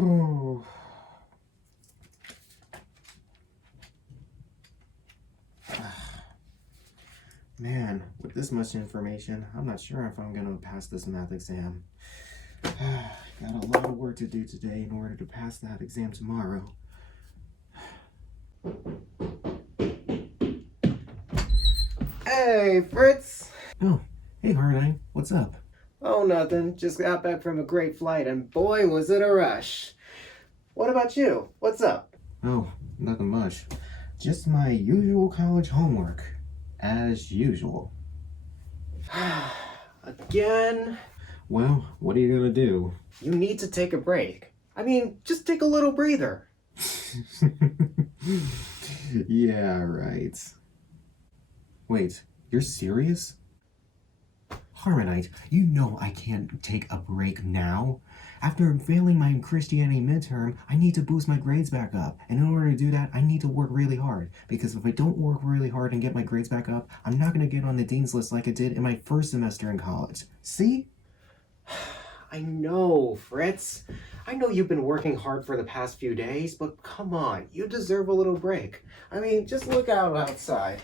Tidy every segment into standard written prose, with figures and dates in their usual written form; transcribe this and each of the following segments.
Oh. Man, with this much information, I'm not sure if I'm gonna pass this math exam. Got a lot of work to do today in order to pass that exam tomorrow. Hey, Fritz! Oh, hey Harmonight, what's up? Oh, nothing. Just got back from a great flight, and boy, was it a rush. What about you? What's up? Oh, nothing much. Just my usual college homework. As usual. Again? Well, what are you gonna do? You need to take a break. I mean, just take a little breather. Yeah, right. Wait, you're serious? Harmonight, you know I can't take a break now. After failing my Christianity midterm, I need to boost my grades back up. And in order to do that, I need to work really hard. Because if I don't work really hard and get my grades back up, I'm not going to get on the dean's list like I did in my first semester in college. See? I know, Fritz. I know you've been working hard for the past few days, but come on, you deserve a little break. I mean, just look out outside.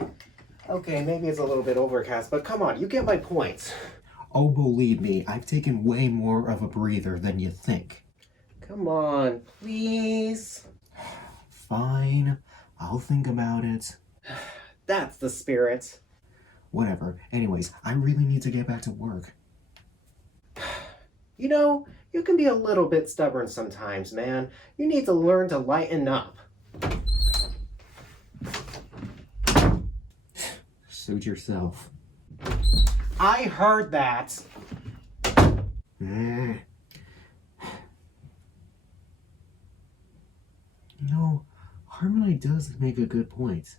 Okay, maybe it's a little bit overcast, but come on, you get my point. Oh, believe me, I've taken way more of a breather than you think. Come on, please. Fine, I'll think about it. That's the spirit. Whatever. Anyways, I really need to get back to work. You know, you can be a little bit stubborn sometimes, man. You need to learn to lighten up. Suit yourself. I heard that. You know, Harmonight does make a good point.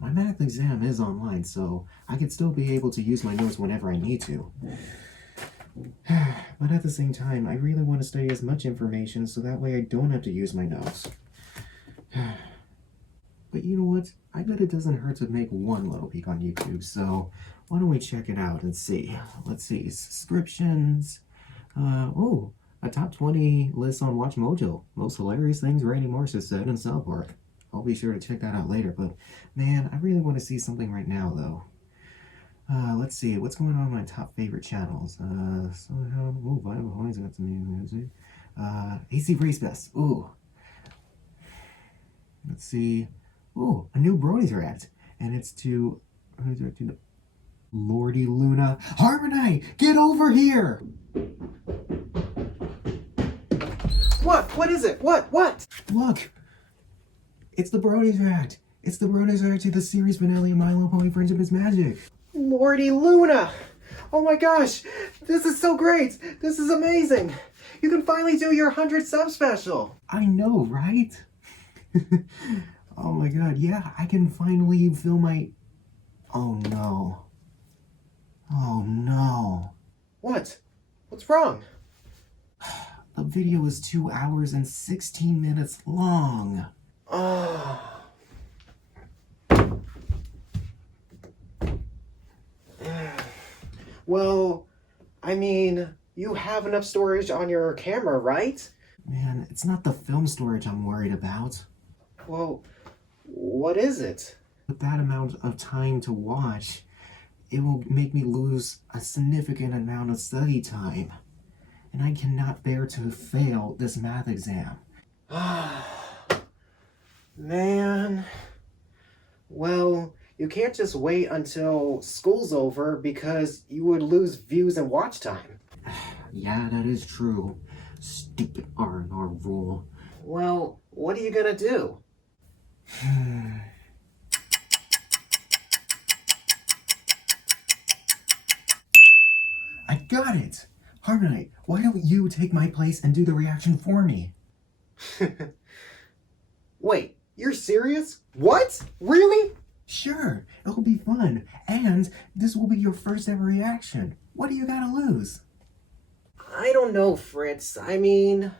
My math exam is online, so I could still be able to use my notes whenever I need to. But at the same time, I really want to study as much information so that way I don't have to use my notes. But you know what? I bet it doesn't hurt to make one little peek on YouTube, so why don't we check it out and see. Let's see, subscriptions. Oh, a top 20 list on Watch Mojo. Most hilarious things Randy Marsh has said in South Park. I'll be sure to check that out later, but man, I really want to see something right now, though. Let's see, what's going on in my top favorite channels? Vital Homies got some new music. ACRacebest, ooh. Let's see. Ooh, a new Bronies React. And it's to... Who's directing it? Lordy Luna. Harmonight, get over here! What? What is it? What? Look! It's the Bronies React. It's the Bronies React to the series finale of My Little Pony Friendship is Magic. Lordy Luna! Oh my gosh! This is so great! This is amazing! You can finally do your 100 sub special! I know, right? Oh my god, yeah, I can finally film my... Oh no. Oh no. What? What's wrong? The video is 2 hours and 16 minutes long. Oh. Well, I mean, you have enough storage on your camera, right? Man, it's not the film storage I'm worried about. Well, what is it? With that amount of time to watch, it will make me lose a significant amount of study time. And I cannot bear to fail this math exam. Man. Well, you can't just wait until school's over because you would lose views and watch time. Yeah, that is true. Stupid R&R rule. Well, what are you gonna do? I got it! Harmonight, why don't you take my place and do the reaction for me? Wait, you're serious? What? Really? Sure, it'll be fun. And this will be your first ever reaction. What do you gotta lose? I don't know, Fritz. I mean,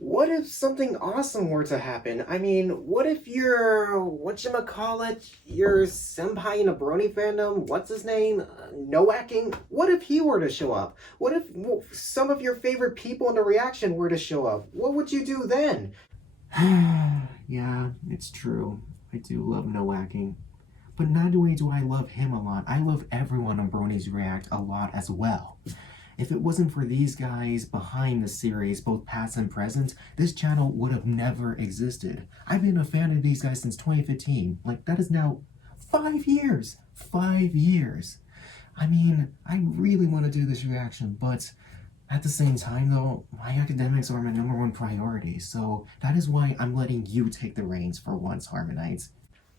What if something awesome were to happen? I mean, what if your, whatchamacallit, your senpai in a Brony fandom, what's his name, Noacking? What if he were to show up? What if some of your favorite people in the reaction were to show up? What would you do then? Yeah, it's true. I do love Noacking. But not only do I love him a lot, I love everyone on Bronies React a lot as well. If it wasn't for these guys behind the series, both past and present, this channel would have never existed. I've been a fan of these guys since 2015. Like, that is now 5 years. 5 years. I mean, I really want to do this reaction, but at the same time, though, my academics are my #1 priority, so that is why I'm letting you take the reins for once, Harmonight.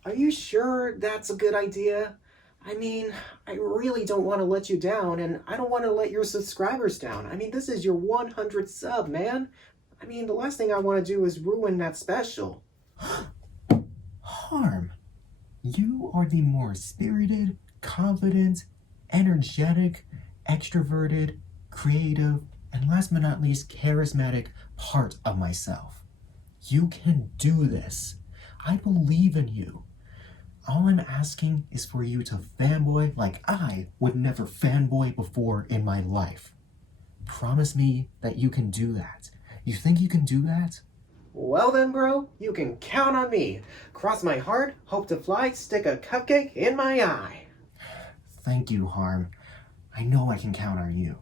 Are you sure that's a good idea? I mean, I really don't want to let you down, and I don't want to let your subscribers down. I mean, this is your 100th sub, man. I mean, the last thing I want to do is ruin that special. Harm, you are the more spirited, confident, energetic, extroverted, creative, and last but not least, charismatic part of myself. You can do this. I believe in you. All I'm asking is for you to fanboy like I would never fanboy before in my life. Promise me that you can do that. You think you can do that? Well then, bro, you can count on me. Cross my heart, hope to fly, stick a cupcake in my eye. Thank you, Harm. I know I can count on you.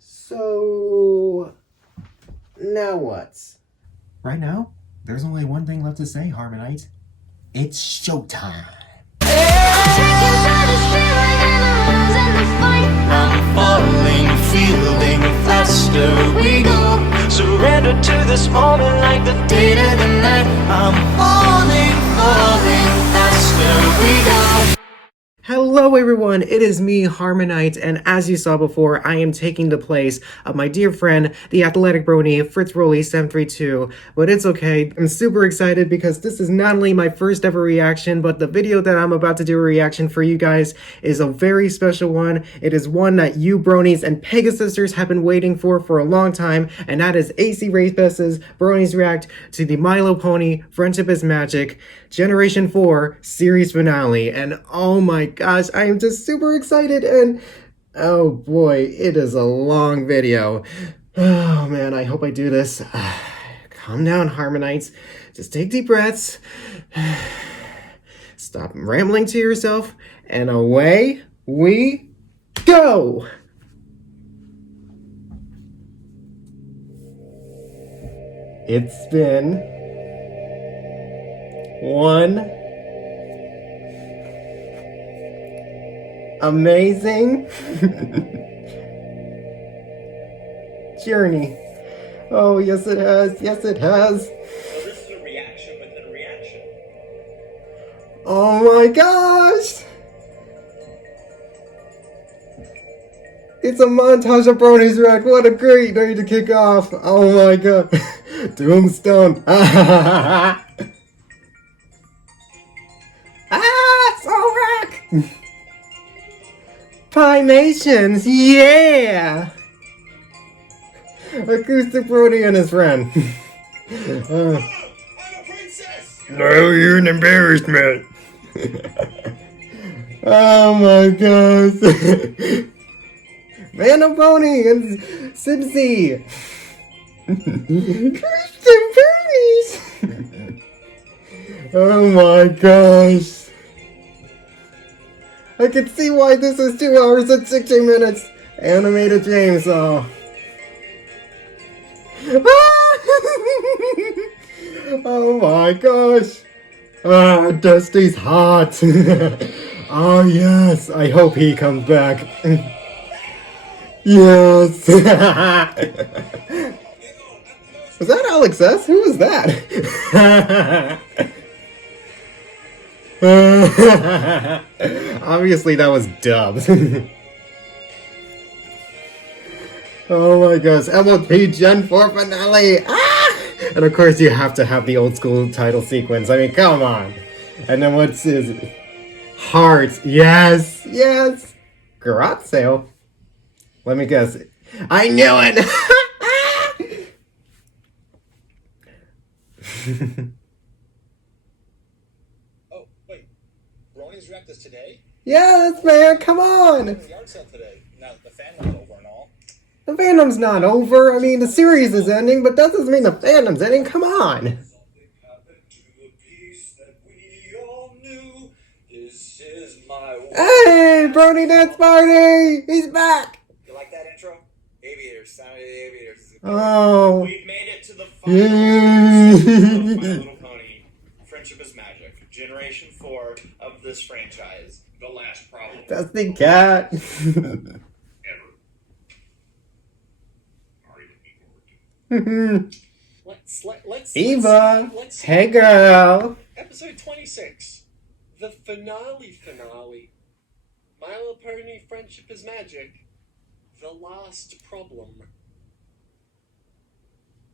So, now what? Right now, there's only one thing left to say, Harmonite. It's showtime. I'm falling, feeling faster we go. Surrender to this moment like the day to the night. I'm falling, faster we go. Hello everyone, it is me, Harmonight, and as you saw before, I am taking the place of my dear friend, the athletic brony, Fritz Rolly 732, but it's okay. I'm super excited because this is not only my first ever reaction, but the video that I'm about to do a reaction for you guys is a very special one. It is one that you bronies and Pegasisters have been waiting for a long time, and that is ACRacebest's Bronies React to the My Little Pony Friendship is Magic Generation 4 series finale, and oh my gosh, I am just super excited, and oh boy, it is a long video. Oh man, I hope I do this. Calm down, Harmonites. Just take deep breaths. Stop rambling to yourself, and away we go! It's been one amazing journey. Oh, yes it has. Yes it has. So this is a reaction within a reaction. Oh my gosh! It's a montage of Bronies React. What a great day to kick off. Oh my god. Tombstone. Soulrack! Pimations, yeah! Acoustic Brody and his friend. I'm a princess! No, you're an embarrassment. Oh my gosh. Random Pony and Sibsy. Christian Ponies. Oh my gosh. I can see why this is 2 hours and 60 minutes. Animated chainsaw. Oh my gosh. Ah, Dusty's hot. Oh yes, I hope he comes back. Yes. Was that Alex S? Who was that? Obviously that was dubbed. Oh my gosh, MLP Gen 4 finale! Ah! And of course you have to have the old school title sequence. I mean, come on. And then what's his... Hearts. Yes. Yes. Garage sale. Let me guess. I knew it. Oh, wait. Bronies React is today? Yes, man. Come on. The yard sale today. Now the fandom's over and all. The fandom's not over. I mean, the series is ending, but that doesn't mean the fandom's ending. Come on. Something happened to the piece that we all knew. This is my world. Hey, Brony Dance Party. He's back. You like that intro? Aviators, sound of the aviators. Oh. We've made it to the final season of My Little Pony. Friendship is Magic. Generation 4 of this franchise. The last problem. That's the cat. Ever. Already looking forward to. Let's Eva. let's Hey, girl. Episode 26. The finale. My Little Pony Friendship is Magic. The last problem.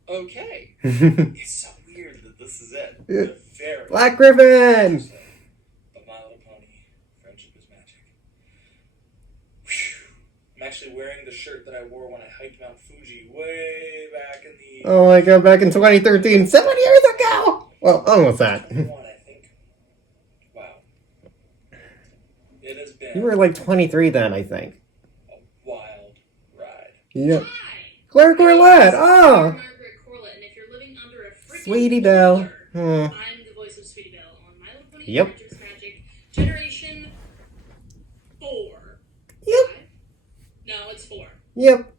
Okay. It's so weird that this is it. Yeah. The very Black Griffin. But My Little Pony Friendship is Magic. Whew. I'm actually wearing the shirt that I wore when I hiked Mount Fuji way back in the... Oh my god, back in 2013. 7 years ago. Well, almost that. 21, I think. Wow. It has been You were like 23 then, I think. a wild ride. Yep. Hi. Claire Corlett. Oh. Margaret Corlett, and if you're living under a freaking Sweetie Belle. boulder, Hmm. I'm the voice of Sweetie Belle on My Little Pony Yep. Friendship's Magic Generation 4. Yep. 5? No, it's 4. Yep.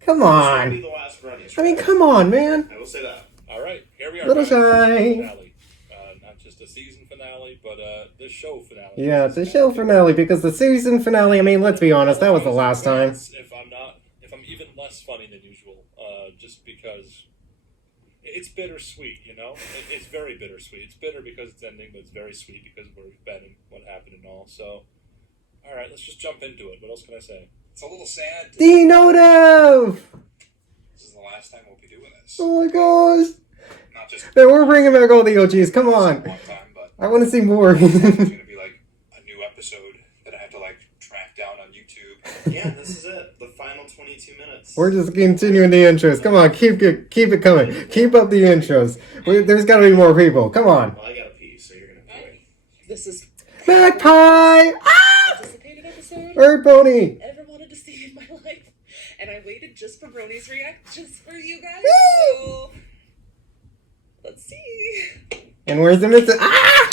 Come This will on. be the last Bronies I mean, React. come on, man. I will say that. All right, here we are. Little guys. shy. Finale. Not just a season finale, but the show finale. Yeah, it's a show finale because the season finale, I mean, let's be honest, that was the last time. If I'm even less funny than usual, just because it's bittersweet, you know? It's very bittersweet. It's bitter because it's ending, but it's very sweet because of where we've been and what happened and all. So, all right, let's just jump into it. What else can I say? It's a little sad. Denotive! This is the last time we'll be doing this. Oh my gosh. Not just Hey, we're bringing back all the OGs, come on. one time, but I want to see more. it's gonna be like a new episode that I have to like track down on YouTube. Yeah, this is it. The final 22 minutes. We're just continuing the intros. Come on, keep it coming. Keep up the intros. There's got to be more people. Come on. Well, I gotta pee, so you're gonna pee. This is Magpie! Ah! anticipated episode Earth Pony! I ever wanted to see in my life. And I waited just for Bronies React, just for you guys. So, let's see. And where's the Mr. Ah!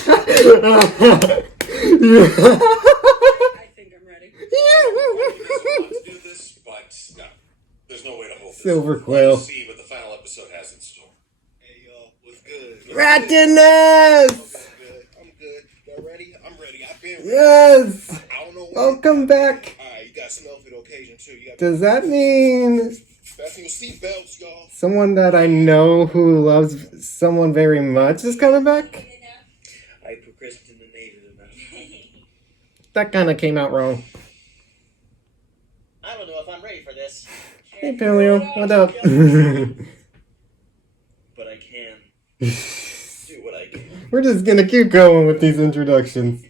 I think I'm ready. I want to do this, but no, there's no way to hold this. Silver Quill. Let's see what the final episode has in store. Hey y'all, what's good? Rattiness! I'm good. Y'all ready? I'm ready. I've been ready. Yes! I don't know when. Welcome back. Alright, you got smell for the occasion too. You got Does that mean fasten your seatbelts, y'all. someone that I know who loves someone very much is coming back? I procrastinated enough. That kind of came out wrong. I don't know if I'm ready for this, Hey, Paleo, what up? but I can do what I can. We're just gonna keep going with these introductions. You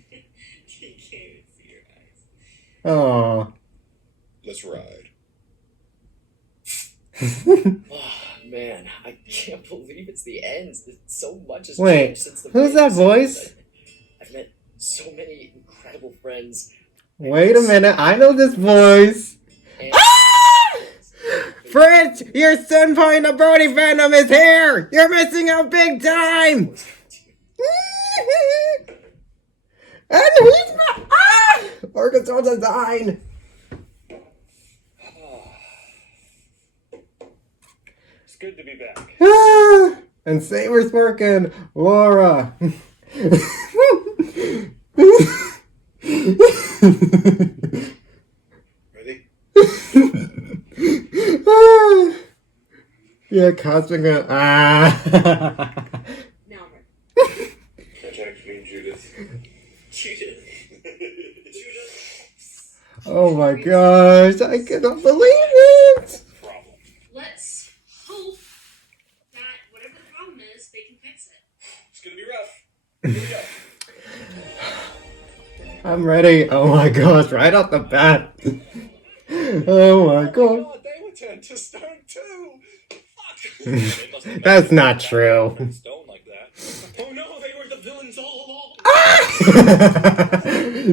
can't see your eyes. Aww. Let's ride. Oh, man, I can't believe it's the end. So much has Wait, changed since the who's that voice? I've met so many incredible friends. Wait a minute, I know this voice. And Fritz, your senpai in the Brody fandom is here! You're missing out big time! And he's back! Ah! Arkansas Design! It's good to be back. Ah! And Saber Spark and Laura. Ready? Ah! Yeah, Cosmic. Ah! Now I'm ready. Protect me, Judith. Judith. Oh my gosh, I cannot believe it! Problem. Let's hope that whatever the problem is, they can fix it. It's gonna be rough. Here we go. I'm ready. Oh my gosh, right off the bat. Oh my god. Oh, they were turned to stone too. Fuck. That's not true. Stone like that. Oh no, they were the villains all along.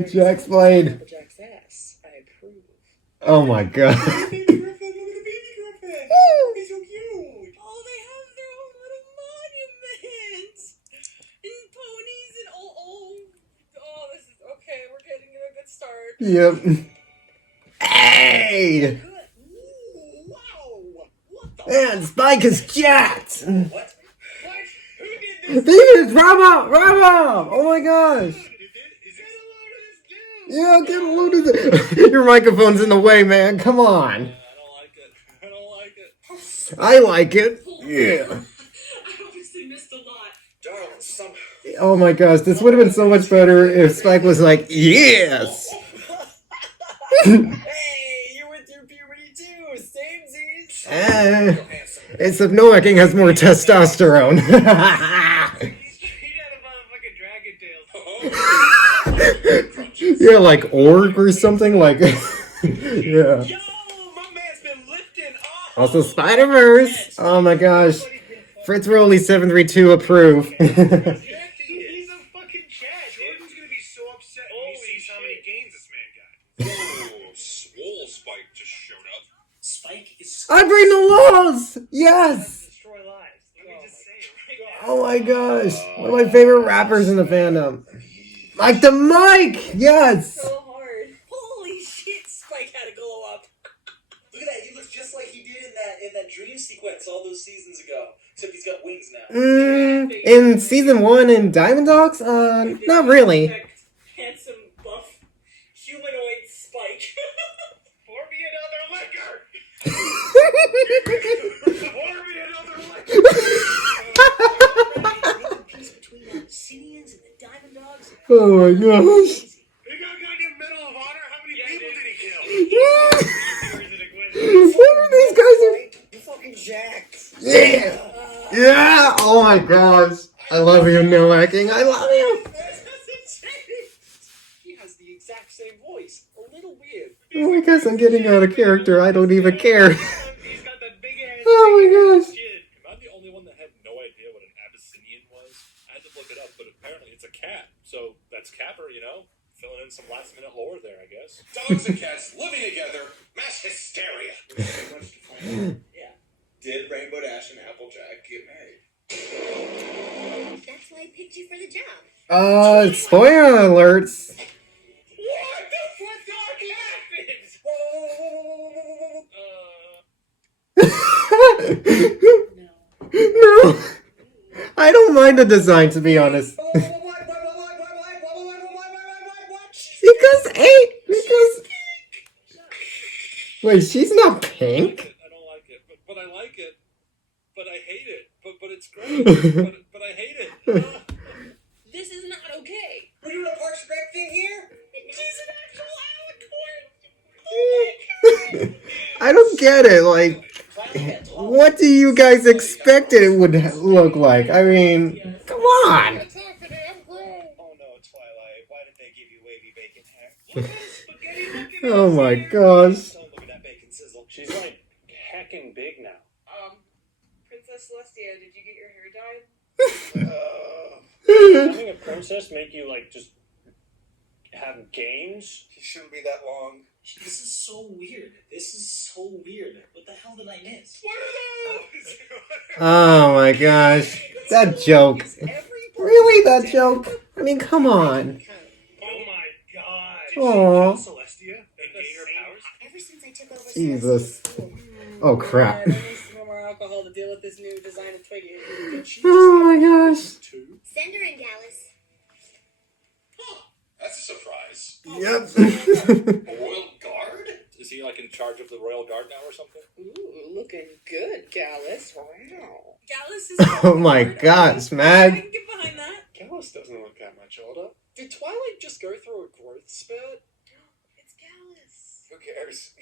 Jack's blade. Applejack's ass. I approve. Oh my god. Baby Griffin, look at the baby Griffin. He's so cute. Oh, they have their own little monuments and ponies and oh, this is okay. We're getting a good start. Yep. Hey! Good. Ooh, wow. What the? Man, Spike is jacked! What? What? Who did this? Thieves! Rob up! Rob up! Oh my gosh! Is it a load of this dude? Yeah, get a load of this. Your microphone's in the way, man. Come on. I don't like it. I don't like it. I like it. Yeah. I obviously missed a lot. Darling, somehow. Oh my gosh, this would have been so much better if Spike was like, yes! Hey, you went through puberty too. Samesies. Except Noaking has more testosterone. He had a motherfucking dragon tail. Yeah, like orc or something, like... yeah. Yo, my man's been lifting up. Also Spider-Verse! Oh my gosh. Fritz Rowley 732 approve. He's a fucking chat. Jordan's gonna be so upset when he sees how many games this man got. Oh, swole Spike just showed up. Spike is. I bring the laws! Yes! Destroy lives. Let me just say it right now. Oh my gosh. One of my favorite rappers in the fandom. Mike the Mike! Yes! So hard. Holy shit, Spike had a glow up. Look at that. He looks just like he did in that dream sequence all those seasons ago. Except he's got wings now. In season 1 in Diamond Dogs? Not really. Handsome, buff, humanoid Spike. Pour me another liquor. Pour me another liquor. Peace between the Obsidians and the Diamond Dogs. Oh my gosh. He got goddamn Medal of Honor. How many people did he kill? What are these guys? You fucking jacked. Yeah! Yeah! Oh my gosh. I love you, Noaking. I love you. He has the exact same voice. A little weird. Oh, I guess I'm getting out of character. I don't even care. He's got that big ass. Oh my gosh. Shit. Am I the only one that had no idea what an Abyssinian was? I had to look it up, but apparently it's a cat. So that's Capper, you know? Filling in some last minute lore there, I guess. Dogs and cats living together. Mass hysteria. Yeah. Did Rainbow Dash and Applejack get married? That's why I picked you for the job. Spoiler alerts. What the fuck happened? No. I don't mind the design, to be honest. Because wait, she's not pink. I don't like it, but I like it. But I hate it. But it's great. but I hate it. This is not okay. We're doing a Parks and Rec thing here? She's an actual alicorn. I don't get it. Like, what do you guys expect it would look like? I mean, come on. Oh no, Twilight. Why did they give you wavy bacon hair? Spaghetti looking Oh my gosh. Don't look at that bacon sizzle. She's like hecking big now. Princess Celestia, did you get your hair dyed? Having a princess make you like just have games? He shouldn't be that long. This is so weird. This is so weird. What the hell did I miss? What are those? Oh my gosh. That joke. Really, that joke? I mean, come on. Oh my god. Aw. Celestia and gain her powers? Ever since I took over Jesus. Oh crap. There needs to be more alcohol to deal with this new design of Twiggy. Oh my gosh. Send her in, Gallus. That's a surprise. Yep. A royal guard? Is he like in charge of the royal guard now or something? Ooh, looking good, Gallus. Wow. Gallus is. Oh my gosh, I Mag. can get behind that. Gallus doesn't look that much older. Did Twilight just go through a growth spurt? It's Gallus. Who cares?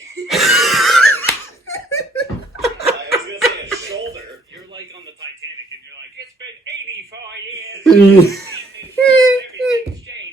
I was gonna say a shoulder. You're like on the Titanic and you're like, it's been 84 years. Everything's changed.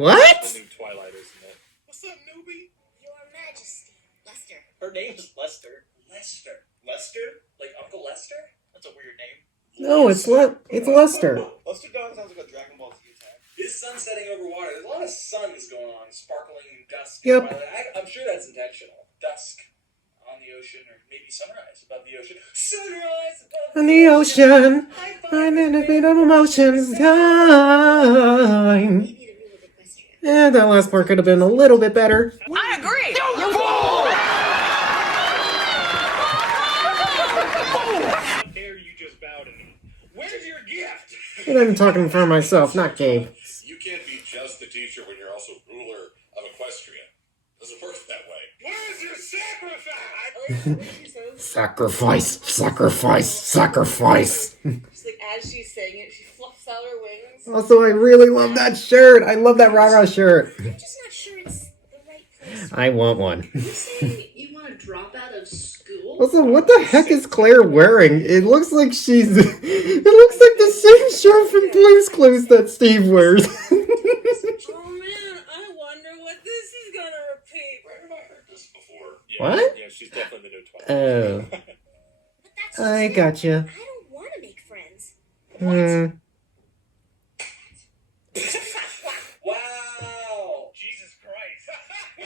What? The new Twilight, isn't it? What's up, newbie? Your Majesty. Lester. Her name's Lester. Lester. Lester? Like Uncle Lester? That's a weird name. No, it's Lester. Lester Dawn sounds like a Dragon Ball Z attack. Is sun setting over water? There's a lot of suns going on, sparkling dusk. Yep. I'm sure that's intentional. Dusk on the ocean, or maybe sunrise above the ocean. Sunrise above On the ocean, I'm in a bit of emotions time. Maybe the rule of equestrian. Yeah, that last part could have been a little bit better. I agree. How dare you just bow to me? Where's your gift? And I'm talking for myself, not Gabe. You can't be just the teacher when you're also ruler of Equestria. Doesn't work that way. Where's your sacrifice? Sacrifice, sacrifice, sacrifice. Just like as she's saying it, she fluffs out her wings. Also, I really love that shirt. I love that rah-rah shirt. I'm just not sure it's the right place. I want one. You say you want to drop out of school? Also, what the heck is Claire wearing? It looks like she's... It looks like the same shirt from Blue's Clues that Steve wears. Oh man, I wonder what this is gonna repeat. Where have I heard this before? Yeah, What? Yeah, she's definitely the new Twilight. Oh, But that's I just it. gotcha. I don't want to make friends. Wow. Jesus Christ.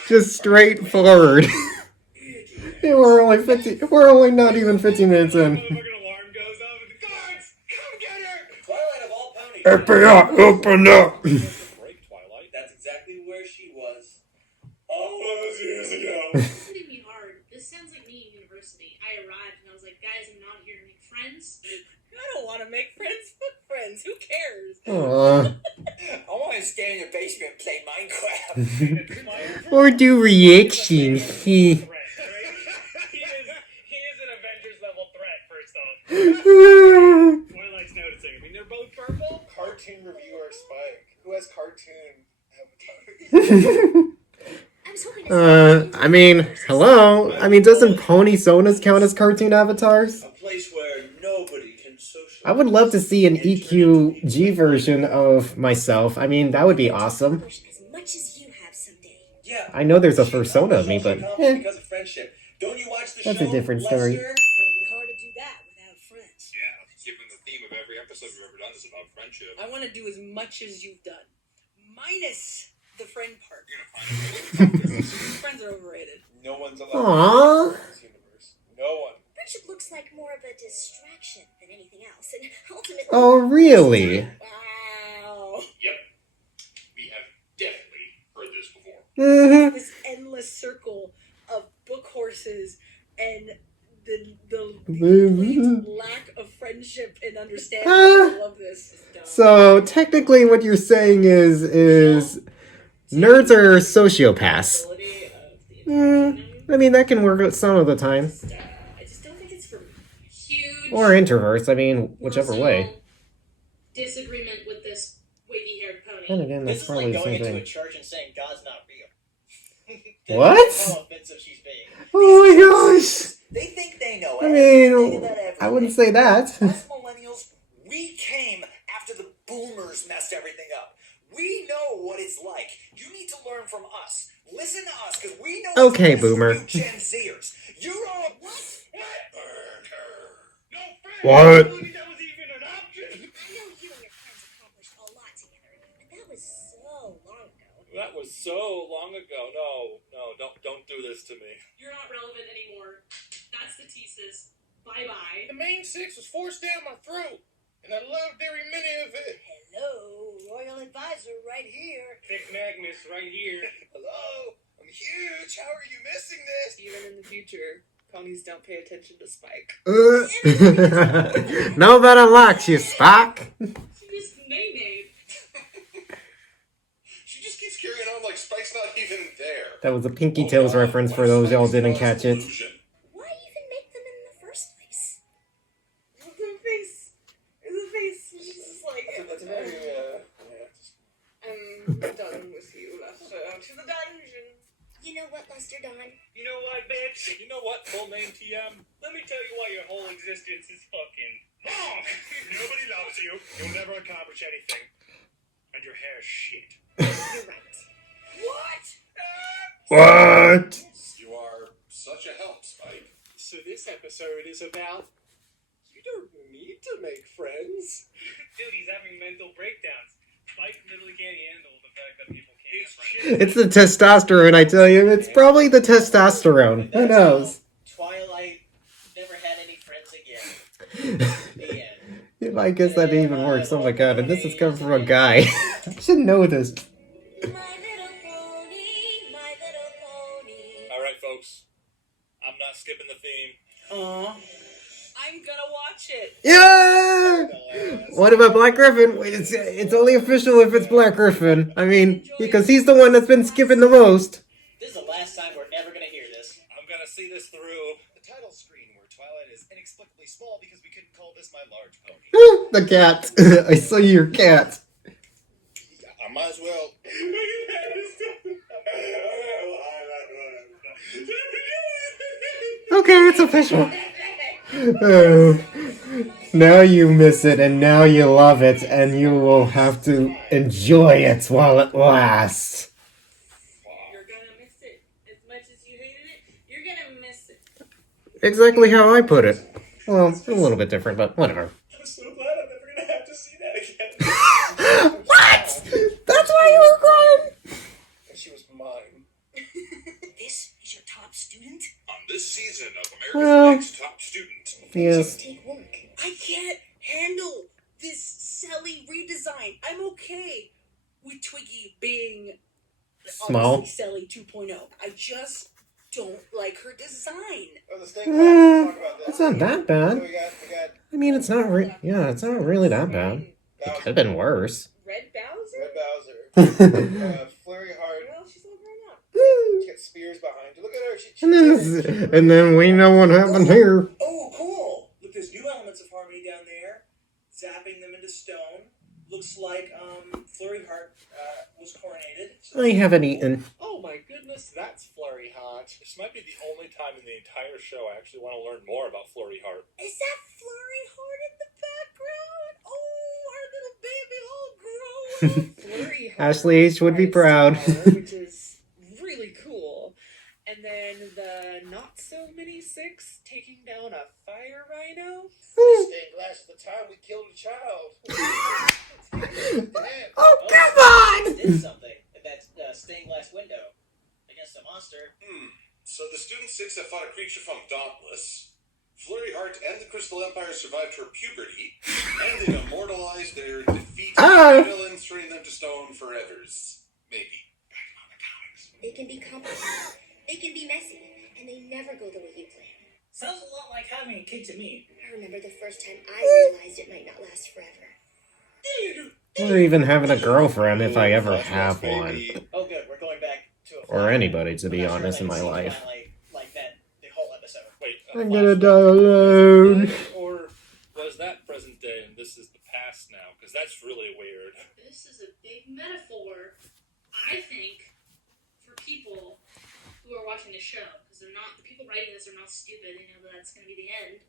Just straightforward. We're only not even 15 minutes in. Motherfucking alarm goes off and the guards, come get her! Twilight of all ponies. Open up, open up. Break Twilight. That's exactly where she was all those years ago. It's hitting me hard. This sounds like me in university. I arrived and I was like, guys, I'm not here to make friends. I don't want to make friends. Fuck friends. Who cares? Aww. I want to stay in the basement and play Minecraft. Or do reactions. He is an Avengers level threat, first off. Twilight's noticing. I mean, they're both purple. Cartoon reviewer Spike. Who has cartoon avatars? I was hoping to I mean, hello? I mean, doesn't Pony Sonas count as cartoon avatars? A place where nobody can socialize. I would love to see an EQG version of myself. I mean, that would be awesome. as much as you have someday. Yeah. I know there's a persona of me, but Because of friendship. Don't you watch the That's show? a different story. Lester? It would be hard to do that without friends. Yeah, given the theme of every episode we've ever done is about friendship. I want to do as much as you've done, minus the friend part. You're gonna find Friends are overrated. No one's allowed Aww. in this universe. No one. Friendship looks like more of a distraction than anything else, and ultimately. Oh, really? Wow. Yep. We have definitely heard this before. Mm-hmm. This endless circle of book horses and the Mm-hmm. complete lack of friendship and understanding. Ah. I love this. It's dumb. So, technically what you're saying is nerds are sociopaths. Ability of the I mean, that can work some of the time. I just don't think it's for me. Huge Or introverts, I mean, whichever personal way. disagreement with this wavy-haired pony. Then again, that's This is probably like the going same into a thing. church and saying God's not real. What? That's how offensive she's being. Oh my gosh! They think they know I everything mean, about everything. I wouldn't say that. Us millennials, we came after the boomers messed everything up. We know what it's like. You need to learn from us. Listen to us, because we know what's Okay, best for boomer. you Gen Zers. You're all What? That was even an option. I know you and your friends accomplished a lot together, but that was so long ago. That was so long ago. No, don't do this to me. You're not relevant anymore. That's the thesis. Bye-bye. The main six was forced down my throat, and I loved every minute of it. Hello, royal advisor right here. Thick Magnus right here. Hello, I'm huge. How are you missing this? Even in the future, ponies don't pay attention to Spike. Nobody likes you, Spock. She just nay-nayed. She just keeps carrying on like Spike's not even there. That was a Pinky Tails reference for those y'all didn't catch it. Why even make them in the first place? The face was just like, That's a very, I'm done with you, Lester. To the dungeon. You know what, Lester Dawn? You know what, bitch? You know what, full name TM? Let me tell you why your whole existence is fucking wrong. Nobody loves you. You'll never accomplish anything. And your hair's shit. You're right. What? You are such a help, Spike. So this episode is about you don't need to make friends. Dude, he's having mental breakdowns. Spike literally can't handle the fact that people can't have friends. It's the testosterone, I tell you. It's probably the testosterone. Who knows? Twilight never had any friends again. The end. I guess that even works. Oh my god, and this is coming from a guy. I should know this. Alright, folks. I'm not skipping the theme. Aw. I'm gonna watch it. Yeah! What about Black Griffin? Wait, it's only official if it's Black Griffin. I mean, because he's the one that's been skipping the most. This is the last time we're ever gonna hear this. I'm gonna see this through. The title screen where Twilight is inexplicably small because we couldn't call this my large pony. The cat. I saw your cat. I might as well. Okay, it's official. Oh, now you miss it, and now you love it, and you will have to enjoy it while it lasts. You're gonna miss it. As much as you hated it, you're gonna miss it. Exactly how I put it. Well, a little bit different, but whatever. I'm so glad I'm never gonna have to see that again. What? That's why you were crying? And she was mine. This is your top student? On this season of America's Well, Next Top Student. yes. Take work. I can't handle this Sally redesign. I'm okay with Twiggy being Small. obviously Sally 2.0. I just don't like her design. Oh, the steak class, talk about It's that. not that bad. So we got I mean, it's not it's not really that bad. It could have been worse. Red Bowser? Red Bowser. Flurry Heart. Well, she's all grown up. She got spears behind her. Look at her. She And then we know what happened here. Oh, cool. Look, there's new elements of harmony down there. Zapping them into stone. Looks like Flurry Heart was coronated. I haven't eaten. Oh my goodness, that's Flurry Hot. This might be the only time in the entire show I actually want to learn more about Flurry Heart. Is that Flurry Heart in the background? Oh, our little baby all grown up. Flurry Heart. Ashley H would be proud. Which is really cool. And then the not so mini 6 taking down a fire rhino. Stained glass at the time we killed a child. Oh, come on! Did something at that stained glass window against a monster. So the Student 6 have fought a creature from Dauntless. Flurry Heart and the Crystal Empire survived her puberty, and they've immortalized their defeat of villains, turning them to stone forevers. Maybe. They can be complicated. They can be messy. And they never go the way you plan. Sounds a lot like having a kid to me. I remember the first time I realized it might not last forever. Or even having a girlfriend if I ever have one. Oh, good. We're going back to a Or anybody, to be honest, in my life. Like that the whole episode. Wait, I'm gonna die alone. Or was that present day and this is the past now? Because that's really weird. This is a big metaphor, I think, for people who are watching the show. Because they're not, the people writing this are not stupid. They know that that's going to be the end.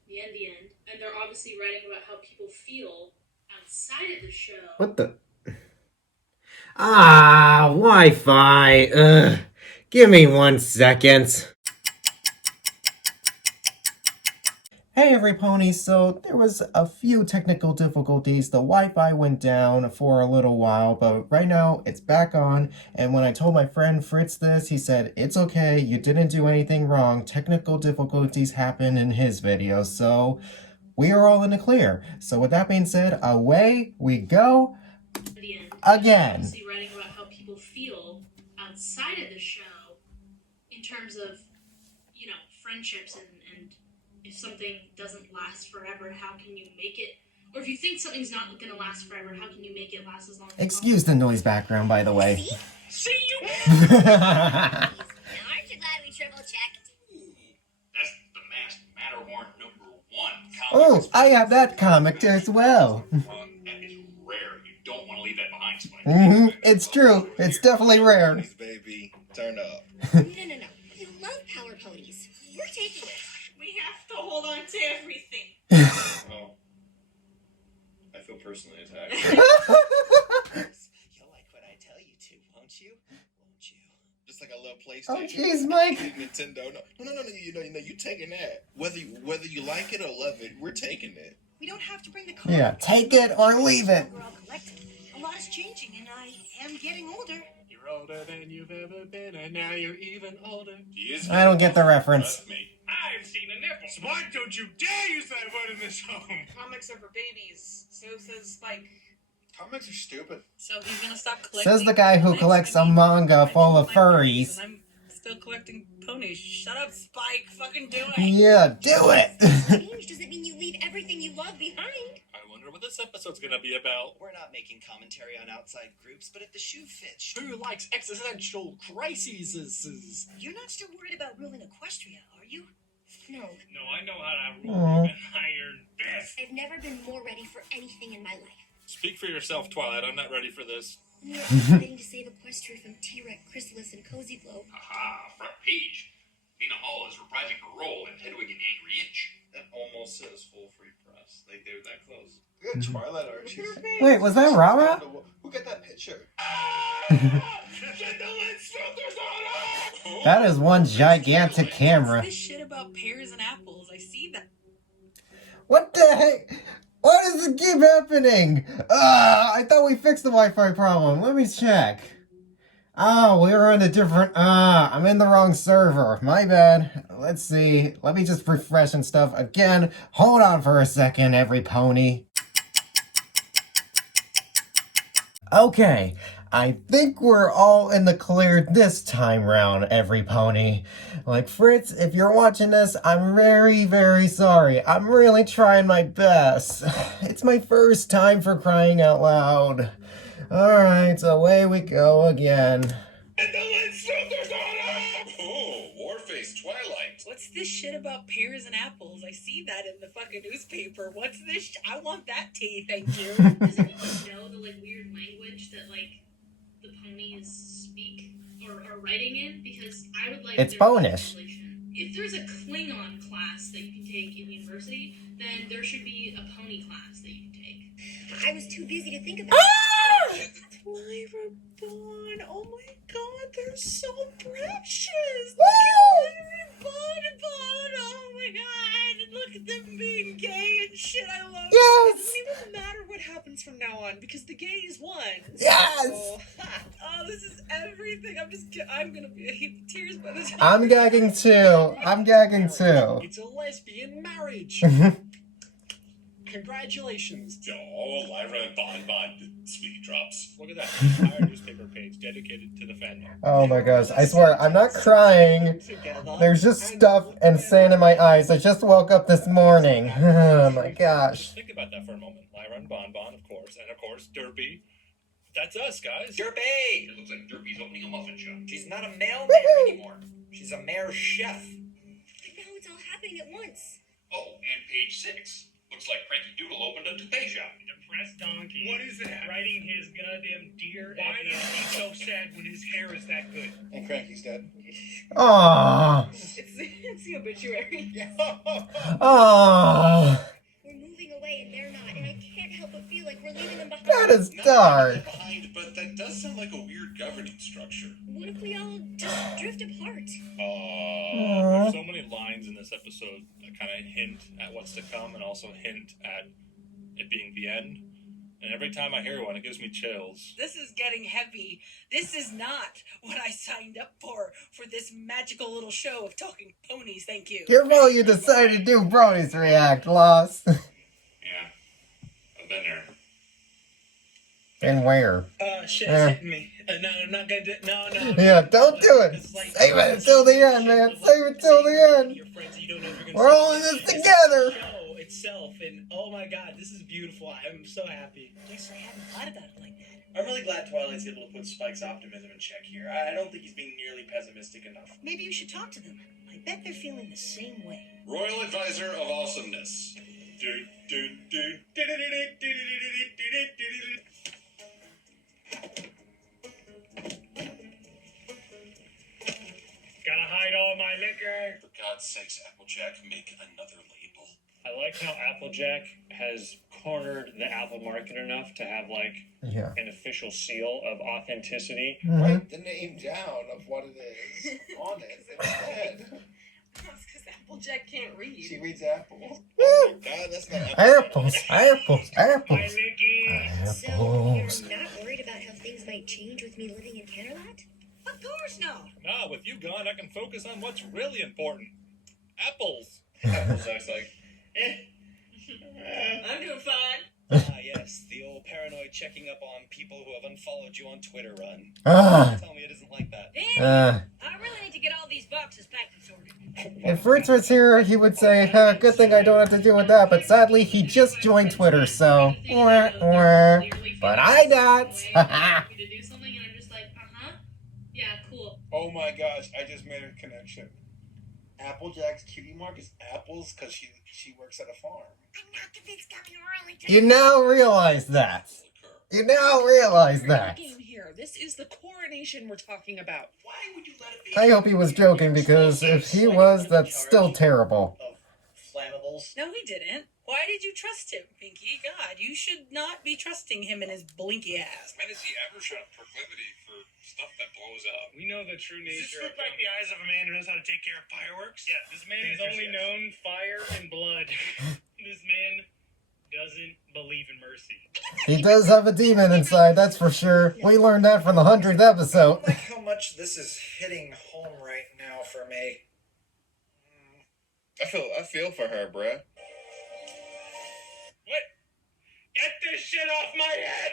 And they're obviously writing about how people feel outside of the show. What the? Ah, Wi-Fi. Ugh. Give me 1 second. Hey everypony, so there was a few technical difficulties. The Wi-Fi went down for a little while, but right now it's back on. And when I told my friend Fritz this, he said, it's okay, you didn't do anything wrong. Technical difficulties happen in his video, so we are all in the clear. So with that being said, away we go again. Obviously writing about how people feel outside of the show in terms of, you know, friendships and if something doesn't last forever, how can you make it? Or if you think something's not going to last forever, how can you make it last as long as Excuse the noise background, by the way. See you! Aren't you glad we triple checked? That's the Masked Matterhorn #1 comic. Oh, I have that comic as well. That is rare. You don't want to leave that behind, Spike. It's true. It's definitely rare. Baby, turn up. No. You love power ponies. We're taking it. We have to hold on to everything. Oh. I feel personally attacked. You'll like what I tell you to. won't you? Won't you? Just like a little PlayStation. Oh, jeez, Mike. Nintendo. No. You taking that. Whether you like it or love it, we're taking it. We don't have to bring the car. Yeah, take it or leave it. We're all collecting. A lot is changing, and I am getting older. You're older than you've ever been, and now you're even older. I don't get the reference. I've seen a nipple. Why don't you dare use that word in this home? Comics are for babies. So says Spike. Comics are stupid. So he's gonna stop collecting. Says the guy who collects a manga full of furries. I'm still collecting ponies. Shut up, Spike. Fucking do it. Yeah, do it. Change doesn't mean you leave everything you love behind. I wonder what this episode's gonna be about. We're not making commentary on outside groups, but if the shoe fits. Who likes existential crises? You're not still worried about ruling Equestria, are you? No. No, I know how to rule Aw. an iron fist. I've never been more ready for anything in my life. Speak for yourself, Twilight. I'm not ready for this. We're fighting to save Equestria from T-Rex, Chrysalis, and Cozy Blow. Aha, front page. Mina Hall is reprising her role in Hedwig and the Angry Inch. That almost says full free press. Like, they're that close. Look at Twilight Archies. Wait, was that Rara? Who got that picture? That is one gigantic camera. This shit about pears and apples. I see that. What the heck? Why does it keep happening? I thought we fixed the Wi-Fi problem. Let me check. Oh, we were on a different... I'm in the wrong server. My bad. Let's see. Let me just refresh and stuff again. Hold on for a second, every pony. Okay. I think we're all in the clear this time round, every pony. Like, Fritz, if you're watching this, I'm very, very sorry. I'm really trying my best. It's my first time, for crying out loud. Alright, away we go again. Oh, Warface Twilight. What's this shit about pears and apples? I see that in the fucking newspaper. What's this? I want that tea, thank you. Does anyone know the like weird language that like the ponies speak or are writing in? Because I would like. It's there to be Bonish. translation. If there's a Klingon class that you can take in university, then there should be a pony class that you can take. I was too busy to think about it. Lyra Bond, oh my god, they're so precious. Lyra Bond, oh my god, look at them being gay and shit. I love it. Yes! It doesn't even matter what happens from now on because the gays won. Yes! So, oh, this is everything. I'm gonna be a heap of tears by the time. I'm gagging too. I'm gagging too. It's a lesbian marriage. Congratulations. Oh, Lyra and Bon sweetie drops. Look at that entire newspaper page dedicated to the fandom. Oh my gosh, I swear, I'm not crying. There's just stuff and sand in my eyes. I just woke up this morning. Oh my gosh. Think about that for a moment. Lyra and Bon, of course, and of course, Derpy. That's us, guys. Derpy! It looks like Derpy's opening a muffin shop. She's not a mailman anymore. She's a mayor chef. But now it's all happening at once. Oh, and page 6. Looks like Cranky Doodle opened a toupee shop. Depressed donkey. What is that? Riding his goddamn deer. Why is he so sad when his hair is that good? And Cranky's dead. Aww. It's the obituary. Aww. We're moving away and they're not, and I can't help but feel like we're leaving them behind. That is dark. Behind, but that does sound like a weird governing structure. What if we all just drift apart? There's so many lines in this episode that kind of hint at what's to come and also hint at it being the end. And every time I hear one, it gives me chills. This is getting heavy. This is not what I signed up for this magical little show of talking ponies. Thank you. Your fault you decided to do Bronies React, Lost. Yeah, I've been there. And where? Shit, it's hitting me. No, I'm not gonna do it. No. Yeah, don't do it. Save it until the end, man. Save it till the end. We're all in this together. Show itself, and oh my god, this is beautiful. I'm so happy. Guess I hadn't thought about it like that. I'm really glad Twilight's able to put Spike's optimism in check here. I don't think he's being nearly pessimistic enough. Maybe you should talk to them. I bet they're feeling the same way. Royal Advisor of Awesomeness. Gotta hide all my liquor. For God's sakes, Applejack, make another label. I like how Applejack has cornered the Apple market enough to have like an official seal of authenticity. Write the name down of what it is on it instead. That's because Applejack can't read. She reads apples. Oh my god, that's not Apples, apples, apples. So you're not worried about how things might change with me living in Canterlot? Of course not. Nah, with you gone, I can focus on what's really important. Apples. Applejack's like, I'm doing fine. Ah, yes, the old paranoid checking up on people who have unfollowed you on Twitter run. Tell me it isn't like that. I really need to get all these boxes packed and sorted. If Fritz was here, he would say, good thing I don't have to deal with that, but sadly, he just joined Twitter, so... But I not! to do something, and I'm just like, yeah, cool. Oh my gosh, I just made a connection. Applejack's cutie mark is apples because she works at a farm. I'm not convinced coming early. You now realize that. You now realize that. Game here. This is the coronation we're talking about. Why would you let it be? I hope he was joking, because if he was, that's still terrible. Flammables? No, he didn't. Why did you trust him, Pinky? God, you should not be trusting him and his blinky ass. When has he ever shown a proclivity for stuff that blows up? We know the true Does this nature look like the eyes of a man who knows how to take care of fireworks? Yeah, this man has only known fire and blood. This man doesn't believe in mercy. He does have a demon inside, that's for sure. We learned that from the 100th episode. I like how much this is hitting home right now for me. I feel for her, bruh. What? Get this shit off my head!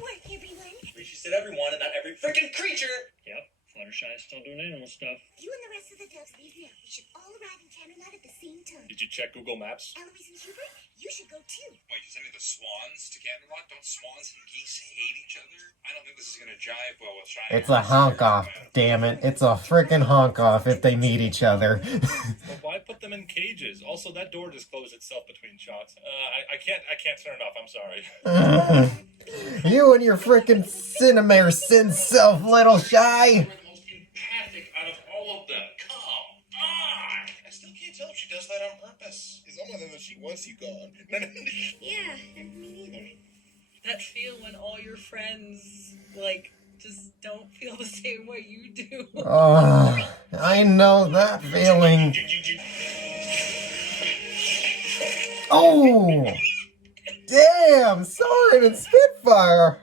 What, everyone? She said everyone and not every freaking creature. Yep, Fluttershy is still doing animal stuff. You and the rest of the doves leave now. We should all arrive in Canterlot at the same time. Did you check Google Maps? Eloise and Hubert, you should go too. Wait, does any of the swans to Canterlot? Don't swans and geese hate each other? I don't think this is gonna jive well with Cheyenne. It's a honk off, damn it. It's a frickin' honk off if they meet each other. Well, why put them in cages? Also, that door just closed itself between shots. I can't turn it off. I'm sorry. You and your frickin' Cinnamare sin self, little shy. You're the most empathic out of all of them. Come on! I still can't tell if she does that on purpose. It's almost as if she wants you gone. Yeah, me neither. That feel when all your friends, like, just don't feel the same way you do. Oh, I know that feeling. Oh! Damn, Soren and Spitfire!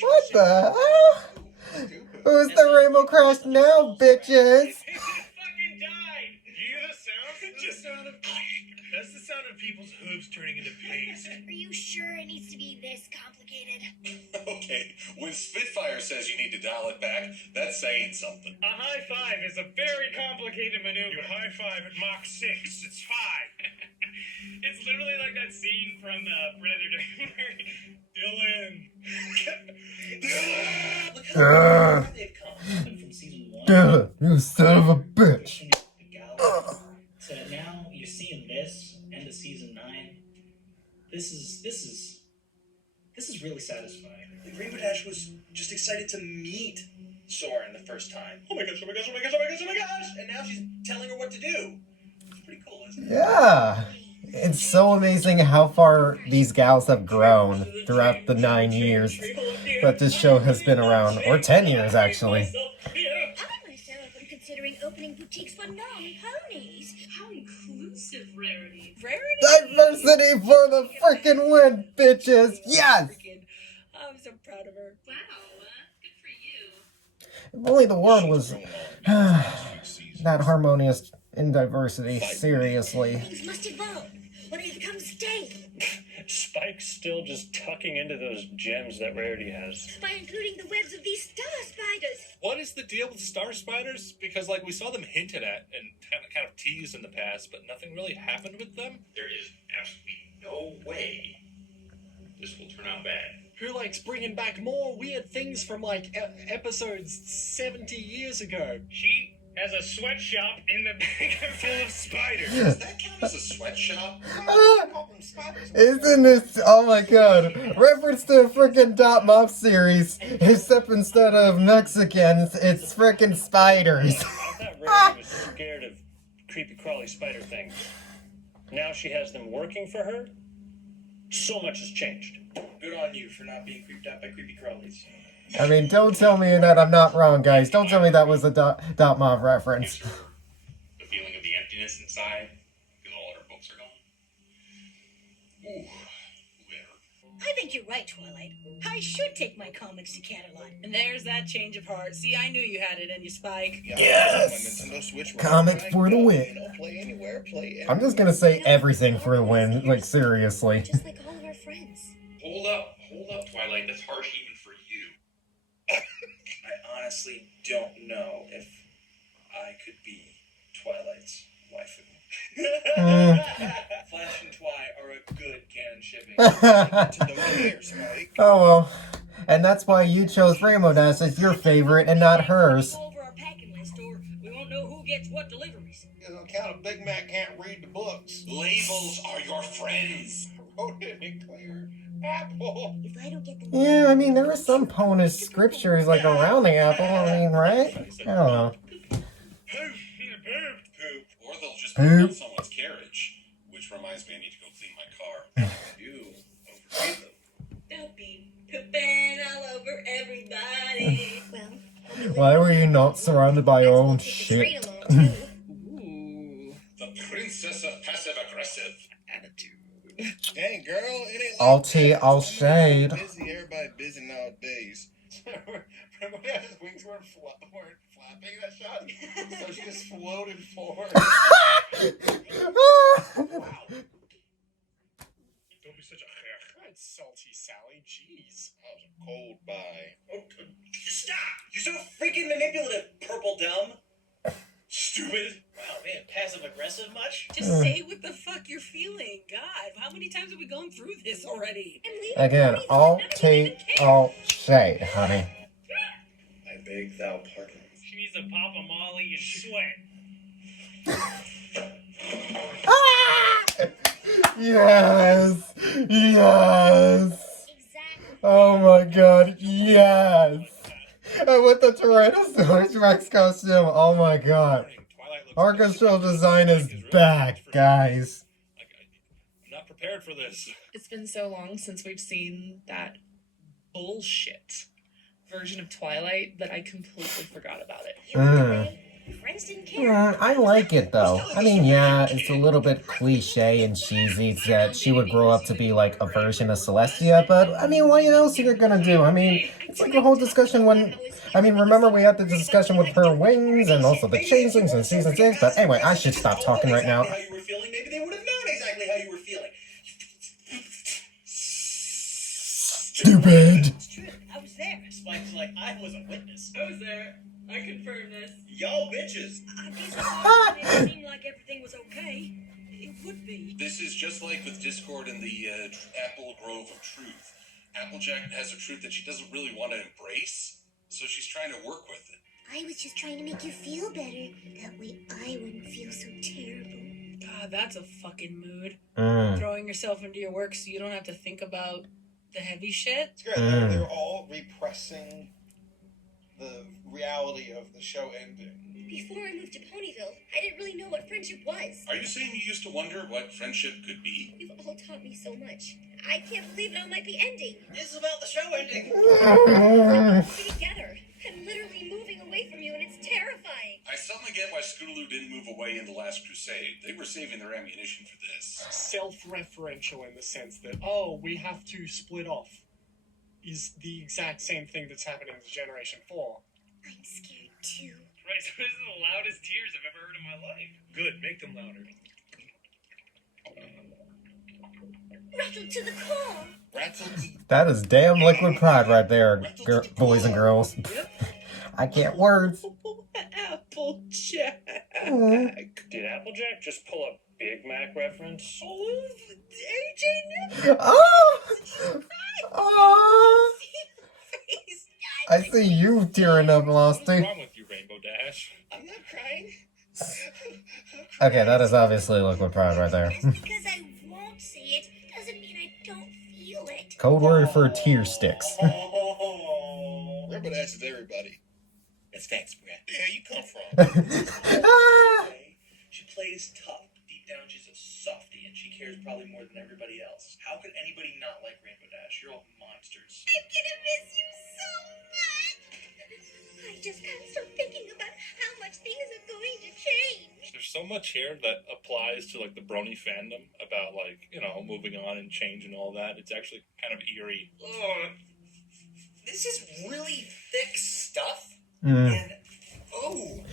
What the hell? Who's the Rainbow Crash now, bitches? Fucking died! You hear the sound? Just sound of... That's the sound of people's hooves turning into paste. Are you sure it needs to be this complicated? Okay, when Spitfire says you need to dial it back, that's saying something. A high five is a very complicated maneuver. You high five at Mach 6, it's 5. It's literally like that scene from Predator. Dylan! Dylan, you son of a bitch. So now you're seeing this end of season 9. This is really satisfying. The Rainbow Dash was just excited to meet Soren the first time. Oh my gosh, oh my gosh, oh my gosh, oh my gosh, oh my gosh! And now she's telling her what to do. It's pretty cool, isn't it? Yeah. It's so amazing how far these gals have grown throughout the 9 years that this show has been around. Or 10 years, actually. I myself am considering opening boutiques for non-ponies. How inclusive, Rarity. Diversity for the frickin' win, bitches! Yes! I'm so proud of her. Wow, good for you. If only the world was that harmonious in diversity, seriously. Things must evolve, or they become stale. Spike's still just tucking into those gems that Rarity has. By including the webs of these star spiders. What is the deal with star spiders? Because, like, we saw them hinted at and kind of teased in the past, but nothing really happened with them. There is absolutely no way this will turn out bad. Who likes bringing back more weird things from, like, episodes 70 years ago? She has a sweatshop in the back full of spiders. Does that count as a sweatshop? Isn't this, oh my god, reference to a frickin' Dot Mop series, except instead of Mexicans, it's frickin' spiders. I thought Rarity was scared of creepy crawly spider things. Now she has them working for her? So much has changed. Good on you for not being creeped out by creepy crawlies. I mean, don't tell me that I'm not wrong, guys. Don't tell me that was a Dot Mob reference. The feeling of the emptiness inside, because all our books are gone. Ooh, I think you're right, Twilight. I should take my comics to Canterlot. And there's that change of heart. See, I knew you had it in you, Spike. Yes! Comic for the win. I'm just gonna say everything for the win, like seriously. Just like all of our friends. Hold up, Twilight. That's harsh even for you. I honestly don't know if I could be Twilight's waifu. Flash and Twi are a good canon shipping. Oh well. And that's why you chose Rainbow Dash as your favorite and not hers. Over our packing list, or we won't know who gets what deliveries. On account of Big Mac can't read the books. Labels are your friends. I wrote it in clear. Apple. If I don't get them, Yeah, I mean, there were some bonus scriptures like around the apple, I mean, right? I don't know. Or they'll just poop on someone's carriage. Which reminds me, I need to go clean my car. You overfeed them. Don't be pooping all over everybody. well, Why were you not surrounded by your own shit? Ooh. The princess of passive-aggressive. Attitude. Dang, girl, it ain't All tea, all shade. busy. Everybody busy nowadays. Remember when his wings weren't flapping that shot? So she just floated forward. Wow. Don't be such a God, salty Sally. Jeez. That was a cold buy. Oh, stop! You're so freaking manipulative, purple dumb. stupid. Wow, man, passive aggressive much? Just say what the fuck you're feeling. God, how many times have we gone through this already? Again, all tea, all shade, honey. I beg thou pardon. She needs to pop a molly and sweat. Yes! Yes! Oh my god, yes! And with the Tyrannosaurus Rex costume, oh my god. Orchestral design is back, guys. I'm not prepared for this. It's been so long since we've seen that bullshit version of Twilight that I completely forgot about it. Friends didn't care. I like it though. I mean, yeah, it's a little bit cliche and cheesy that she would grow up to be like a version of Celestia, but I mean, what else are you gonna do? I mean, it's like the whole discussion when, I mean, remember we had the discussion with her wings and also the changelings in season 6, but anyway, I should stop talking right now. How you were feeling, maybe they would have known exactly how you were feeling. Stupid! I was there. Spike's like, I was a witness. I was there. I confirm this. Y'all bitches. I guess I made it seem like everything was okay. It would be. This is just like with Discord and the Apple Grove of Truth. Applejack has a truth that she doesn't really want to embrace, so she's trying to work with it. I was just trying to make you feel better. That way I wouldn't feel so terrible. God, that's a fucking mood. Mm. Throwing yourself into your work so you don't have to think about the heavy shit. It's great. They're all repressing the reality of the show ending. Before I moved to Ponyville, I didn't really know what friendship was. Are you saying you used to wonder what friendship could be? You've all taught me so much. I can't believe it all might be ending. This is about the show ending. We're together. I'm literally moving away from you, and it's terrifying. I suddenly get why Scootaloo didn't move away in The Last Crusade. They were saving their ammunition for this. Self-referential in the sense that, oh, we have to split off, is the exact same thing that's happening to Generation 4. I'm scared too. Right, so this is the loudest tears I've ever heard in my life. Good, make them louder. Rattled to the core. That is damn liquid pride right there, boys and girls. I can't words. Applejack. Did Applejack just pull a Big Mac reference? Oh, AJ Oh! Oh! I see you tearing up, Losty. What's wrong with you, Rainbow Dash? I'm not crying. Okay, that is obviously liquid pride right there. Because I won't say it doesn't mean I don't feel it. Code word for tear sticks. Rainbow Dash is everybody. That's facts, Brett. Yeah, you come from. She plays tough. Deep down, she's a softie, and She cares probably more than everybody else. How could anybody not like Rainbow Dash? You're all monsters. I'm gonna miss you so much. I just can't stop thinking about how much things are going to change. There's so much here that applies to like the Brony fandom about like, you know, moving on and change and all that. It's actually kind of eerie. Oh, this is really thick stuff. Mm. And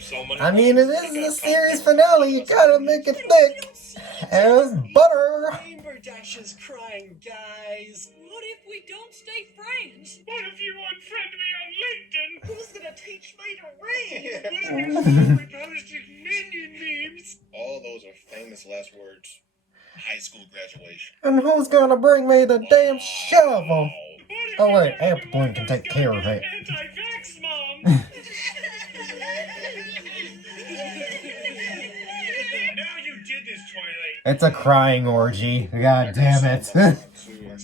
so many. I mean, it is the series finale. You gotta make it thick as butter. Rainbow Dash is crying, guys. What if we don't stay friends? What if you unfriend me on LinkedIn? Who's gonna teach me to read? What if you start reposting minion memes? All those are famous last words. High school graduation. And who's gonna bring me the damn shovel? Oh wait, Acorn can take care of it. Anti-vax mom. Now you did this, Twilight. It's a crying orgy. God damn it. Like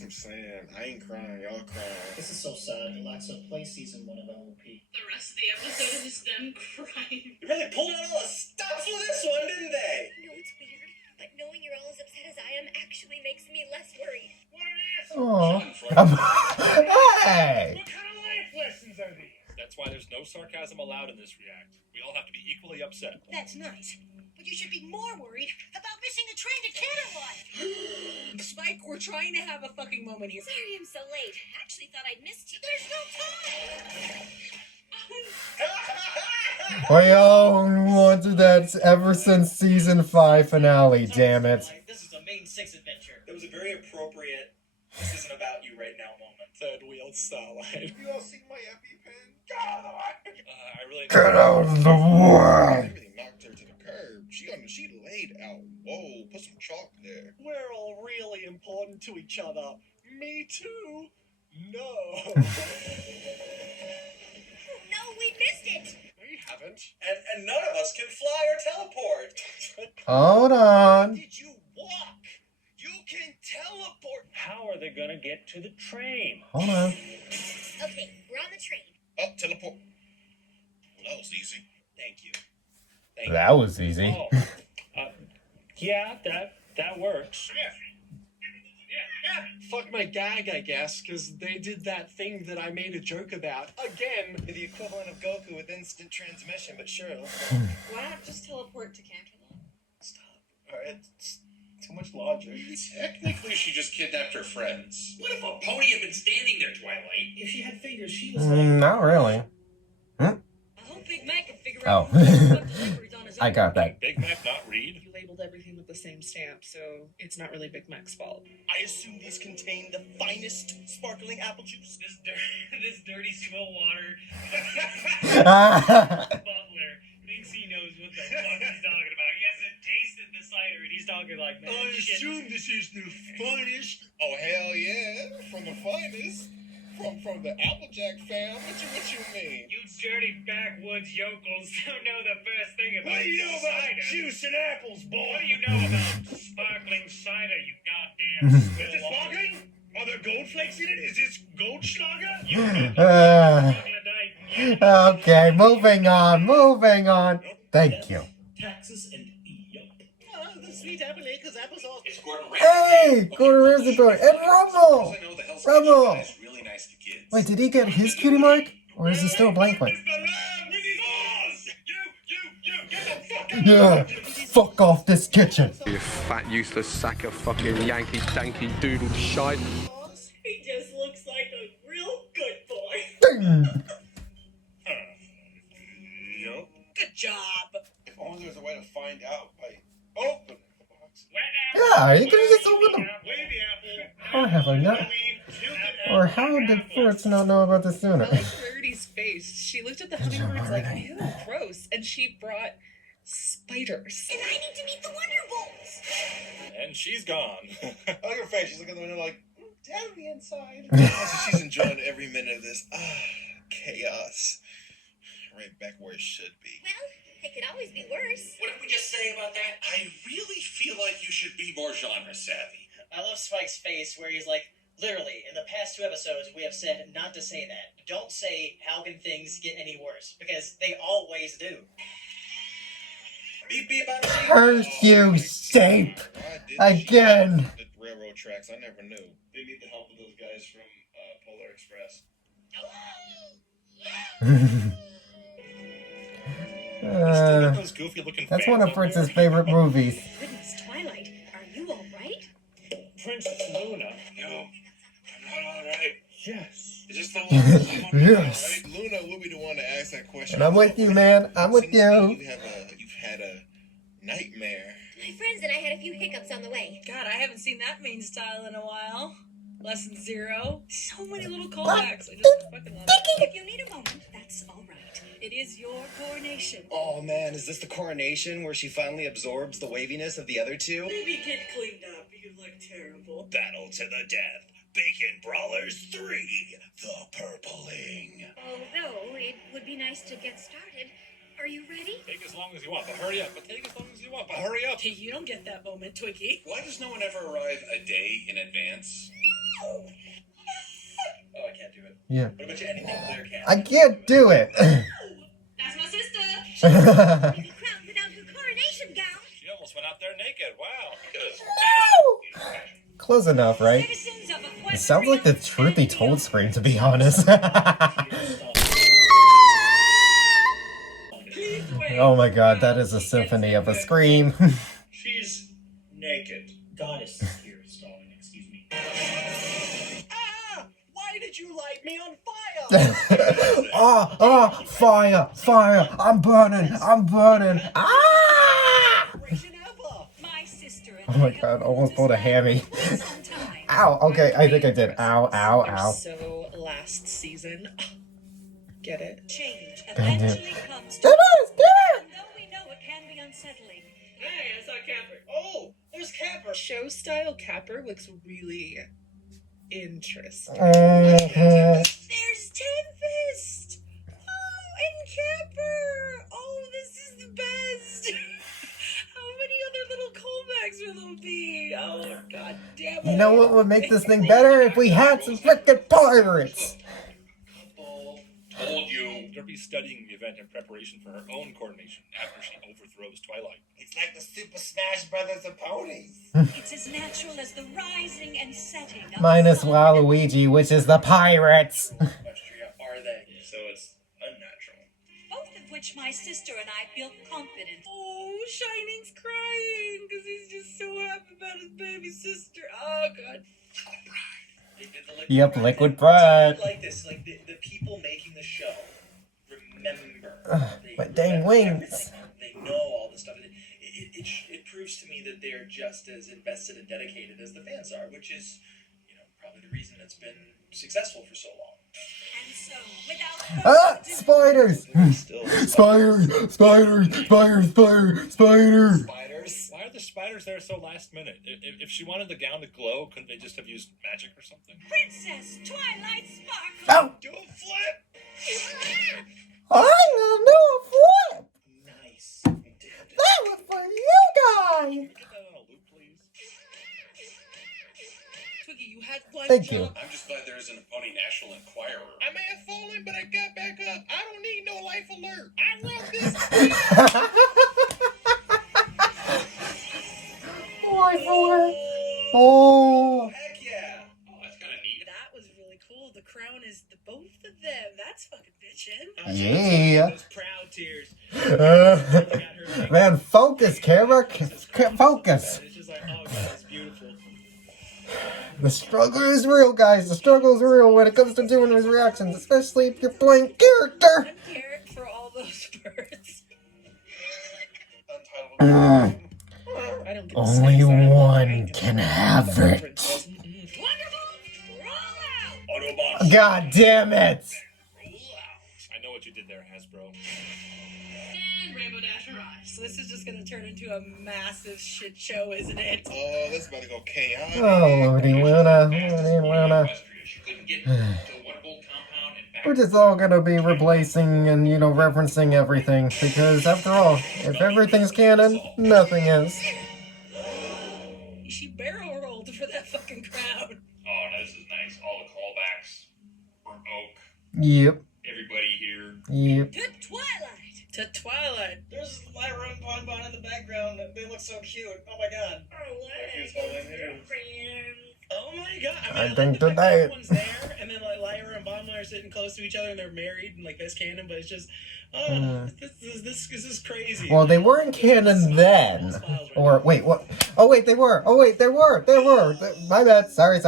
I'm saying, I ain't crying, y'all crying. This is so sad. Alexa, play season 1 of MLP. The rest of the episode is just them crying. they really pulled out all the stops for this one, didn't they? I know it's weird, but knowing you're all as upset as I am actually makes me less worried. What an asshole. Aw. Hey! What kind of life lessons are these? That's why there's no sarcasm allowed in this React. We all have to be equally upset. That's nice. But you should be more worried about missing the train to Canterlot. Spike, we're trying to have a fucking moment here. Sorry I'm so late. Actually thought I'd missed you. There's no time. We all wanted that ever since season 5 finale, damn it. This is a main 6 adventure. It was a very appropriate, this isn't about you right now moment. Third wheel starlight. You all see my EpiPen? I really Get out of the way! Really knocked her to the curb. She laid out. Whoa, put some chalk there. We're all really important to each other. Me too. No. No, we missed it. We haven't. And none of us can fly or teleport. Hold on. Did you walk? You can teleport. How are they gonna get to the train? Hold on. Okay, we're on the train. Oh, teleport. Well, that was easy. Thank you. That was easy. Oh, yeah, that works. Yeah. Fuck my gag, I guess, because they did that thing that I made a joke about. Again. The equivalent of Goku with instant transmission, but sure. Why not just teleport to Canterlot? Alright, it's too much logic. Technically, she just kidnapped her friends. What if a pony had been standing there, Twilight? If she had fingers, she was Not really. I hope Big Mac can figure Oh. out what he's on his I own. got that. Big Mac not read? You labeled everything with the same stamp, so it's not really Big Mac's fault. I assume these contain the finest sparkling apple juice. This dirty swill water Ah. butler thinks he knows what the fuck he's talking about. He hasn't tasted the cider and he's talking like, man, I shit. assume this is the finest. Oh, hell yeah. From the finest. From the Applejack fam. What you mean? You dirty backwoods yokels don't know the first thing about What do you know about cider. juice and apples, boy? What do you know about sparkling cider, you goddamn Is swill it water? sparkling? Are there gold flakes in it? Is this Goldschlager? Okay, moving on. Thank you. taxes and Oh, the sweet apple acres applesauce. It's Gordon Hey! Gordon Ramsay and Rumble! Rumble! really nice to kids. Wait, did he get his cutie mark? Or is he still a blank one? Yeah, fuck off this kitchen. You fat, useless sack of fucking Yankee danky doodle shite. He just looks like a real good boy. Yup. Good job. If only there was a way to find out by opening the box. Yeah, you could've just opened them. How have I not? Or how did Forrest not know about this sooner? I like Rarity's face. She looked at the hummingbirds like, ew, gross. And she brought spiders. And I need to meet the Wonder Bolts. And she's gone. Look at her face. She's looking at the window like, Down the inside. so she's enjoying every minute of this. Chaos. Right back where it should be. Well, it could always be worse. What did we just say about that? I really feel like you should be more genre savvy. I love Spike's face where he's like, literally, in the past 2 episodes, we have said not to say that. Don't say, how can things get any worse? Because they always do. Beep beep, I'm cheap. Curse you, shape! Again! The railroad tracks, I never knew. They need the help of those guys from Polar Express. That's one of Fritz's favorite movies. Goodness, Twilight, are you all right? Princess Luna. No, I'm not all right. Yes. Is this the one? Yes. Luna will be the one to ask that question. And I'm with you, man. I'm with you. You've had a nightmare. My friends and I had a few hiccups on the way. God, I haven't seen that main style in a while. Lesson 0. So many little callbacks. I just fucking love it. If you need a moment, that's all right. It is your coronation. Oh man, is this the coronation where she finally absorbs the waviness of the other two? Maybe get cleaned up. You look terrible. Battle to the death. Bacon Brawlers 3. The Purpling. Although it would be nice to get started. Are you ready? Take as long as you want, but hurry up. Take as long as you want, but hurry up. Hey, you don't get that moment, Twinkie. Why does no one ever arrive a day in advance? Oh, I can't do it. Yeah. What about you? Anything clear can? I can't do it. That's my sister. Be crowned without her coronation gown. She almost went out there naked. Wow. Close enough, right? It sounds like the Truth Be Told scream, to be honest. Oh my god, that is a symphony of a scream. She's naked. Goddess here, stalling, excuse me. Ah! Why did you light me on fire? Fire, I'm burning. Ah! My sister Oh my god, almost pulled a hammy. Ow, okay, I think I did. Ow. So last season. Get it? Change Dang it. eventually comes to us. And though we know it can be unsettling. Hey, I saw Capper. Oh, there's Capper. Show style Capper looks really interesting. Mhm. There's Tempest. Oh, and Capper. Oh, this is the best. How many other little callbacks will there be? Oh, god damn it. You know what would make this thing better? If we had some frickin' pirates! Told you. They'll be studying the event in preparation for her own coronation after she overthrows Twilight. It's like the Super Smash Brothers of ponies. It's as natural as the rising and setting of Minus the sun. Waluigi, which is the pirates. Are they? So it's unnatural. Both of which my sister and I feel confident. Oh, Shining's crying because he's just so happy about his baby sister. Oh, God. Yep, liquid pride. Like this, like the people making the show remember. My dang wings. They know all this stuff. It proves to me that they're just as invested and dedicated as the fans are, which is, probably the reason it's been successful for so long. And so, without Spiders! Spiders! Why are the spiders there so last minute? If she wanted the gown to glow, couldn't they just have used magic or something? Princess Twilight Sparkle. Oh! Do a flip! I'm gonna do a flip! Nice. That was for you guys! Get that on a loop, please. Twiggy, you had one Thank job. you. I'm just glad there isn't a Pony National Enquirer. I may have fallen, but I got back up. I don't need no life alert. I wrote this. Oh! Heck yeah! Oh, that's kind of neat. That was really cool. The crown is the both of them. That's fucking bitchin'. Yeah. Those proud tears. Man, focus, Kara. Focus. It's just like, oh god, it's beautiful. The struggle is real, guys. The struggle is real when it comes to doing these reactions, especially if you're playing character. One carrot for all those birds. Untitled. I don't get Only one can have it. Autobots. God damn it! I know what you did there, Hasbro. And Rainbow Dash arrives. So this is just gonna turn into a massive shit show, isn't it? Oh, this is about to go chaotic. Oh, Lordy Luna. She couldn't get to one gold compound and back. We're just all gonna be replacing and, referencing everything. Because, after all, if everything's canon, nothing is. She barrel rolled for that fucking crowd. Oh, no, this is nice. All the callbacks. Burnt Oak. Yep. Everybody here. Yep. To Twilight. to Twilight. There's Lyra and Bonbon in the background. They look so cute. Oh my god. Oh my god. I think today one's there, and then like Lyra and Bonbon are sitting close to each other, and they're married, and like that's canon. But it's just, this is crazy. Well, they weren't canon then. Or wait, what? Oh wait, they were. Oh wait, they were. My bad. Sorry.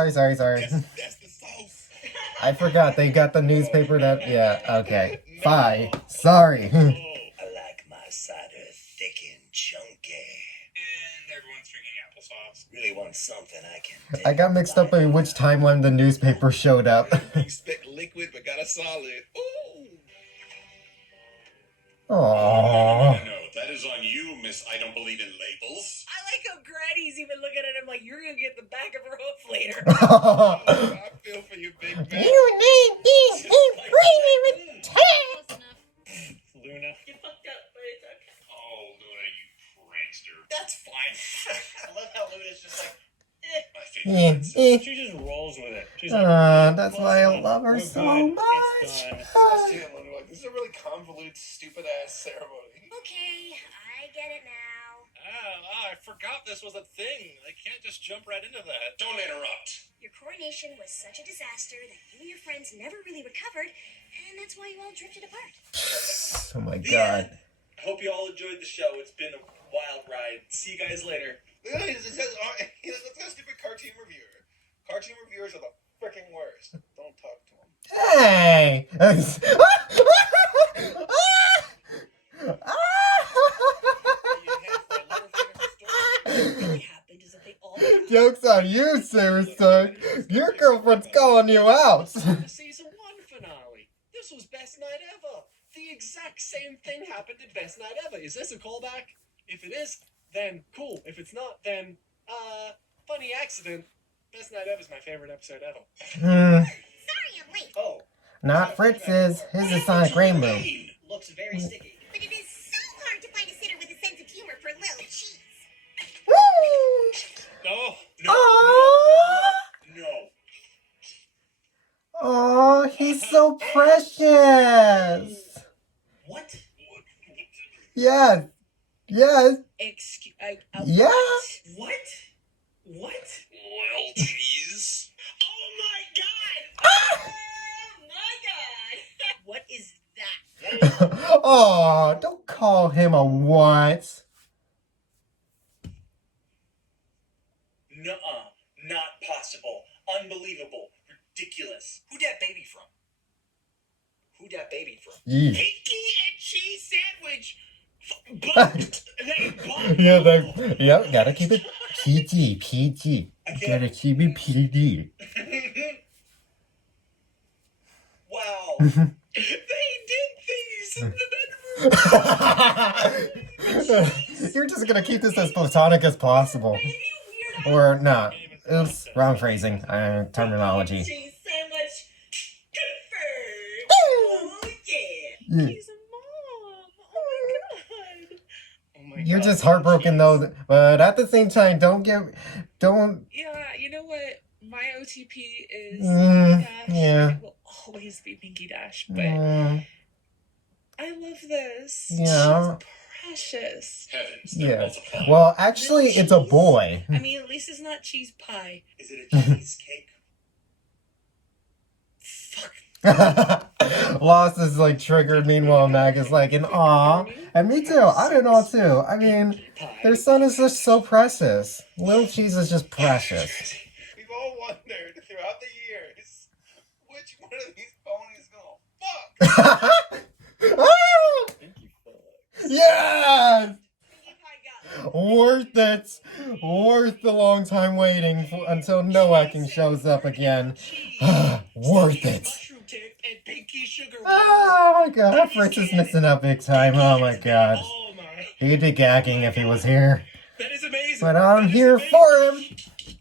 I forgot they got the newspaper that. Yeah. Okay. Bye. Sorry. I like my cider thick and chunky. And everyone's drinking applesauce. Really want something I can. I got mixed up in which timeline the newspaper showed up. Expect liquid, but got a solid. Ooh. Aww. No, that is on you, miss. I don't believe in labels. I like how Granny's even looking at him like, you're gonna get the back of her hoof later. I feel for you, big man. You need this ingredient with tail. Luna. You fucked up, but it's okay. Oh, Luna, you prankster. That's fine. I love how Luna's just like, She just rolls with it. She's like, That's why I love her so much. This is a really convoluted, stupid ass ceremony. Okay, I get it now. I forgot this was a thing. I can't just jump right into that. Don't interrupt. Your coronation was such a disaster that you and your friends never really recovered, and that's why you all drifted apart. Oh my god. I hope you all enjoyed the show. It's been a wild ride. See you guys later. It says, let's go stupid cartoon reviewer. Cartoon reviewers are the freaking worst. Don't talk to them. Hey! Joke's on you, Sarah. Your girlfriend's calling you out. Season 1 finale. This was Best Night Ever. The exact same thing happened in Best Night Ever. Is this a callback? If it is, then cool. If it's not, then, funny accident. Best Night Ever is my favorite episode ever. Sorry I'm late. Oh. Not Fritz's. His is Sonic Rainbow. looks very sticky. But it is so hard to find a sitter with a sense of humor for little cheese. No. Oh, he's so precious. What? Yes. Yes. Excuse. Yeah. What? Little cheese. Oh my god! Oh my god! What is that? Oh, don't call him a what? Nuh-uh. Not possible. Unbelievable. Ridiculous. Who that baby from? Yeah. Pinky and cheese sandwich. But Yeah, gotta keep it PG. Gotta keep it PG. Wow. They did things in the bedroom. You're just gonna keep this as platonic as possible. Or not. Oops, wrong phrasing. Terminology. Cheese sandwich. Confirmed. Oh yeah. She's a mom. Oh my god. You're just heartbroken though, but at the same time, don't. Yeah, you know what? My OTP is Yeah. It will always be Pinky Dash, but I love this. Yeah. She's precious. Heavens, Yeah. Well, actually, it's a boy. I mean, at least it's not cheese pie. Is it a cheesecake? Lost is like triggered. Meanwhile, Mag is like, and aw. And me too. I don't know too. I mean, their son is just so precious. Little Cheese is just precious. We've all wondered throughout the years which one of these ponies gonna fuck. Yes! Worth it. Worth the long time waiting until Noaking shows up again. Worth it. Oh my god, Fritz is missing out big time. Oh my god. He'd be gagging if he was here. That is amazing. But I'm here for him.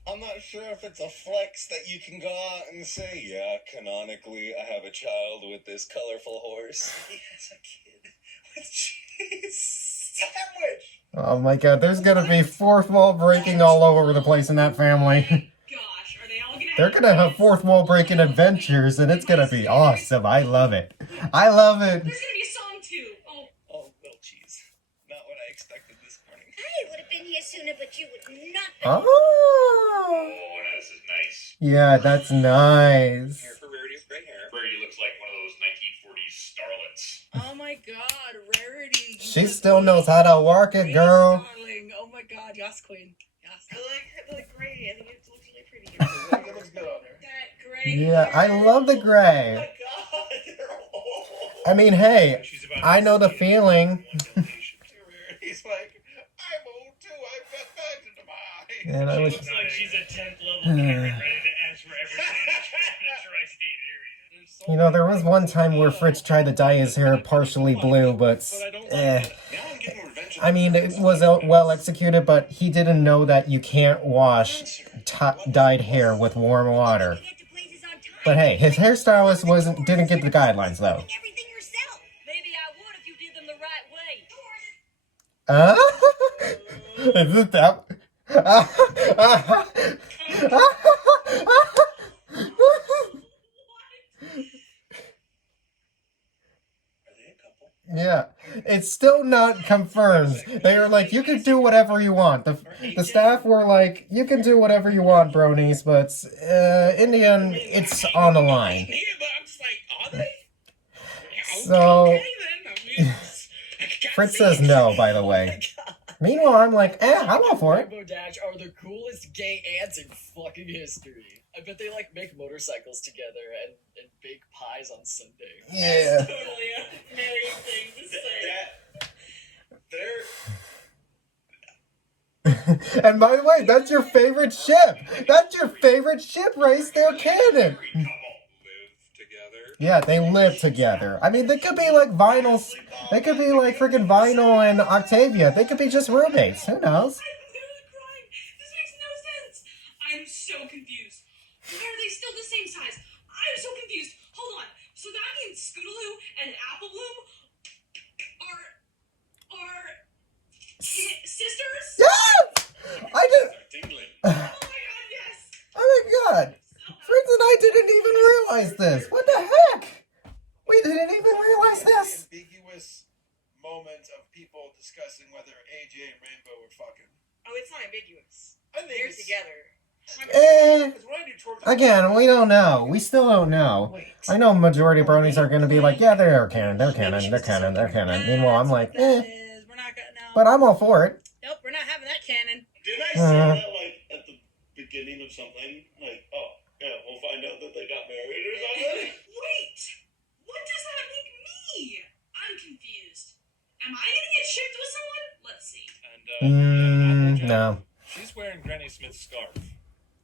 I'm not sure if it's a flex that you can go out and say, yeah, canonically, I have a child with this colorful horse. He has a kid with cheese sandwich. Oh my god, there's gonna be fourth wall breaking all over the place in that family. Gosh, are they all gonna They're gonna have fourth wall breaking adventures and it's gonna be awesome. I love it. I love it. There's gonna be a song too. Oh. sooner, but you would not. Oh, this is nice. yeah, that's nice. Hair for Rarity with great hair. Rarity looks like one of those 1940s starlets. Oh my god, Rarity. She still knows how to work it, girl. Darling. Oh my god, yes, queen. Yes. I like her, the gray. I think it looks really pretty. It looks good on her. That gray. Yeah, I love the gray. I mean, hey, I know the feeling. He's like, I'm old too. I've got bags to buy. And I was. Looks like she's a 10th level Karen ready to ask for everything in the tri-state area. You know, there was one time where Fritz tried to dye his hair partially blue, but I mean, it was well executed, but he didn't know that you can't wash dyed hair with warm water. But hey, his hairstylist didn't get the guidelines though. Maybe I would if you did them the right way. Is it that? Yeah, it's still not confirmed. They were like, you can do whatever you want. The staff were like, you can do whatever you want, Bronies, but in the end, it's on the line. Yeah, but I'm just like, are they? So, Fritz says no, by the way. Meanwhile, I'm like, I'm all for it. Montage are the coolest gay ants in fucking history. I bet they like make motorcycles together and bake pies on Sunday. Yeah. That's totally a married thing to say. And by the way, that's your favorite ship. That's your favorite ship, Race. They're canon. Yeah, they live together. I mean, they could be like vinyls. They could be like freaking Vinyl and Octavia. They could be just roommates. Who knows? I'm literally crying. This makes no sense. I'm so confused. Why are they still the same size? I'm so confused. Hold on. So that means Scootaloo and Apple Bloom are sisters? Yes! I did. Oh my god, yes. Oh my god. Fritz and I didn't even realize this. What the heck? We didn't even realize this. Ambiguous moment of people discussing whether AJ and Rainbow were fucking. Oh, it's not ambiguous. I think They're it's together. Again, we don't know. We still don't know. I know majority of Bronies are going to be like, yeah, they're canon, they're canon, they're canon, they're canon. Meanwhile, I'm like, but I'm all for it. Nope, we're not having that canon. Did I say that like at the beginning of something? Like, oh, yeah, we'll find out that they got married or something? Wait. What does that make me? I'm confused. Am I gonna get shipped with someone? Let's see. And, no. She's wearing Granny Smith's scarf.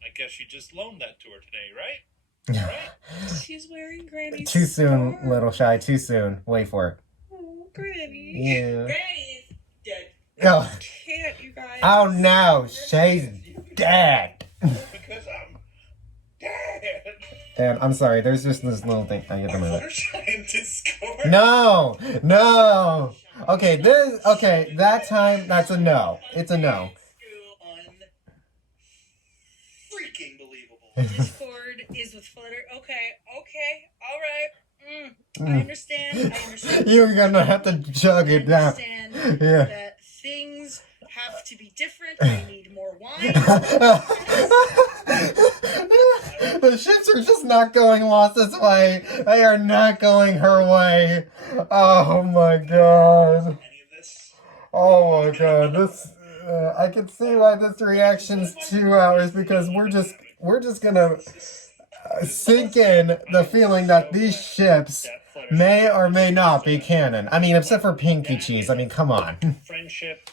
I guess she just loaned that to her today, right? Right? She's wearing Granny's Too soon, little shy. Too soon. Wait for it. Oh, Granny. Yeah. Granny is dead. Oh. Can't you guys? Oh no, Shay's dead. Because I'm dead. And I'm sorry, there's just this little thing. I get the move. Fluttershy in Discord. No, no. Okay, that time, that's a no. It's a no. Freaking believable. Discord is with Flutter. Okay, alright. I understand. You're gonna have to chug it down. Yeah. That things have to be different. I need more wine. The ships are just not going Loss's way. They are not going her way. Oh my god. Oh my god. This I can see why this reaction's 2 hours, because we're just gonna sink in the feeling that these ships may or may not be canon. I mean, except for Pinky Cheese. I mean, come on. Friendship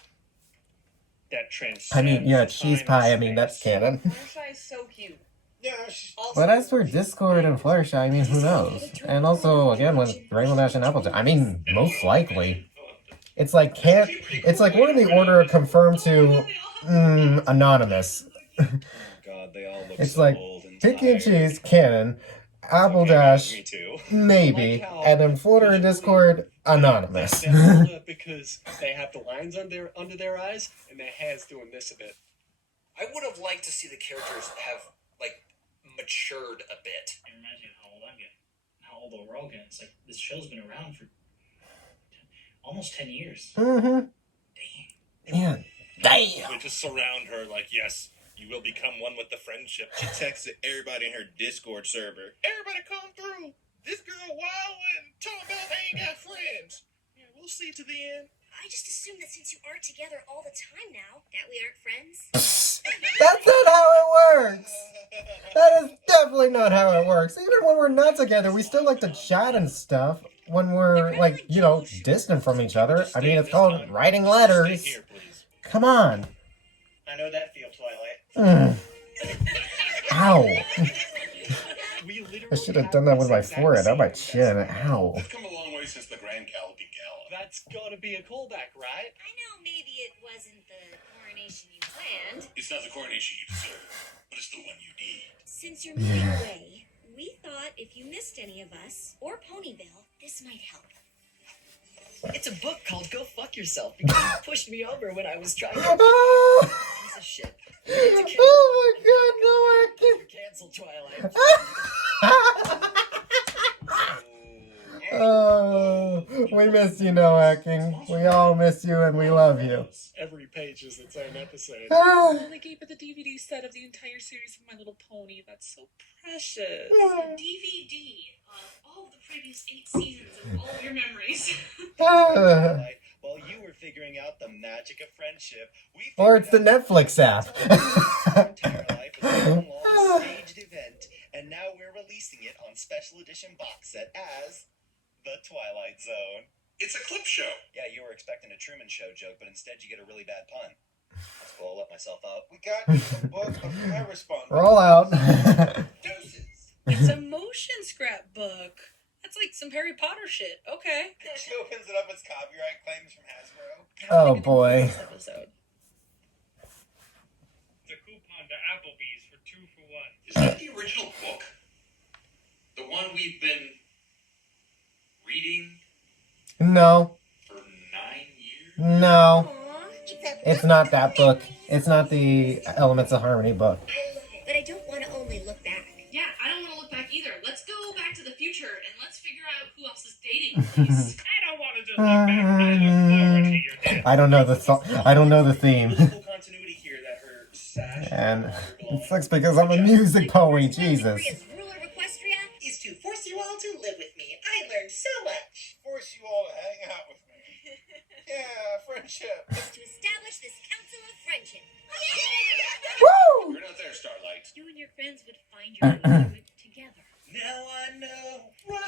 that transcends. I mean, yeah, Cheese Pie. I mean, that's canon. Fluttershy is so cute. Yeah, But as for Discord and Fluttershy, I mean, who knows? And also, again, with Rainbow Dash and Applejack, I mean, most likely. It's like, we're in the order of confirmed to anonymous. God, they all look It's so like old and Pinky and Cheese, canon, Applejash, Me too. maybe, and then Flutter and Discord, anonymous. Because they have the lines under their eyes and their hands doing this a bit. I would have liked to see the characters have, like, matured a bit. I imagine how old I'm getting, how old we're all getting. It's like, this show's been around for almost 10 years. Mm-hmm. Man, Damn. They just surround her like, yes, you will become one with the friendship. She texted everybody in her Discord server. Everybody come through. This girl wildin', talking about they ain't got friends. Yeah, we'll see to the end. I just assumed that since you are together all the time now, that we aren't friends. That's not how it works. That is definitely not how it works. Even when we're not together, we still like to chat and stuff when we're, like, you know, distant from each other. I mean, it's called writing letters. Come on. I know that feel, Twilight. Ow. I should have done that with my forehead, not my chin. Ow. We've come a long way since the Grand Galloping Gala. That's gotta be a callback, right? I know maybe it wasn't the coronation you planned. It's not the coronation you deserve, but it's the one you need. Since you're moving away, we thought if you missed any of us, or Ponyville, this might help. It's a book called Go Fuck Yourself because you pushed me over when I was trying to piece of shit. Oh my god, no, I can't. You're canceled, Twilight. Oh, we miss you, Noah King. We all miss you and we love you. Every page is its own episode. I only gave her the DVD set of the entire series of My Little Pony. That's so precious. DVD of all of the previous 8 seasons of all of your memories. Twilight, while you were figuring out the magic of friendship, we Or it's the Netflix app. our entire life was one long staged event, and now we're releasing it on special edition box set as The Twilight Zone. It's a clip show. Yeah, you were expecting a Truman Show joke, but instead you get a really bad pun. That's cool, I'll let myself out. We got you a book of correspondence. Roll out. It's a motion scrapbook. That's like some Harry Potter shit. Okay. She opens it up as copyright claims from Hasbro. Oh boy. Episode. The coupon to Applebee's for 2 for 1. Is that the original book? The one we've been reading No. for 9 years? No. It's not that book. It's not the Elements of Harmony book. But I don't want to only look back. Yeah, I don't want to look back either. Let's go back to the future and let's figure out who else is dating, please. I don't want to just look back. I look forward to your death. I don't know the I don't know the theme. Continuity here that her sash And it sucks because I'm a music poet, Jesus. Ruler of Equestria Is to force you all to live with me. I learned so much. Force you all to hang out with me. Yeah, friendship. is to establish this council of friendship. Woo! You're not there, Starlight. You and your friends would find your way through it together. Now I know what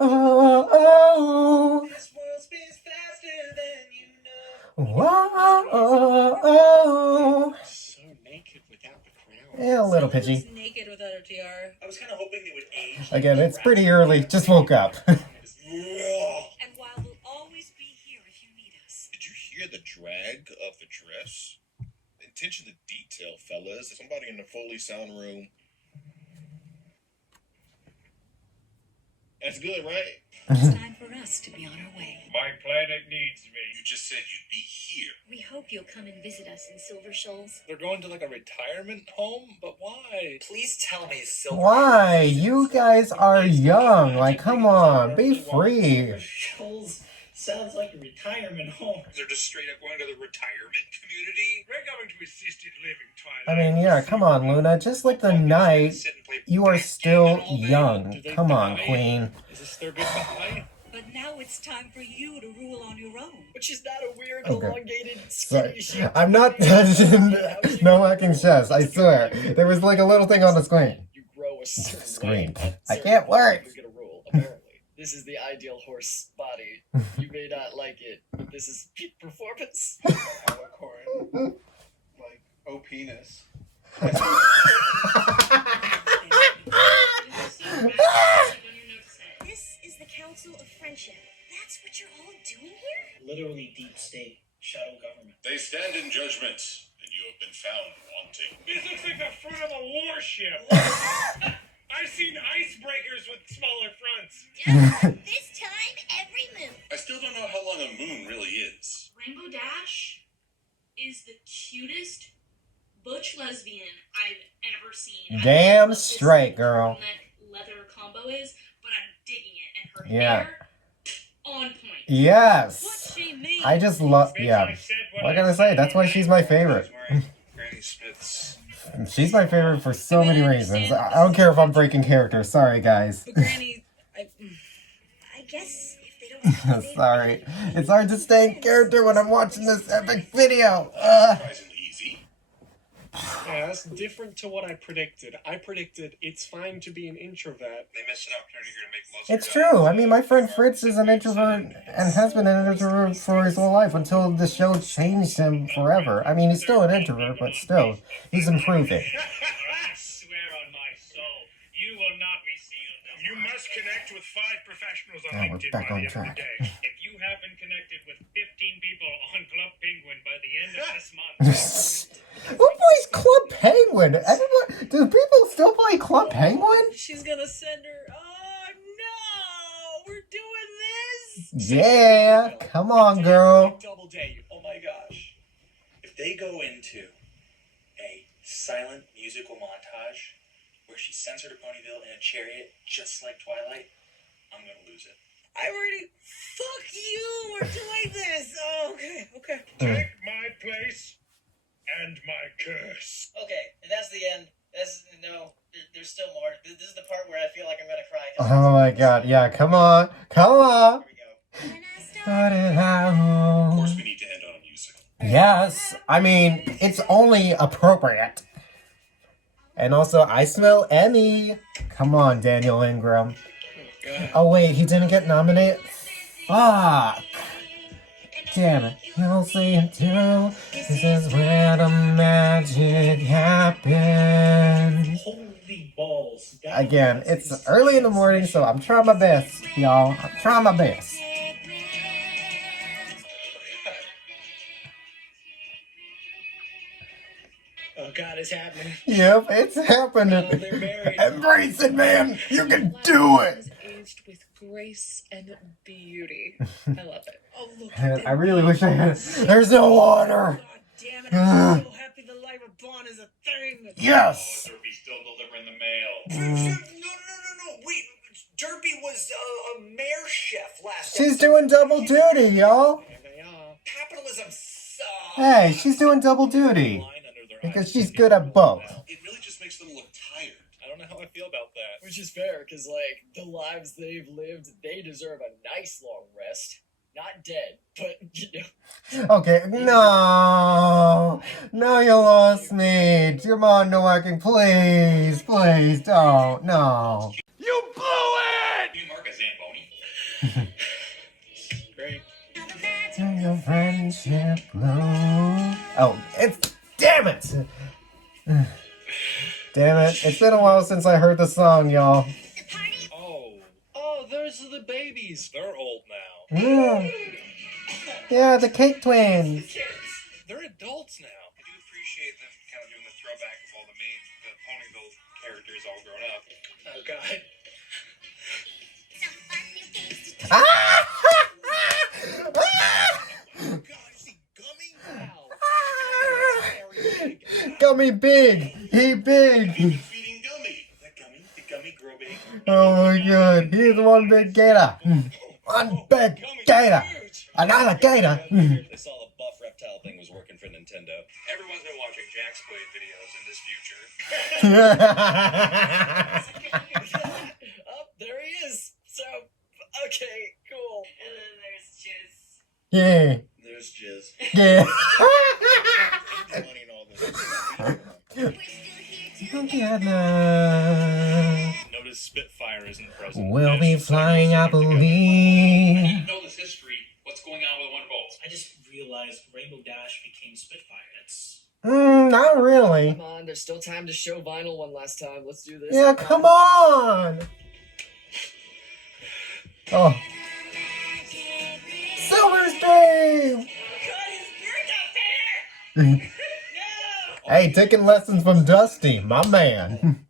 Oh, oh, this world spins faster than you know. whoa, oh, oh. So naked without the crown. Yeah, a little Someone pitchy. looks naked without a tiara. I was kind of hoping they would age. Again, it's pretty early. Just woke up. And while we'll always be here if you need us. Did you hear the drag of the dress? Attention to detail, fellas. There's somebody in the Foley sound room. That's good, right? It's time for us to be on our way. My planet needs me. You just said you'd be here. We hope you'll come and visit us in Silver Shoals. They're going to like a retirement home, but why? Please tell me, Silver. Why? You guys are young. Like, come on. Be free. Shoals sounds like a retirement home. They're just straight up going to the retirement community. We're going to assisted living, Twilight. I mean, yeah, come on, Luna. Just like the night, you are still young. Come on, Queen. Is this their goodbye? But now it's time for you to rule on your own. Which is not a weird, Okay. elongated, Sorry. skinny shape. I'm not. No hacking chest, I swear. There was like a little thing on the screen. You grow a certain Screen. way. I can't work. You get a rule, apparently. This is the ideal horse body. You may not like it, but this is peak performance. Acorn. Like, oh, penis. This is the Council of Friendship. That's what you're all doing here? Literally deep state, shadow government. They stand in judgment, and you have been found wanting. This looks like the front of a warship. I've seen icebreakers with smaller fronts. This time, every move. I still don't know how long a moon really is. Rainbow Dash is the cutest butch lesbian I've ever seen. I Damn don't know what this straight, girl. turtleneck leather combo is, but I'm digging it. And her Yeah. hair, on point. Yes. I just love, yeah. What can I say? That's why she's my favorite. She's my favorite for so many reasons. I don't care if I'm breaking character. Sorry, guys. But Granny, I guess if they don't Sorry. It's hard to stay in character when I'm watching this epic video. Yeah, that's different to what I predicted. I predicted it's fine to be an introvert. They missed an opportunity here to make most It's true. I mean, my friend Fritz is an introvert and has been an introvert for his whole life until the show changed him forever. I mean, he's still an introvert, but still, he's improving. I swear on my soul, you will not be sealed. You must connect with 5 professionals on Now we're LinkedIn back by on the end track. of the day. If you haven't connected with 15 people on Club Penguin by the end of this month, Who plays Club Penguin? Everyone, do people still play Club Penguin? she's gonna send her. Oh no, we're doing this. Yeah, come on, girl. Double date. Oh my gosh. If they go into a silent musical montage where she sends her to Ponyville in a chariot just like Twilight, I'm gonna lose it. I already. Fuck you. We're doing this. Oh, okay. take my place and my curse. Okay, and that's the end. There's still more. This is the part where I feel like I'm gonna cry. Oh my god, yeah, come on. Come on. Start it out. Of course, we need to end on a music. Yes, I mean, it's only appropriate. And also, I smell Emmy. Come on, Daniel Ingram. Oh wait, he didn't get nominated? Fuck. Damn it. You'll see it too. This is where the magic happens. Holy balls. Again, it's early in the morning, so I'm trying my best, y'all. I'm trying my best. Oh god, it's happening. Yep, it's happening. Oh, they're married. Embrace it, man. You can do it. Aged with grace and beauty. I love it. Oh look. I really wish I had. There's no water. Damn it! I'm so happy the life of Bond is a thing. Yes. Derpy's still delivering the mail. No. Wait, Derpy was a mayor chef last She's doing double duty, y'all. Capitalism sucks. Hey, she's doing double duty. Because she's good at both. It really just makes them look tired. I don't know how I feel about that. Which is fair, because, like, the lives they've lived, they deserve a nice long rest. Not dead, but, you know. Okay, no. No, you lost me. Come on, no working. Please, please don't. No. You blew it! You mark a Zamboni. Great. To your friendship glow. Oh, it's. Damn it! Damn it. It's been a while since I heard the song, y'all. Oh, those are the babies. They're old now. Yeah, the Cake Twins. They're adults now. I do appreciate them kind of doing the throwback of all the Ponyville characters all grown up. Oh god. Gummy big! He big! Feeding Gummy. The gummy grow big. Oh my god, he's one big gator! One big gator! Another gator! They saw the buff reptile thing was working for Nintendo. Everyone's been watching Jack's Blade videos in this future. Oh, there he is. So, okay, cool. And then there's Jizz. Yeah. There's Jizz. Yeah. Money and all this. Together. Notice Spitfire isn't present. We'll be flying, I believe. You know this history. What's going on with Wonderbolts? I just realized Rainbow Dash became Spitfire. That's Not really. Come on, there's still time to show Vinyl one last time. Let's do this. Yeah, come on! Oh. Silverstream! Hey, taking lessons from Dusty, my man.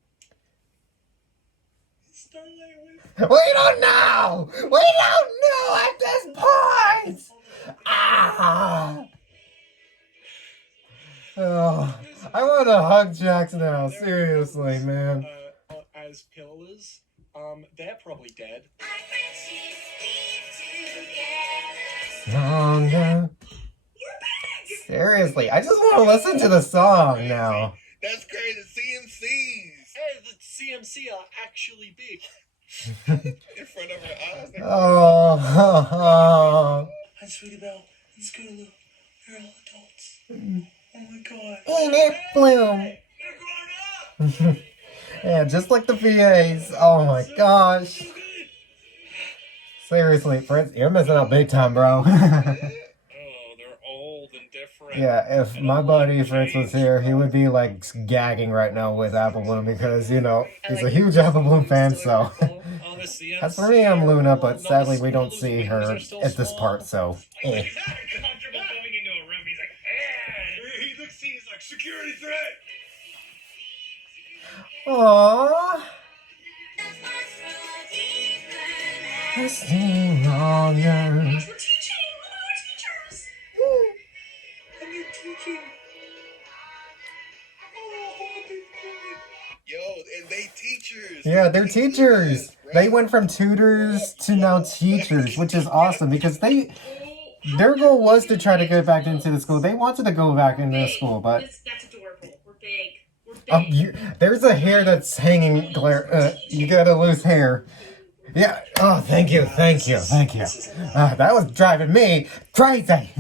We don't know! We don't know at this point! Ah! Oh, I want to hug Jax now, seriously, man. As pillars, they're probably dead. Stronger. Seriously, I just want to listen to the song now. That's crazy. CMCs. Hey, the CMC are actually big. In front of her eyes. Oh. Hi, Sweetie Belle. And Scootaloo. You're all adults. Oh my god. Ain't it Bloom? Yeah, just like the VAs. Oh my gosh. Seriously, Prince, you're missing out big time, bro. They're old and different. Yeah, if my buddy Fritz was here, he would be like gagging right now with Apple Bloom because, you know, he's a huge Apple Bloom fan, so. As for me, I'm Luna, but sadly we don't see her at this part, so. Eh. He looks, he's like, security threat. Aww. I stay longer. We're teaching. We're teachers. And you're teaching. Yo, and they teachers. Yeah, they're teachers. They went from tutors to now teachers, which is awesome because their goal was to try to get back into the school. They wanted to go back into the school, but That's adorable. We're big. there's a hair that's hanging, Claire. You got a loose hair. Yeah. Oh, thank you. That was driving me crazy.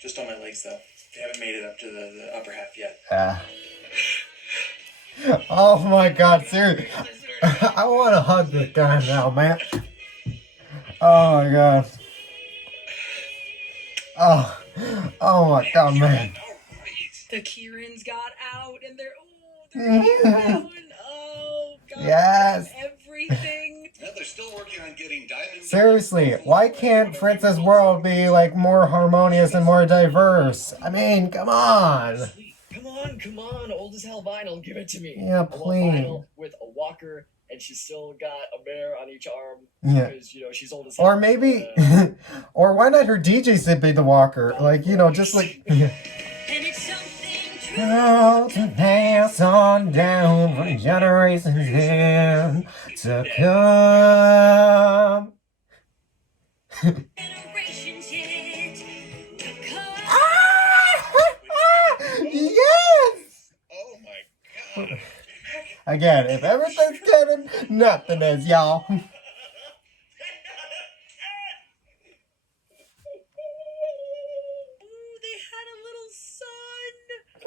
Just on my legs, though. They haven't made it up to the upper half yet. Oh my God, seriously. I want to hug this guy now, man. Oh my God. Oh my God, man. The Kierans got out and they're going, oh God. Yes. Everything. Yeah, they're still working on getting diamonds. Seriously, why can't Fritz's world be like more harmonious and more diverse? I mean, come on. Come on, old as hell vinyl, give it to me. Yeah, I want please. vinyl with a walker, and she's still got a bear on each arm. Yeah. Because, you know, she's old as hell. Or maybe, or why not her DJ should be the walker? Like, you know, just like. To pass on down for generations in to come. Yes! Oh my God. Again, if everything's canon, nothing is, y'all.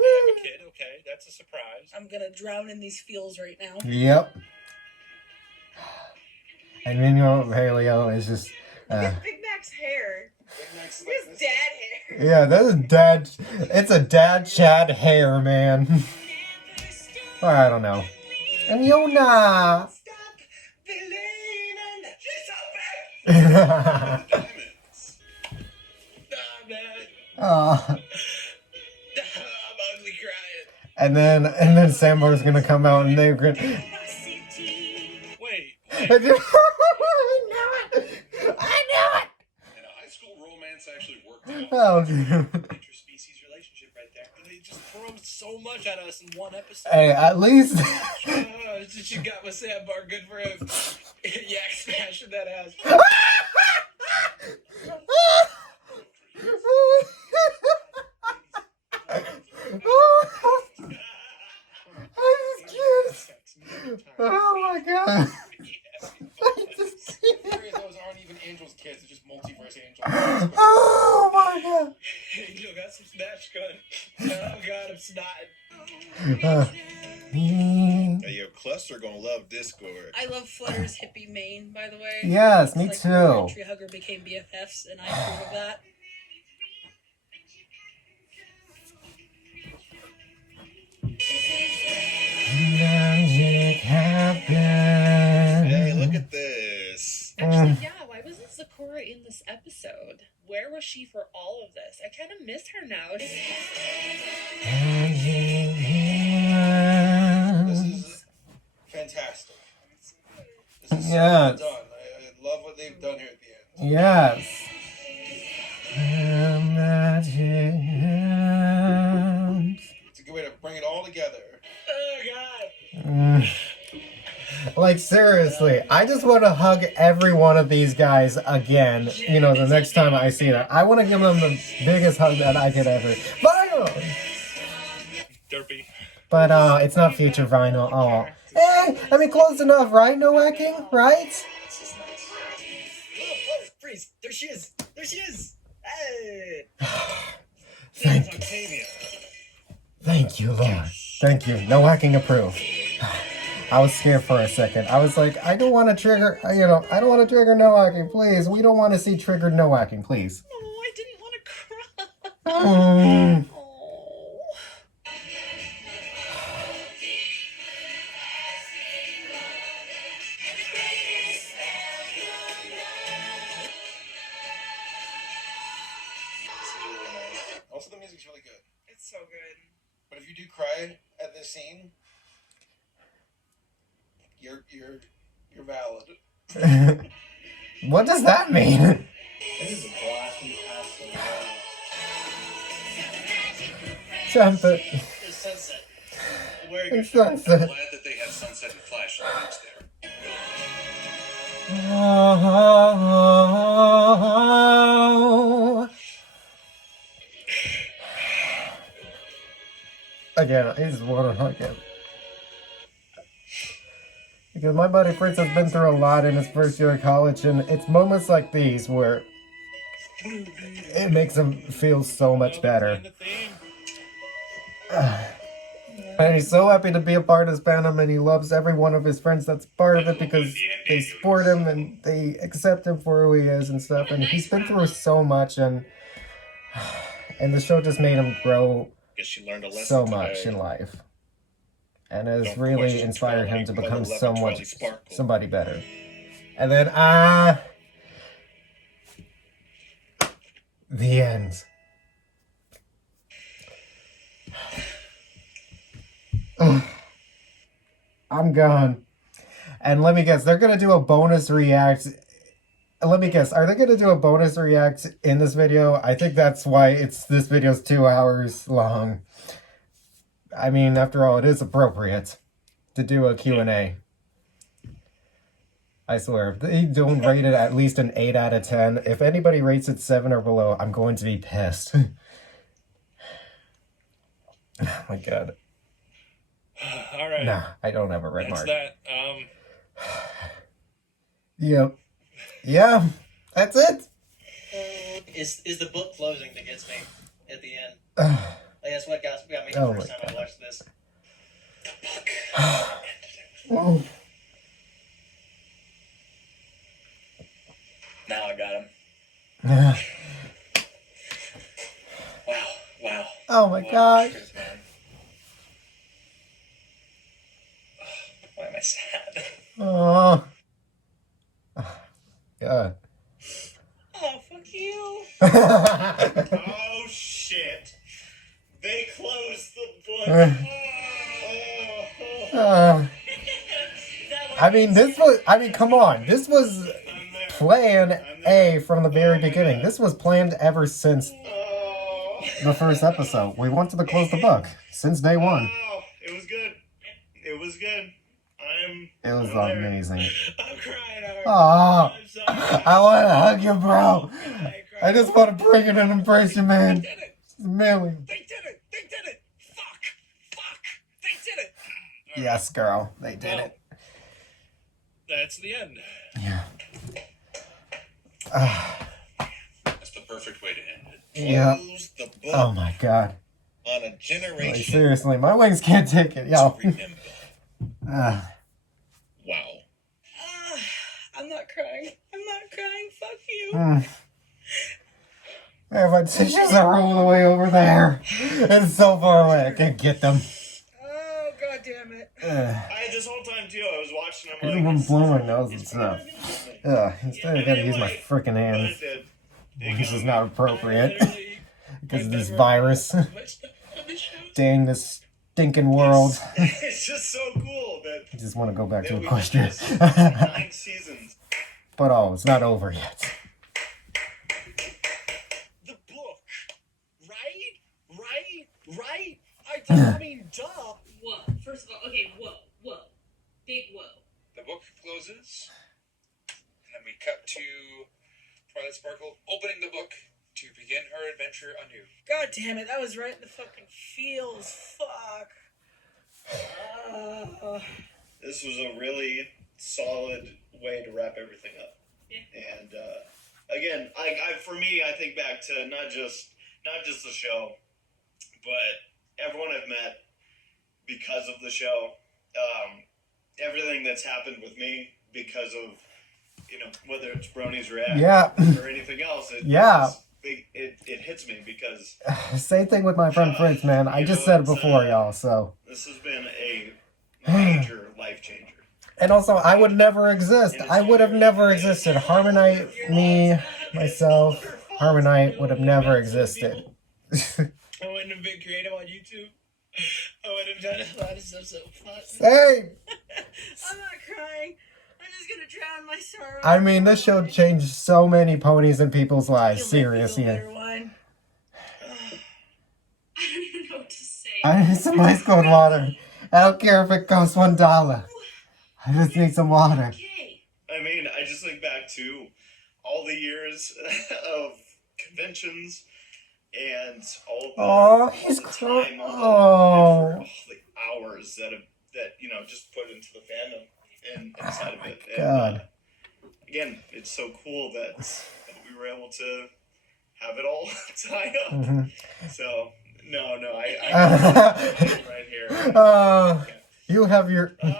A kid, okay, that's a surprise. I'm gonna drown in these feels right now. Yep. And then, you know, Paleo is just. Look at Big Mac's hair. His dad hair. Yeah, that is dad. It's a dad Chad hair, man. Or I don't know. And Yona. Oh. And then Sambar's gonna come out and they're gonna. Wait. I knew it. And a high school romance actually worked out. Oh, dude. Interspecies relationship right there. They just throw so much at us in one episode. Hey, at least. You got my Sandbar, good for him. Yak smashing that ass. Oh my God. Those aren't even angels' kids, they're just multiverse angels. Oh my God. Angel got some snatch gun. Oh God, I'm snotting. Hey, yo, Cluster gonna love Discord. I love Flutter's hippie mane, by the way. Yes, me It's too. Like Tree Hugger became BFFs, and I approve of that. Magic happens. Hey, look at this. Actually, yeah, why wasn't Sakura in this episode? Where was she for all of this? I kind of miss her now. This is fantastic. This is so Yes. well done. I love what they've done here at the end. Yes. Magic hands. It's a good way to bring it all together. Oh God. Like, seriously, I just want to hug every one of these guys again, you know, the next time I see them. I want to give them the biggest hug that I could ever. Vinyl! Derpy. But, it's not future vinyl. Oh. I mean, close enough, right? No hacking, right? Oh, freeze! There she is! There she is! Hey! Thank you, Lord. Thank you. No hacking approved. I was scared for a second. I was like, I don't want to trigger, you know, I don't want to trigger no hacking, please. We don't want to see triggered no hacking, please. Oh, I didn't want to cry. Also, the music's really good. It's so good. But if you do cry at this scene, you're valid. What does that mean? This is a glossy pastel. Trumpet. It's sunset. It's sunset. I'm glad that they had sunset and flash lights there. Again, I just want to hug him. Because my buddy Fritz has been through a lot in his first year of college, and it's moments like these where it makes him feel so much better. And he's so happy to be a part of this fandom, and he loves every one of his friends that's part of it because they support him and they accept him for who he is and stuff. And he's been through so much, and the show just made him grow so much in life. And has really inspired him to become somebody better. And then, the end. I'm gone. And let me guess, they're gonna do a bonus react. Let me guess, are they gonna do a bonus react in this video? I think that's why this video's 2 hours long. I mean, after all, it is appropriate to do a Q&A. I swear, if they don't rate it at least an 8 out of 10, if anybody rates it 7 or below, I'm going to be pissed. Oh my god. All right. Nah, I don't have a red mark. That. Yep. Yeah, that's it. Is the book closing that gets me at the end. That's what got me the first time I watched this. The book. Oh. Now I got him. Wow. Oh my god. Why am I sad? Oh. God. Oh, fuck you. Oh, shit. They closed the book. I mean, come on. This was plan A from the very beginning. This was planned ever since the first episode. We wanted to close the book since day one. Oh, it was good. It was good. It was amazing. I'm crying. Oh, I want to hug you, bro. I just want to bring it and embrace you, man. It's a million. They did it. Fuck. They did it. Yes, girl. They did it. That's the end. Yeah. That's the perfect way to end it. Yeah. Close the book Oh my god. on a generation. Like, seriously, my wings can't take it, yo. Wow. I'm not crying. Fuck you. Yeah, my tissues are all the way over there. It's so far away, I can't get them. Oh, god damn it. This whole time too, I was watching. I didn't want to blow my nose and stuff. Instead I gotta use my freaking hands. Which is not appropriate. Because of this virus. Dang this stinking world. It's just so cool that I just want to go back to Equestria. 9 seasons. But it's not over yet. The book, right? I mean, duh. Whoa. First of all, okay, whoa. Big whoa. The closes, and then we cut to Twilight Sparkle opening the book to begin her adventure anew. God damn it, that was right in the fucking feels. Fuck. This was a really solid way to wrap everything up. Yeah. And again, for me, I think back to not just the show, but everyone I've met because of the show. Everything that's happened with me because of, whether it's Bronies React or anything else. It hits me because... Same thing with my friend Fritz, man. I just said it before, y'all, so... This has been a major life changer. And also, I would never exist. I would have never existed. Harmonight, me, myself, Harmonight would have never existed. I wouldn't have been creative on YouTube. I would have done a lot of stuff so fun. Same! I'm not crying. I'm just gonna drown my sorrow. I mean, this show changed so many ponies in people's lives. Seriously. I don't even know what to say. I need some ice cold water. I don't care if it costs $1. I just need some water. I mean, I just think back to all the years of conventions and all the time, all the hours that just put into the fandom and inside of it. God. And, again, it's so cool that we were able to have it all tie up. Mm-hmm. So no, I right here. You have your. What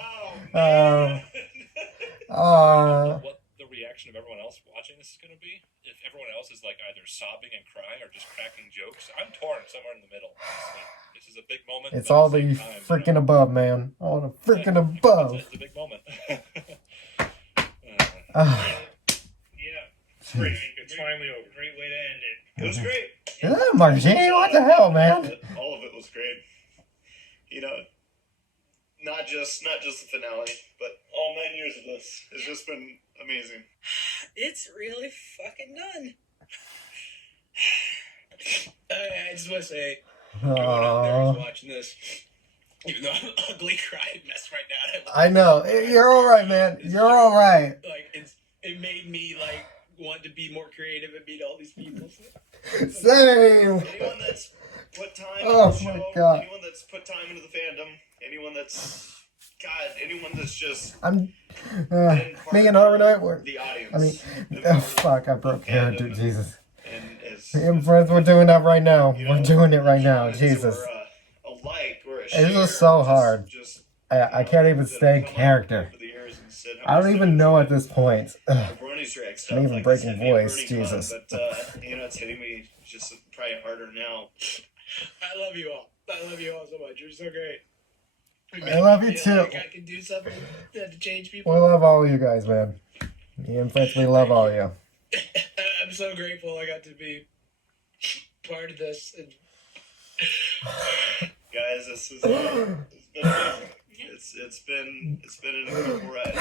the reaction of everyone else watching this is going to be? If everyone else is like either sobbing and crying or just cracking jokes, I'm torn somewhere in the middle. Honestly. This is a big moment. It's all the freaking above, man. All the freaking above. It's a big moment. Great. It's finally over. Great way to end it. It was great. Yeah, Margie, what the hell, man? All of it was great. Not just the finale, but all 9 years of this. It's just been amazing. It's really fucking done. I just want to say, everyone out there who's watching this, even though I'm an ugly crying mess right now. I know. You're all right, man. You're all right. Like, it made me, like, want to be more creative and meet all these people. Same. Anyone that's put time Oh, into the my show, God. anyone that's put time into the fandom, anyone that's just... Me and Harmonight were... The audience. I mean, fuck, I broke character, Jesus. And Me and friends, we're doing that right now. We're doing it right now, Jesus. a like or a It share, was so hard. I can't even stay character. I don't even know at this point. Bronies React stuff, I'm even like breaking it's hit me voice, pretty Jesus. hard, but it's hitting me just probably harder now. I love you all. I love you all so much. You're so great. I love you too. Like I can do something to change people. We love all of you guys, man. Me and Fritz, we love all of you. I'm so grateful I got to be part of this. And... Guys, this is it's been amazing. It's been an incredible ride.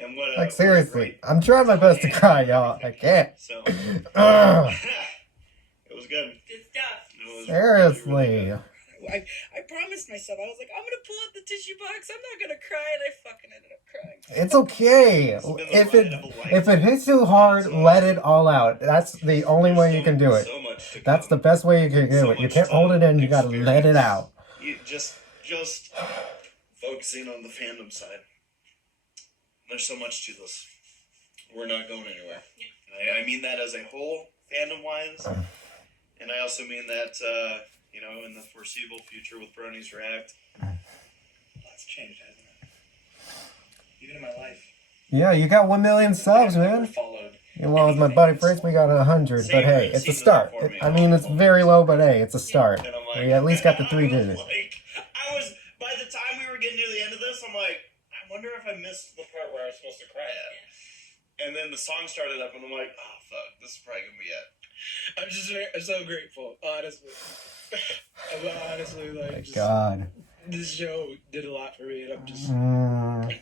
And what Like, seriously, I'm trying my best to cry, y'all. I can't. So it was good. Good stuff. Seriously. I promised myself, I was like, I'm gonna pull out the tissue box. I'm not gonna cry, and I fucking ended up crying. It's okay. If it hits you hard, let it all out. That's the only way you can do it. That's the best way you can do it. You can't hold it in. You gotta let it out. You just focusing on the fandom side. There's so much to this. We're not going anywhere. I mean that as a whole, fandom-wise, and I also mean that, in the foreseeable future with Bronies React. Lots changed, hasn't it? Even in my life. Yeah, you got 1 million subs, man. Well, with my buddy Fritz, we got 100. But hey, it's a start. I mean, it's very low, but hey, it's a start. We at least got the 3 digits. By the time we were getting near the end of this, I'm like, I wonder if I missed the part where I was supposed to cry at. And then the song started up, and I'm like, oh, fuck, this is probably going to be it. I'm so grateful, honestly. I'm honestly, like, God. This show did a lot for me, and I'm just,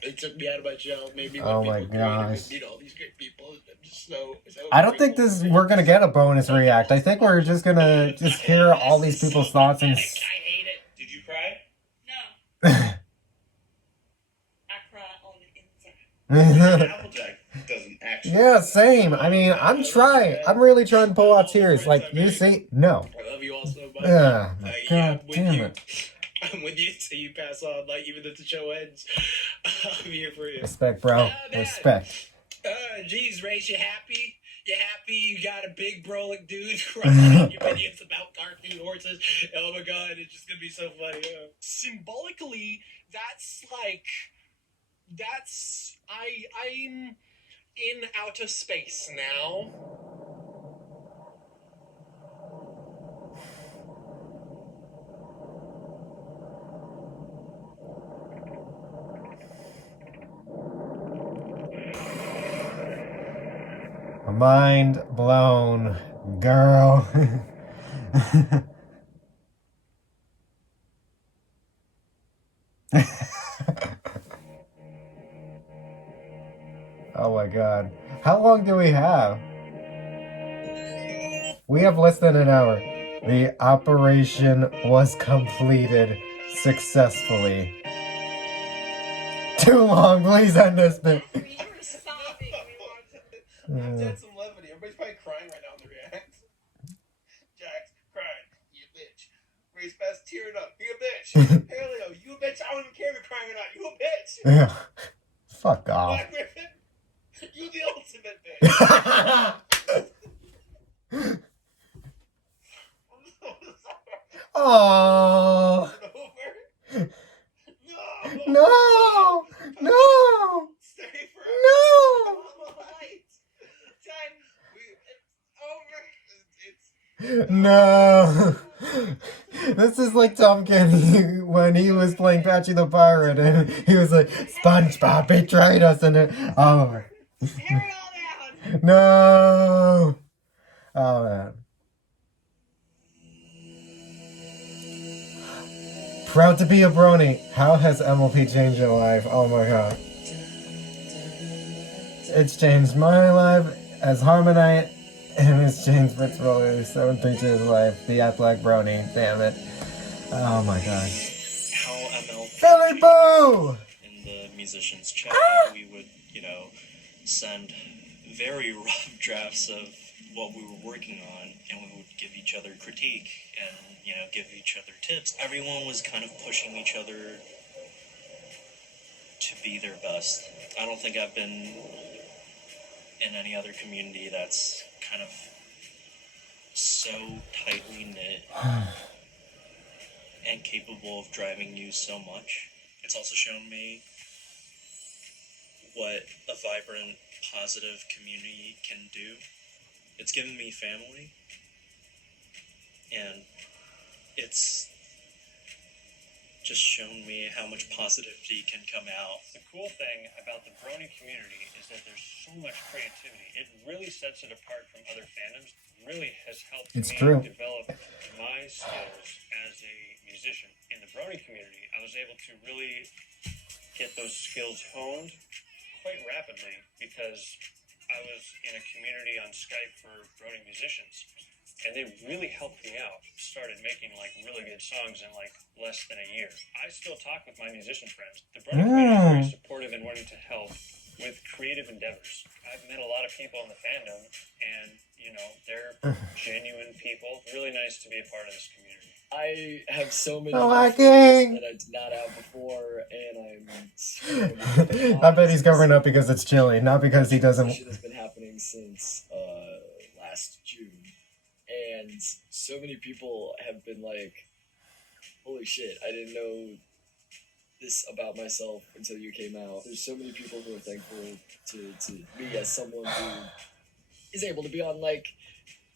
it took me out of my shell, made me Oh want my people creative, gosh. and all these great people. I'm just so I don't think we're gonna get a bonus react. I think we're just gonna hear all these people's thoughts and. I hate it. Did you cry? No. I cry on the inside. Applejack doesn't actually. Yeah, same. I mean, I'm trying. I'm really trying to pull out tears. Like, you see? No. I love you all so much. God yeah, damn you. it. I'm with you till you pass on. Like, even if the show ends, I'm here for you. Respect, bro. Respect. Geez, Race, you happy? You happy? You got a big brolic dude crying on your videos about cartoon horses? Oh my god, it's just gonna be so funny. Symbolically, that's like, I'm in outer space now. Mind blown, girl. Oh my god. How long do we have? We have less than an hour. The operation was completed successfully. Too long, please end this bit. I've had some levity. Everybody's probably crying right now in the React. Jack's crying. You a bitch. ACRacebest tearing up. You a bitch. Paleo, you a bitch. I don't even care if you're crying or not. You a bitch. Yeah. Fuck off. Black Griffin, you the ultimate bitch. Oh. No. No. Stay for No. No. This is like Tom Kenny when he was playing Patchy the Pirate and he was like, SpongeBob betrayed us and it. Oh. No. Oh man. Proud to be a brony. How has MLP changed your life? Oh my god. It's changed my life as Harmonight, and it's changed Fitzroy's 732's life. The Black Brony. Damn it. Oh my god. How MLP Philly Boo! in the musicians chat, we would, send very rough drafts of what we were working on, and we would give each other critique and, give each other tips. Everyone was kind of pushing each other to be their best. I don't think I've been in any other community that's kind of so tightly knit and capable of driving you so much. It's also shown me what a vibrant, positive community can do. It's given me family, and it's just shown me how much positivity can come out. The cool thing about the Brony community is that there's so much creativity. It really sets it apart from other fandoms. It really has helped me develop my skills as a musician. In the Brony community, I was able to really get those skills honed quite rapidly because I was in a community on Skype for Brony musicians. And they really helped me out. Started making really good songs in less than a year. I still talk with my musician friends. The Brony community is very supportive and wanting to help with creative endeavors. I've met a lot of people in the fandom, and they're genuine people. Really nice to be a part of this community. I have so many that I did not have before, and I bet he's covering up because it's chilly, not because he doesn't. Shit has been happening since last June. And so many people have been like, holy shit, I didn't know this about myself until you came out. There's so many people who are thankful to me as someone who is able to be on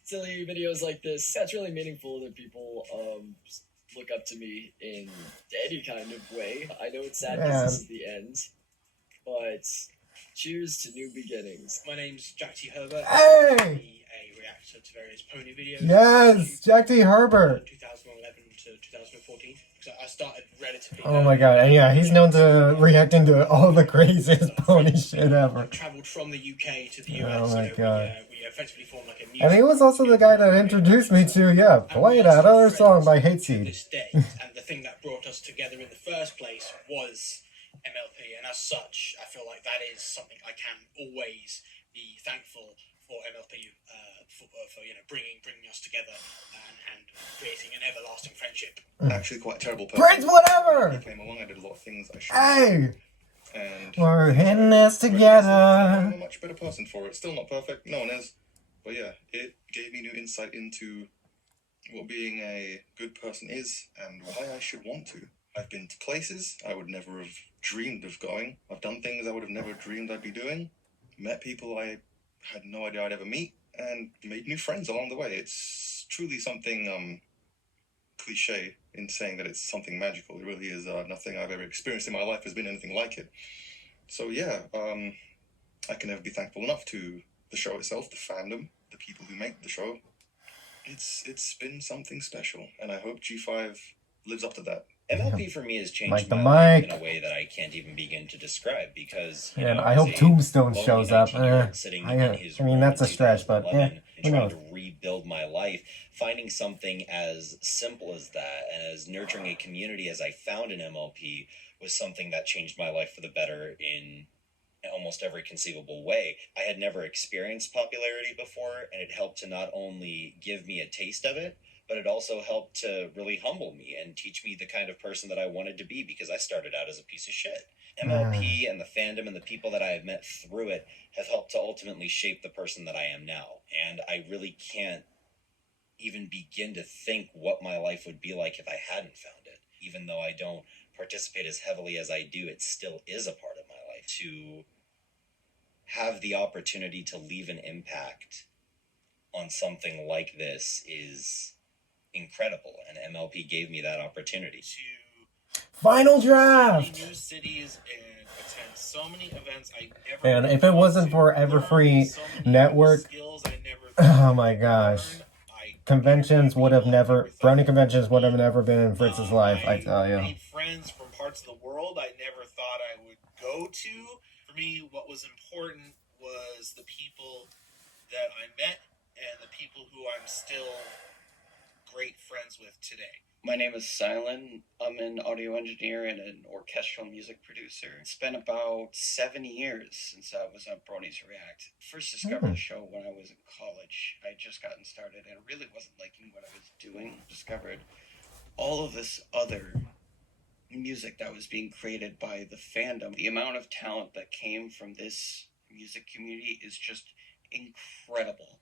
silly videos like this. That's really meaningful that people look up to me in any kind of way. I know it's sad because this is the end, but cheers to new beginnings. My name's Jack T. Herbert. Hey! A reactor to various pony videos. Yes, Jack T. Herbert. 2011 to 2014. Because I started relatively. Oh my god, and yeah, he's known to reacting to all the craziest pony shit ever. I travelled from the UK to the US. Oh my god. We effectively formed a music. And he was also the guy that introduced me to, Play That Other Song by Hateseed. This day, and the thing that brought us together in the first place was MLP, and as such, I feel like that is something I can always be thankful for MLP for bringing us together and creating an everlasting friendship. Actually, quite a terrible person. Prince, whatever! I came along, I did a lot of things I shouldn't Hey! And we're in this together. I'm a much better person for it. Still not perfect, no one is. But yeah, it gave me new insight into what being a good person is and why I should want to. I've been to places I would never have dreamed of going. I've done things I would have never dreamed I'd be doing. Met people I had no idea I'd ever meet, and made new friends along the way. It's truly something cliche in saying that it's something magical. It really is. Nothing I've ever experienced in my life has been anything like it. So yeah, I can never be thankful enough to the show itself, the fandom, the people who make the show. It's been something special, and I hope G5 lives up to that. MLP for me has changed Like the my life mic. in a way that I can't even begin to describe because And know, I as hope a Tombstone lonely shows up. 19-year-old sitting in his I mean, room that's a in stretch, but 2011 who and trying knows? to rebuild my life, finding something as simple as that and as nurturing a community as I found in MLP was something that changed my life for the better in almost every conceivable way. I had never experienced popularity before, and it helped to not only give me a taste of it, but it also helped to really humble me and teach me the kind of person that I wanted to be because I started out as a piece of shit. MLP and the fandom and the people that I have met through it have helped to ultimately shape the person that I am now. And I really can't even begin to think what my life would be like if I hadn't found it. Even though I don't participate as heavily as I do, it still is a part of my life. To have the opportunity to leave an impact on something like this is incredible, and MLP gave me that opportunity. Final draft! New cities and attend so many events I never. And if it wasn't for Everfree Network, oh my gosh. Conventions would have never, Brony conventions would have never been in Fritz's life, I tell you. Made friends from parts of the world I never thought I would go to. For me, what was important was the people that I met and the people who I'm still great friends with today. My name is Silent. I'm an audio engineer and an orchestral music producer. It's been about 7 years since I was on Bronies React. First discovered the show when I was in college. I had just gotten started and really wasn't liking what I was doing. Discovered all of this other music that was being created by the fandom. The amount of talent that came from this music community is just incredible.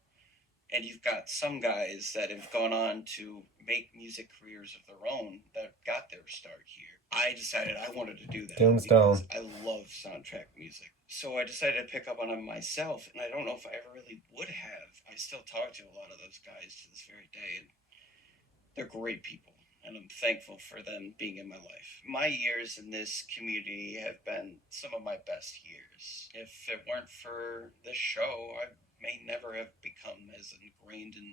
And you've got some guys that have gone on to make music careers of their own that got their start here. I decided I wanted to do that Tombstone. because I love soundtrack music. So I decided to pick up on it myself, and I don't know if I ever really would have. I still talk to a lot of those guys to this very day, and they're great people, and I'm thankful for them being in my life. My years in this community have been some of my best years. If it weren't for this show, I may never have become as ingrained in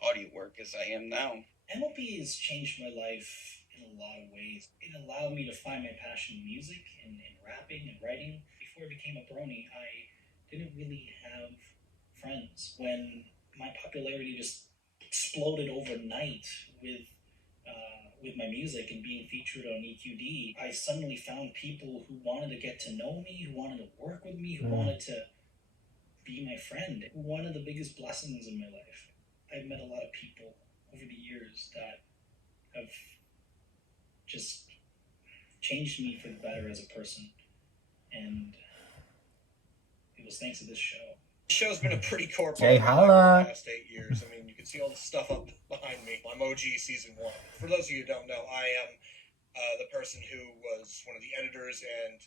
audio work as I am now. MLP has changed my life in a lot of ways. It allowed me to find my passion in music and rapping and writing. Before I became a Brony, I didn't really have friends. When my popularity just exploded overnight with my music and being featured on EQD, I suddenly found people who wanted to get to know me, who wanted to work with me, who wanted to be my friend. One of the biggest blessings in my life. I've met a lot of people over the years that have just changed me for the better as a person, and it was thanks to this show. The show's been a pretty core part Hey, of my life for holla. the past 8 years. I mean, you can see all the stuff up behind me. I'm OG Season 1. For those of you who don't know, I am the person who was one of the editors and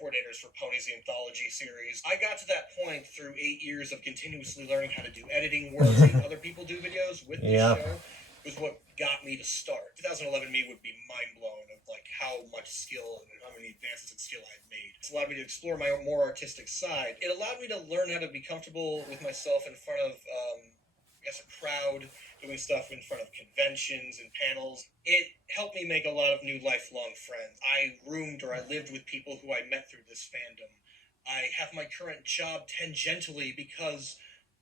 coordinators for Pony's Anthology series. I got to that point through 8 years of continuously learning how to do editing work, seeing other people do videos with this show, was what got me to start. 2011 me would be mind blown of like how much skill and how many advances in skill I've made. It's allowed me to explore my more artistic side. It allowed me to learn how to be comfortable with myself in front of a crowd, doing stuff in front of conventions and panels. It helped me make a lot of new lifelong friends. I roomed or I lived with people who I met through this fandom. I have my current job tangentially because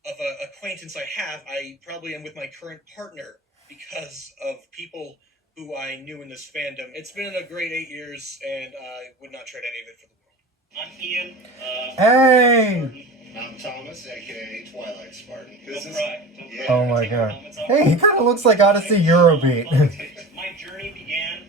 of an acquaintance I have. I probably am with my current partner because of people who I knew in this fandom. It's been a great 8 years, and I would not trade any of it for the world. I'm Ian. Hey! I'm Thomas, aka Twilight Spartan. Don't Oh my god. Hey, he kind of looks like Odyssey Eurobeat. My journey began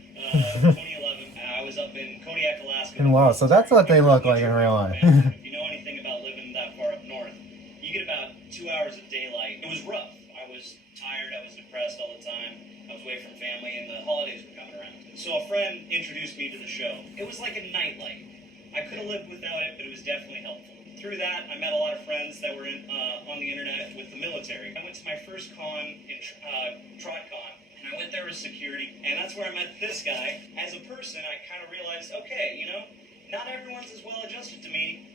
2011. I was up in Kodiak, Alaska. And wow, so that's what they look like in real life. If you know anything about living that far up north, you get about 2 hours of daylight. It was rough. I was tired. I was depressed all the time. I was away from family, and the holidays were coming around. So a friend introduced me to the show. It was like a nightlight. I could have lived without it, but it was definitely helpful. Through that, I met a lot of friends that were on the internet with the military. I went to my first con in TrotCon, and I went there with security, and that's where I met this guy. As a person, I kind of realized, okay, you know, not everyone's as well adjusted to me,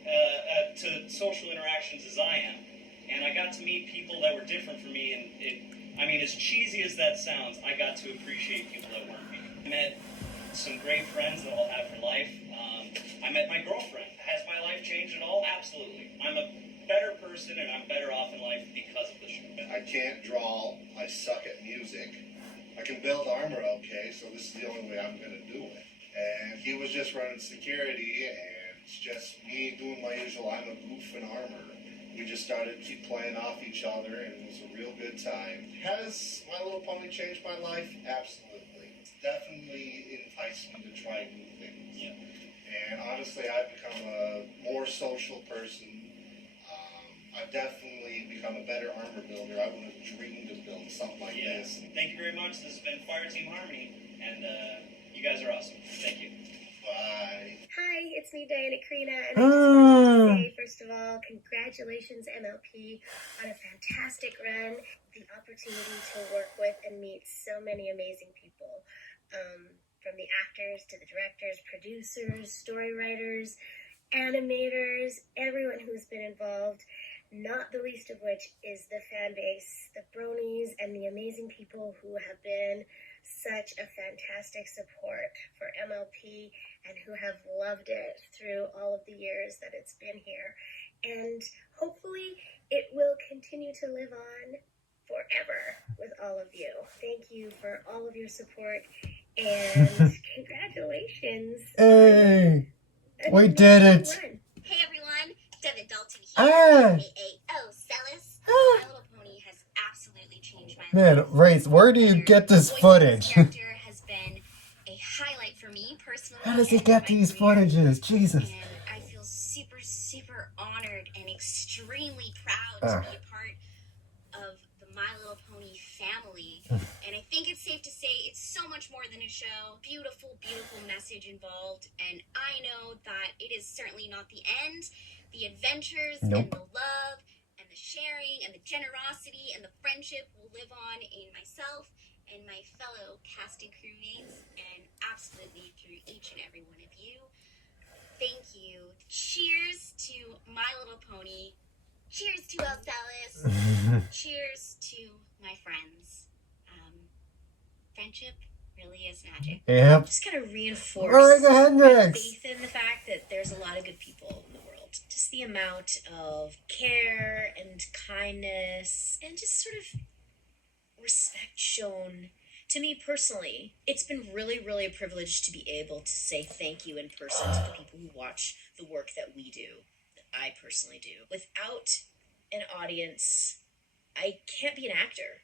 to social interactions as I am. And I got to meet people that were different from me, and I mean, as cheesy as that sounds, I got to appreciate people that weren't me. I met some great friends that I'll have for life. I met my girlfriend. Has my life changed at all? Absolutely. I'm a better person, and I'm better off in life because of the show. I can't draw. I suck at music. I can build armor okay, so this is the only way I'm going to do it. And he was just running security, and it's just me doing my usual, I'm a goof in armor. We just started keep playing off each other, and it was a real good time. Has My Little Pony changed my life? Absolutely. It's definitely enticed me to try new things. Yeah. And honestly, I've become a more social person. I've definitely become a better armor builder. I would have dreamed of building something like this. Thank you very much. This has been Fire Team Harmony, and you guys are awesome. Thank you. Bye. Hi, it's me, Diana Karina, and I just wanted to say, first of all, congratulations, MLP, on a fantastic run. The opportunity to work with and meet so many amazing people, from the actors to the directors, producers, story writers, animators, everyone who's been involved, not the least of which is the fan base, the Bronies, and the amazing people who have been such a fantastic support for MLP and who have loved it through all of the years that it's been here. And hopefully it will continue to live on forever with all of you. Thank you for all of your support, and congratulations. Hey, we did it. Hey everyone, Devin Dalton here, aka Celis. My Little Pony has absolutely changed my life. Man, Race, where do you get this footage? Character has been a highlight for me personally. How does he get these footages? Jesus. And I feel super, super honored and extremely proud to be a part of the My Little Pony family. And I think it's safe to say it's so much more than a show. Beautiful, beautiful message involved. And I know that it is certainly not the end. The adventures and the love and the sharing and the generosity and the friendship will live on in myself and my fellow cast and crewmates, and absolutely through each and every one of you. Thank you. Cheers to My Little Pony. Cheers to Elsalis. Cheers to my friends. Friendship really is magic. Yep. Just kind of reinforce Veronica Hendricks. faith in the fact that there's a lot of good people in the world. Just the amount of care and kindness and just sort of respect shown to me personally. It's been really, really a privilege to be able to say thank you in person to the people who watch the work that we do, that I personally do. Without an audience, I can't be an actor.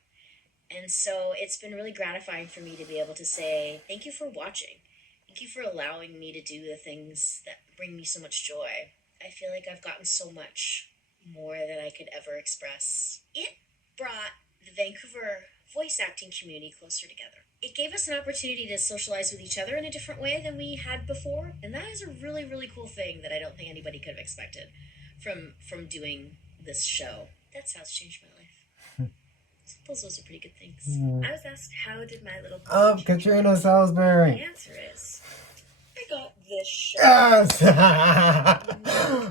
And so it's been really gratifying for me to be able to say, thank you for watching. Thank you for allowing me to do the things that bring me so much joy. I feel like I've gotten so much more than I could ever express. It brought the Vancouver voice acting community closer together. It gave us an opportunity to socialize with each other in a different way than we had before. And that is a really, really cool thing that I don't think anybody could have expected from doing this show. That's how it's changed my life. I suppose those are pretty good things. I was asked, how did My Little Pony change my Katrina life? Salisbury. The answer is, I got this show. Yes!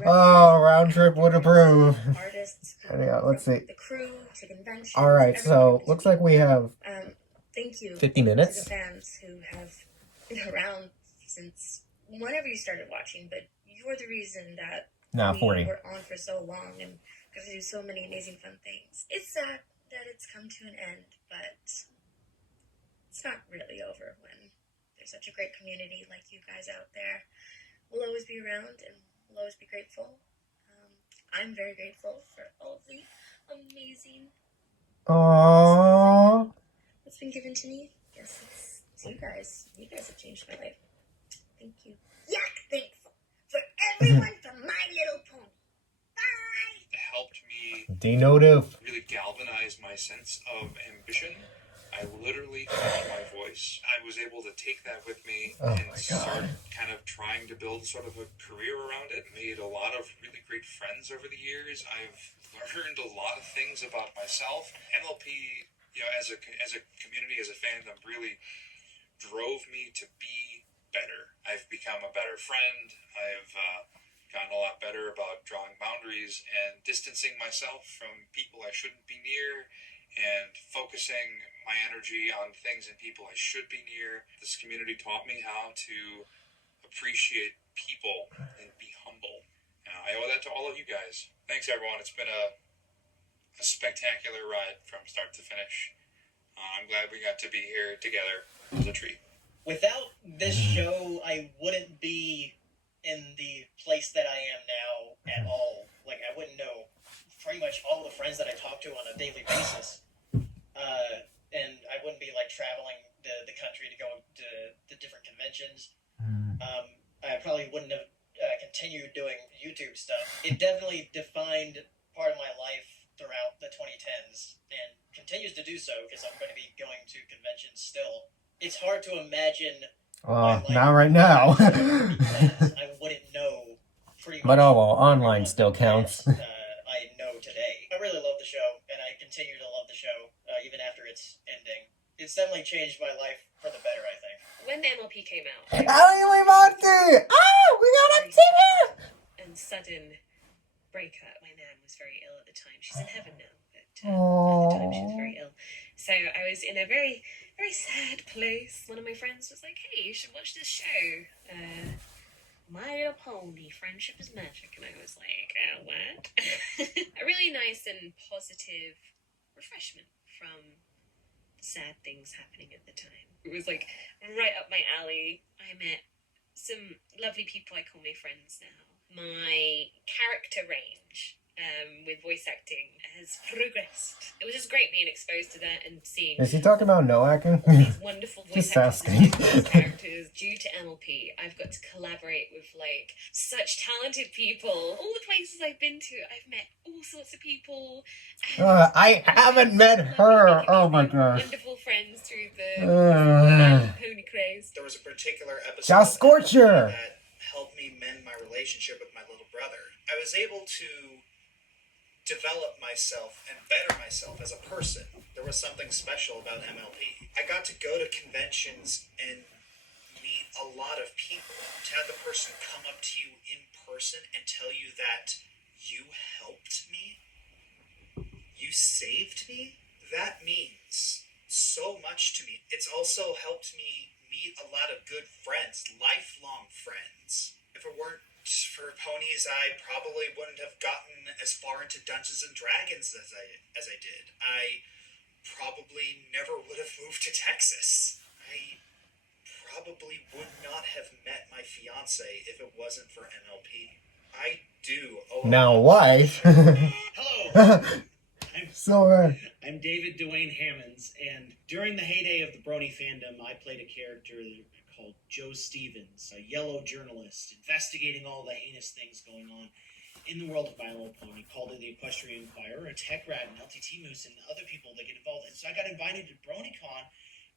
Oh, round trip would approve. Artists, Yeah, let's see. the crew, to conventions. Alright, so looks like we have Thank you 50 minutes. to the fans who have been around since whenever you started watching, but you're the reason that we 40. were on for so long and got to do so many amazing fun things. It's sad that it's come to an end, but it's not really over when there's such a great community like you guys out there. We'll always be around and we'll always be grateful. I'm very grateful for all of the amazing Aww. that's been given to me. Yes, it's you guys. You guys have changed my life. Thank you. Yak, thankful for everyone from My Little Pony. Bye! It helped me Denotive. really galvanize my sense of ambition. I literally found my voice. I was able to take that with me and start kind of trying to build sort of a career around it. Made a lot of really great friends over the years. I've learned a lot of things about myself. MLP, you know, as a community, as a fandom, really drove me to be better. I've become a better friend. I've gotten a lot better about drawing boundaries and distancing myself from people I shouldn't be near, and focusing my energy on things and people I should be near. This community taught me how to appreciate people and be humble. I owe that to all of you guys. Thanks, everyone. It's been a spectacular ride from start to finish. I'm glad we got to be here together. It was a treat. Without this show, I wouldn't be in the place that I am now at all. Like, I wouldn't know pretty much all the friends that I talk to on a daily basis. And I wouldn't be, like, traveling the country to go to the different conventions. I probably wouldn't have continued doing YouTube stuff. It definitely defined part of my life throughout the 2010s, and continues to do so, because I'm going to be going to conventions still. It's hard to imagine Not right now. I wouldn't know pretty much. But oh well, online still counts. I know today. I really love the show, and I continue to love the show, even after its ending. It's definitely changed my life for the better, I think. When MLP came out, Ali Monty! Oh, we got a TV! and sudden breakup. My nan was very ill at the time. She's in heaven now, but at the time she was very ill. So I was in a very, very sad place. One of my friends was like, "Hey, you should watch this show. My Little Pony, Friendship is Magic." And I was like, what? A really nice and positive refreshment from sad things happening at the time. It was like right up my alley. I met some lovely people I call my friends now. My character range with voice acting has progressed. It was just great being exposed to that and seeing Is he talking about no acting? these wonderful voice Just actors asking. and voice characters. Due to MLP, I've got to collaborate with like such talented people. All the places I've been to, I've met all sorts of people. I haven't met her. Oh my gosh. Wonderful friends through the pony craze. There was a particular episode Josh Scorcher. that helped me mend my relationship with my little brother. I was able to develop myself and better myself as a person. There was something special about MLP. I got to go to conventions and meet a lot of people. To have the person come up to you in person and tell you that you helped me, you saved me, that means so much to me. It's also helped me meet a lot of good friends, lifelong friends. If it weren't for ponies, I probably wouldn't have gotten as far into Dungeons and Dragons as I did. I probably never would have moved to Texas. I probably would not have met my fiance if it wasn't for MLP. I do. Now wife. Hello. I'm David Dwayne Hammonds, and during the heyday of the Brony fandom, I played a character called Joe Stevens, a yellow journalist investigating all the heinous things going on in the world of My Little Pony, called it the Equestrian Inquirer, a Tech Rat, and LTT Moose, and other people that get involved. And so I got invited to BronyCon,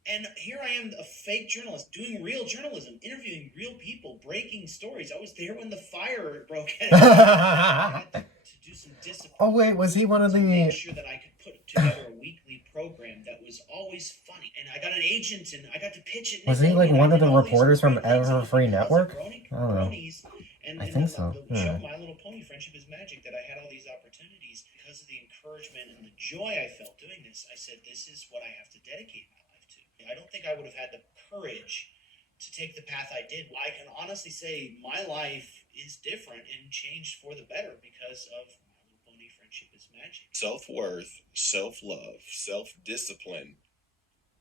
and here I am, a fake journalist, doing real journalism, interviewing real people, breaking stories. I was there when the fire broke out. to do some discipline. Oh wait, was he one of the? Make sure that I could put together a weekly program that was always funny, and I got an agent, and I got to pitch it. Was he like one of the reporters from Everfree Network? I don't know. I think so. The show My Little Pony, Friendship is Magic, that I had all these opportunities because of the encouragement and the joy I felt doing this. I said, this is what I have to dedicate my life to. I don't think I would have had the courage to take the path I did. I can honestly say my life is different and changed for the better because of My Little Pony, Friendship is Magic. Self-worth, self-love, self-discipline,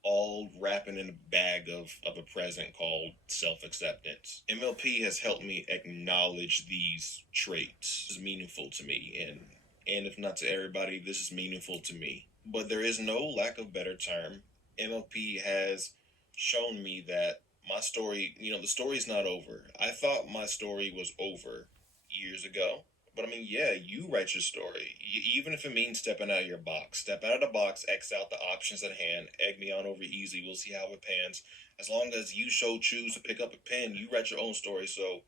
all wrapping in a bag of a present called self-acceptance. MLP has helped me acknowledge these traits. This is meaningful to me, and if not to everybody, this is meaningful to me. But there is no lack of better term. MLP has shown me that my story, the story's not over. I thought my story was over years ago. But I mean, yeah, you write your story. Even if it means stepping out of your box. Step out of the box, X out the options at hand, egg me on over easy, we'll see how it pans. As long as you choose to pick up a pen, you write your own story, so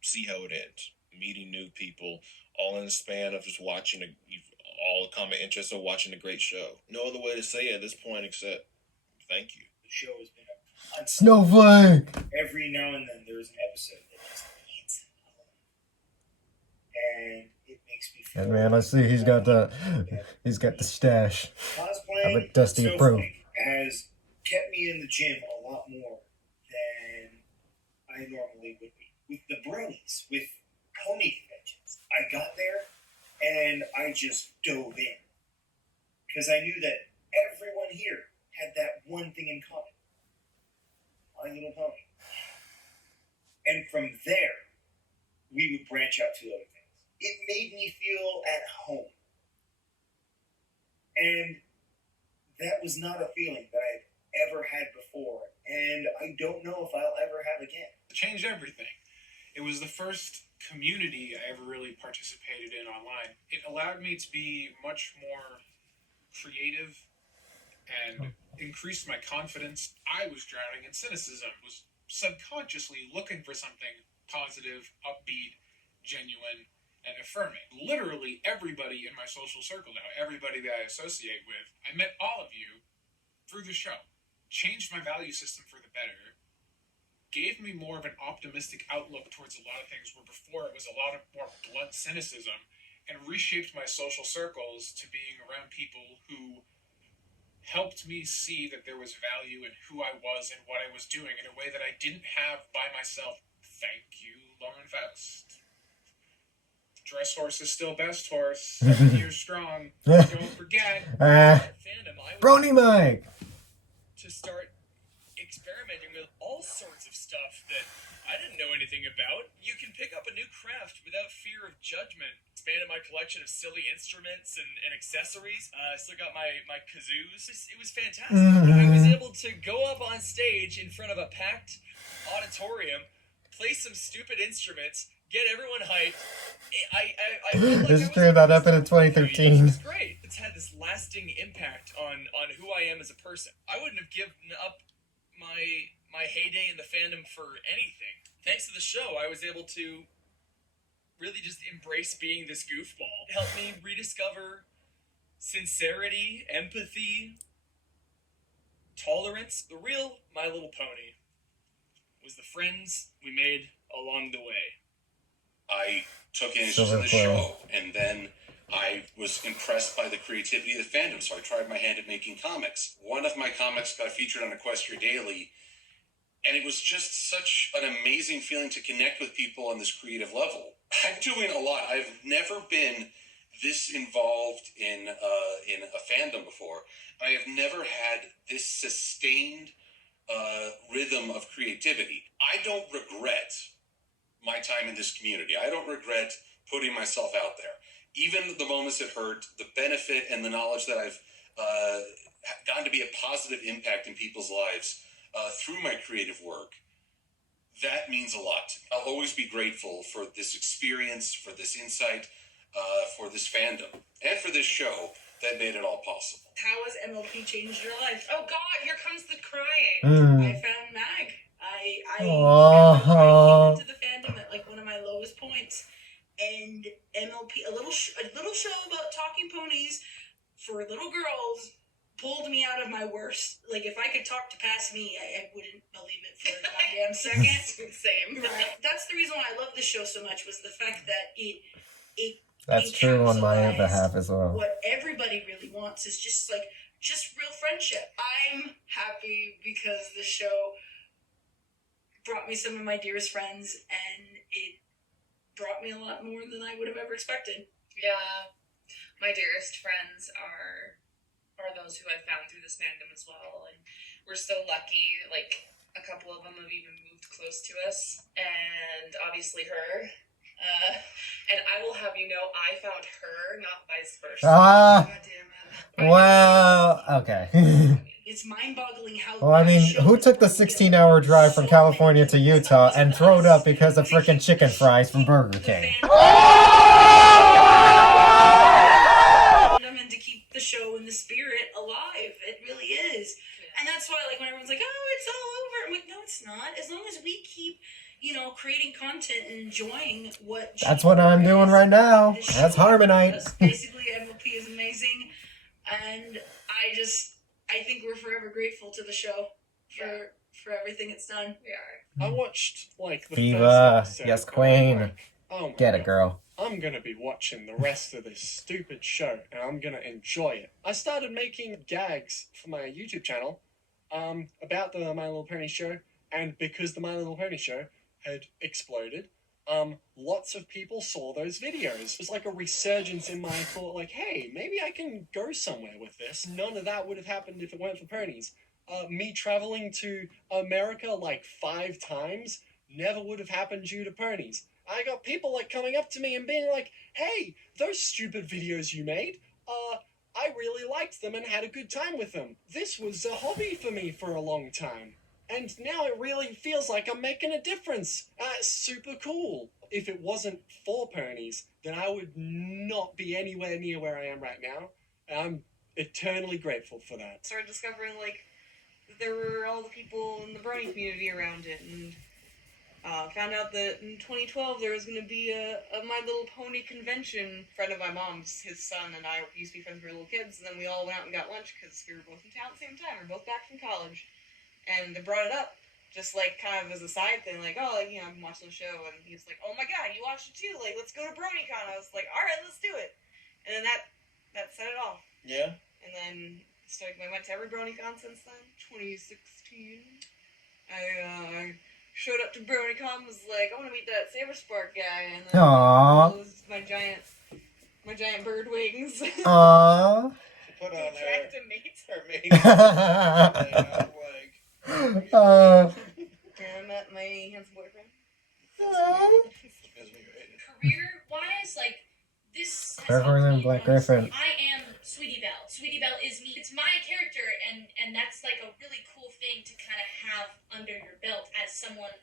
see how it ends. Meeting new people, all in the span of just watching, all the common interests of watching a great show. No other way to say it at this point except thank you. The show has been a Snowflake! Every now and then there's an episode that just hits home. And it makes me feel... And man, I see he's got the stash. I'm a Dusty approved. Has kept me in the gym a lot more than I normally would be. With the Bronies, with pony conventions, I got there and I just dove in. Because I knew that everyone here had that one thing in common. My Little Pony. And from there, we would branch out to other things. It made me feel at home. And that was not a feeling that I'd ever had before. And I don't know if I'll ever have again. It changed everything. It was the first community I ever really participated in online. It allowed me to be much more creative and increased my confidence. I was drowning in cynicism, was subconsciously looking for something positive, upbeat, genuine, and affirming. Literally everybody in my social circle now, everybody that I associate with, I met all of you through the show. Changed my value system for the better. Gave me more of an optimistic outlook towards a lot of things where before it was a lot of more blunt cynicism, and reshaped my social circles to being around people who helped me see that there was value in who I was and what I was doing in a way that I didn't have by myself. Thank you, Lauren Faust. Dress horse is still best horse. 7 years strong. Don't forget. Brony Mike! To start experimenting with all sorts of stuff that I didn't know anything about. You can pick up a new craft without fear of judgment. Expanded my collection of silly instruments and accessories. I still got my kazoos. It was fantastic. I was able to go up on stage in front of a packed auditorium, play some stupid instruments, get everyone hyped. This is true, that happened in 2013. It's great. It's had this lasting impact on who I am as a person. I wouldn't have given up my heyday in the fandom for anything. Thanks to the show, I was able to really just embrace being this goofball. It helped me rediscover sincerity, empathy, tolerance. The real My Little Pony was the friends we made along the way. I took interest in the show, and then I was impressed by the creativity of the fandom, so I tried my hand at making comics. One of my comics got featured on Equestria Daily, and it was just such an amazing feeling to connect with people on this creative level. I'm doing a lot. I've never been this involved in a fandom before. I have never had this sustained rhythm of creativity. I don't regret my time in this community. I don't regret putting myself out there. Even the moments it hurt, the benefit and the knowledge that I've gotten to be a positive impact in people's lives through my creative work, that means a lot. I'll always be grateful for this experience, for this insight, for this fandom, and for this show that made it all possible. How has MLP changed your life? Oh God, here comes the crying. I found Mag. I came into the fandom at like one of my lowest points, and MLP, a little show about talking ponies for little girls, pulled me out of my worst. Like, if I could talk to past me, I wouldn't believe it for a goddamn second. Same. Right. That's the reason why I love this show so much, was the fact that it That's true on my behalf as well. What everybody really wants is just real friendship. I'm happy because the show brought me some of my dearest friends, and it brought me a lot more than I would have ever expected. Yeah, my dearest friends are those who I found through this fandom as well, and We're so lucky. Like, a couple of them have even moved close to us, and obviously her. And I will have you know, I found her, not vice versa. Ah. Well, okay. It's mind-boggling how. Well, I mean, who took the 16-hour drive from California to Utah and throwed up because of frickin' chicken fries from Burger King? And to keep the show and the spirit alive, it really is. And that's why, like, when everyone's like, "Oh, it's all over," I'm like, "No, it's not. As long as we keep, creating content and enjoying what." That's what I'm doing right now. That's Harmonight. Basically, MLP is amazing, and I think we're forever grateful to the show for everything it's done. We are. I watched like the Viva, first episode. yes, queen. Like, oh my Get it, God. girl. I'm gonna be watching the rest of this stupid show, and I'm gonna enjoy it. I started making gags for my YouTube channel, about the My Little Pony show, and because the My Little Pony show had exploded, lots of people saw those videos. It was like a resurgence in my thought, like, hey, maybe I can go somewhere with this. None of that would have happened if it weren't for ponies. Me traveling to America like 5 times never would have happened due to ponies. I got people like coming up to me and being like, hey, those stupid videos you made, I really liked them and had a good time with them. This was a hobby for me for a long time. And now it really feels like I'm making a difference. Super cool. If it wasn't for ponies, then I would not be anywhere near where I am right now. I'm eternally grateful for that. Started discovering, like, that there were all the people in the Brony community around it, and found out that in 2012 there was going to be a My Little Pony convention. A friend of my mom's, his son, and I used to be friends when we were little kids, and then we all went out and got lunch because we were both in town at the same time. We were both back from college. And they brought it up, just like kind of as a side thing, like, oh, like, I've been watching the show, and he was like, oh my God, you watched it too, like, let's go to BronyCon. I was like, all right, let's do it. And then that set it off. Yeah. And then so I went to every BronyCon since then. 2016. I showed up to BronyCon, was like, I want to meet that Saberspark guy, and then Aww. it was my giant bird wings. Aww. Put on Attract a mate. her mate. Yeah, I met my handsome boyfriend. Career-wise, like, this has Her and Black Griffin. I am Sweetie Belle. Sweetie Belle is me. It's my character, and that's like a really cool thing to kind of have under your belt as someone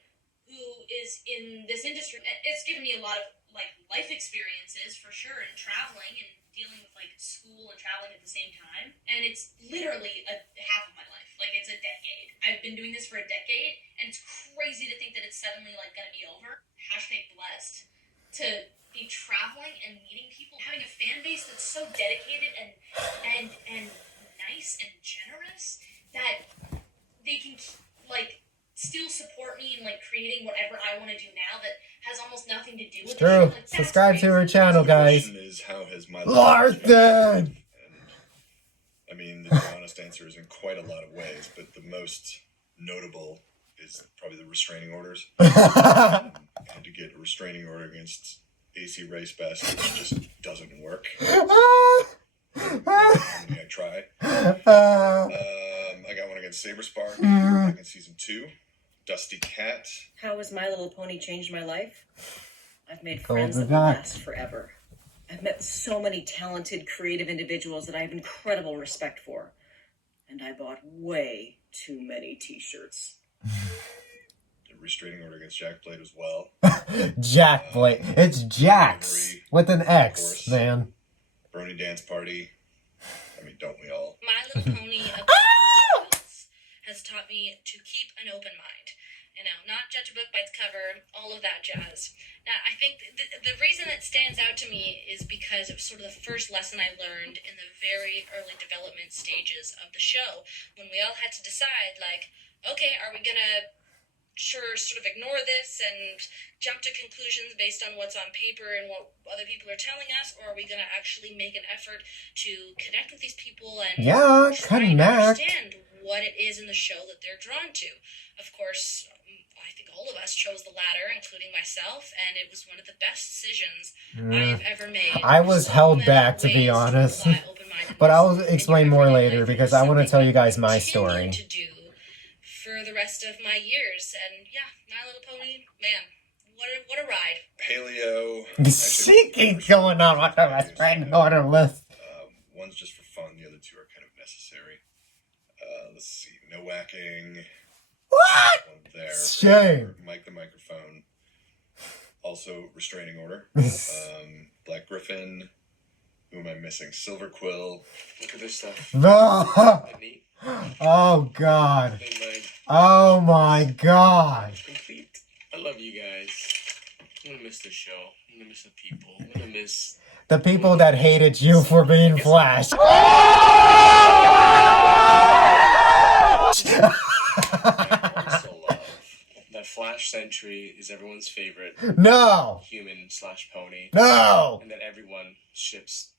who is in this industry. It's given me a lot of like life experiences for sure, and traveling and dealing with like school and traveling at the same time. And it's literally half of my life. Like, it's a decade. I've been doing this for a decade, and it's crazy to think that it's suddenly like gonna be over. #blessed to be traveling and meeting people, having a fan base that's so dedicated and nice and generous that they can like still support me in like creating whatever I want to do now that has almost nothing to do with It's true. Like, Subscribe to her channel, guys. The question is, how has my Larson! I mean, the honest answer is in quite a lot of ways, but the most notable is probably the restraining orders. And to get a restraining order against ACRacebest, which just doesn't work. I try. I got one against Saberspark back in season 2. Dusty Cat. How has My Little Pony changed my life? I've made Golden friends that will Dot. last forever. I've met so many talented, creative individuals that I have incredible respect for. And I bought way too many t-shirts. A restraining order against Jack Blade as well. Jack Blake. It's Jax with an X, man. Brony Dance Party. I mean, don't we all? My Little Pony has taught me to keep an open mind. You know, not judge a book by its cover, all of that jazz. Now, I think the reason it stands out to me is because of sort of the first lesson I learned in the very early development stages of the show, when we all had to decide, like, okay, are we gonna sort of ignore this and jump to conclusions based on what's on paper and what other people are telling us, or are we gonna actually make an effort to connect with these people and try and understand what it is in the show that they're drawn to? Of course, I think all of us chose the latter, including myself, and it was one of the best decisions I've ever made. I was held back, to be honest. But I'll explain more later because I want to tell you guys my story. To do for the rest of my years. And yeah, My Little Pony, man, what a ride. Paleo. She keeps going on with her restraining order list. One's just for fun. The other two are kind of necessary. Let's see. No whacking. What? One there. Shame. Mike the microphone. Also restraining order. Black Griffin. Who am I missing? Silver Quill. Look at this stuff. No. Oh God. Oh my God. Complete. I love you guys. I'm gonna miss the show. I'm gonna miss the people. I'm gonna miss The people that hated you for being Flash. that Flash Sentry is everyone's favorite. No. Human / pony. No. And that everyone ships.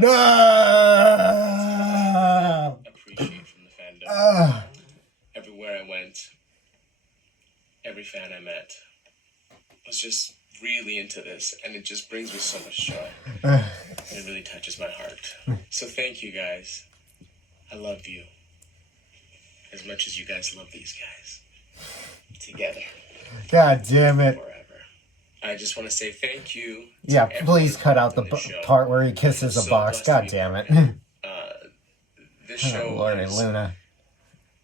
No. Appreciate from the fandom. Everywhere I went, every fan I met was just really into this, and it just brings me so much joy. It really touches my heart. So thank you guys. I love you as much as you guys love these guys. Together. God damn it. I just want to say thank you. Yeah, please cut out the part where he kisses a box. God damn it. This show Lordy has Luna.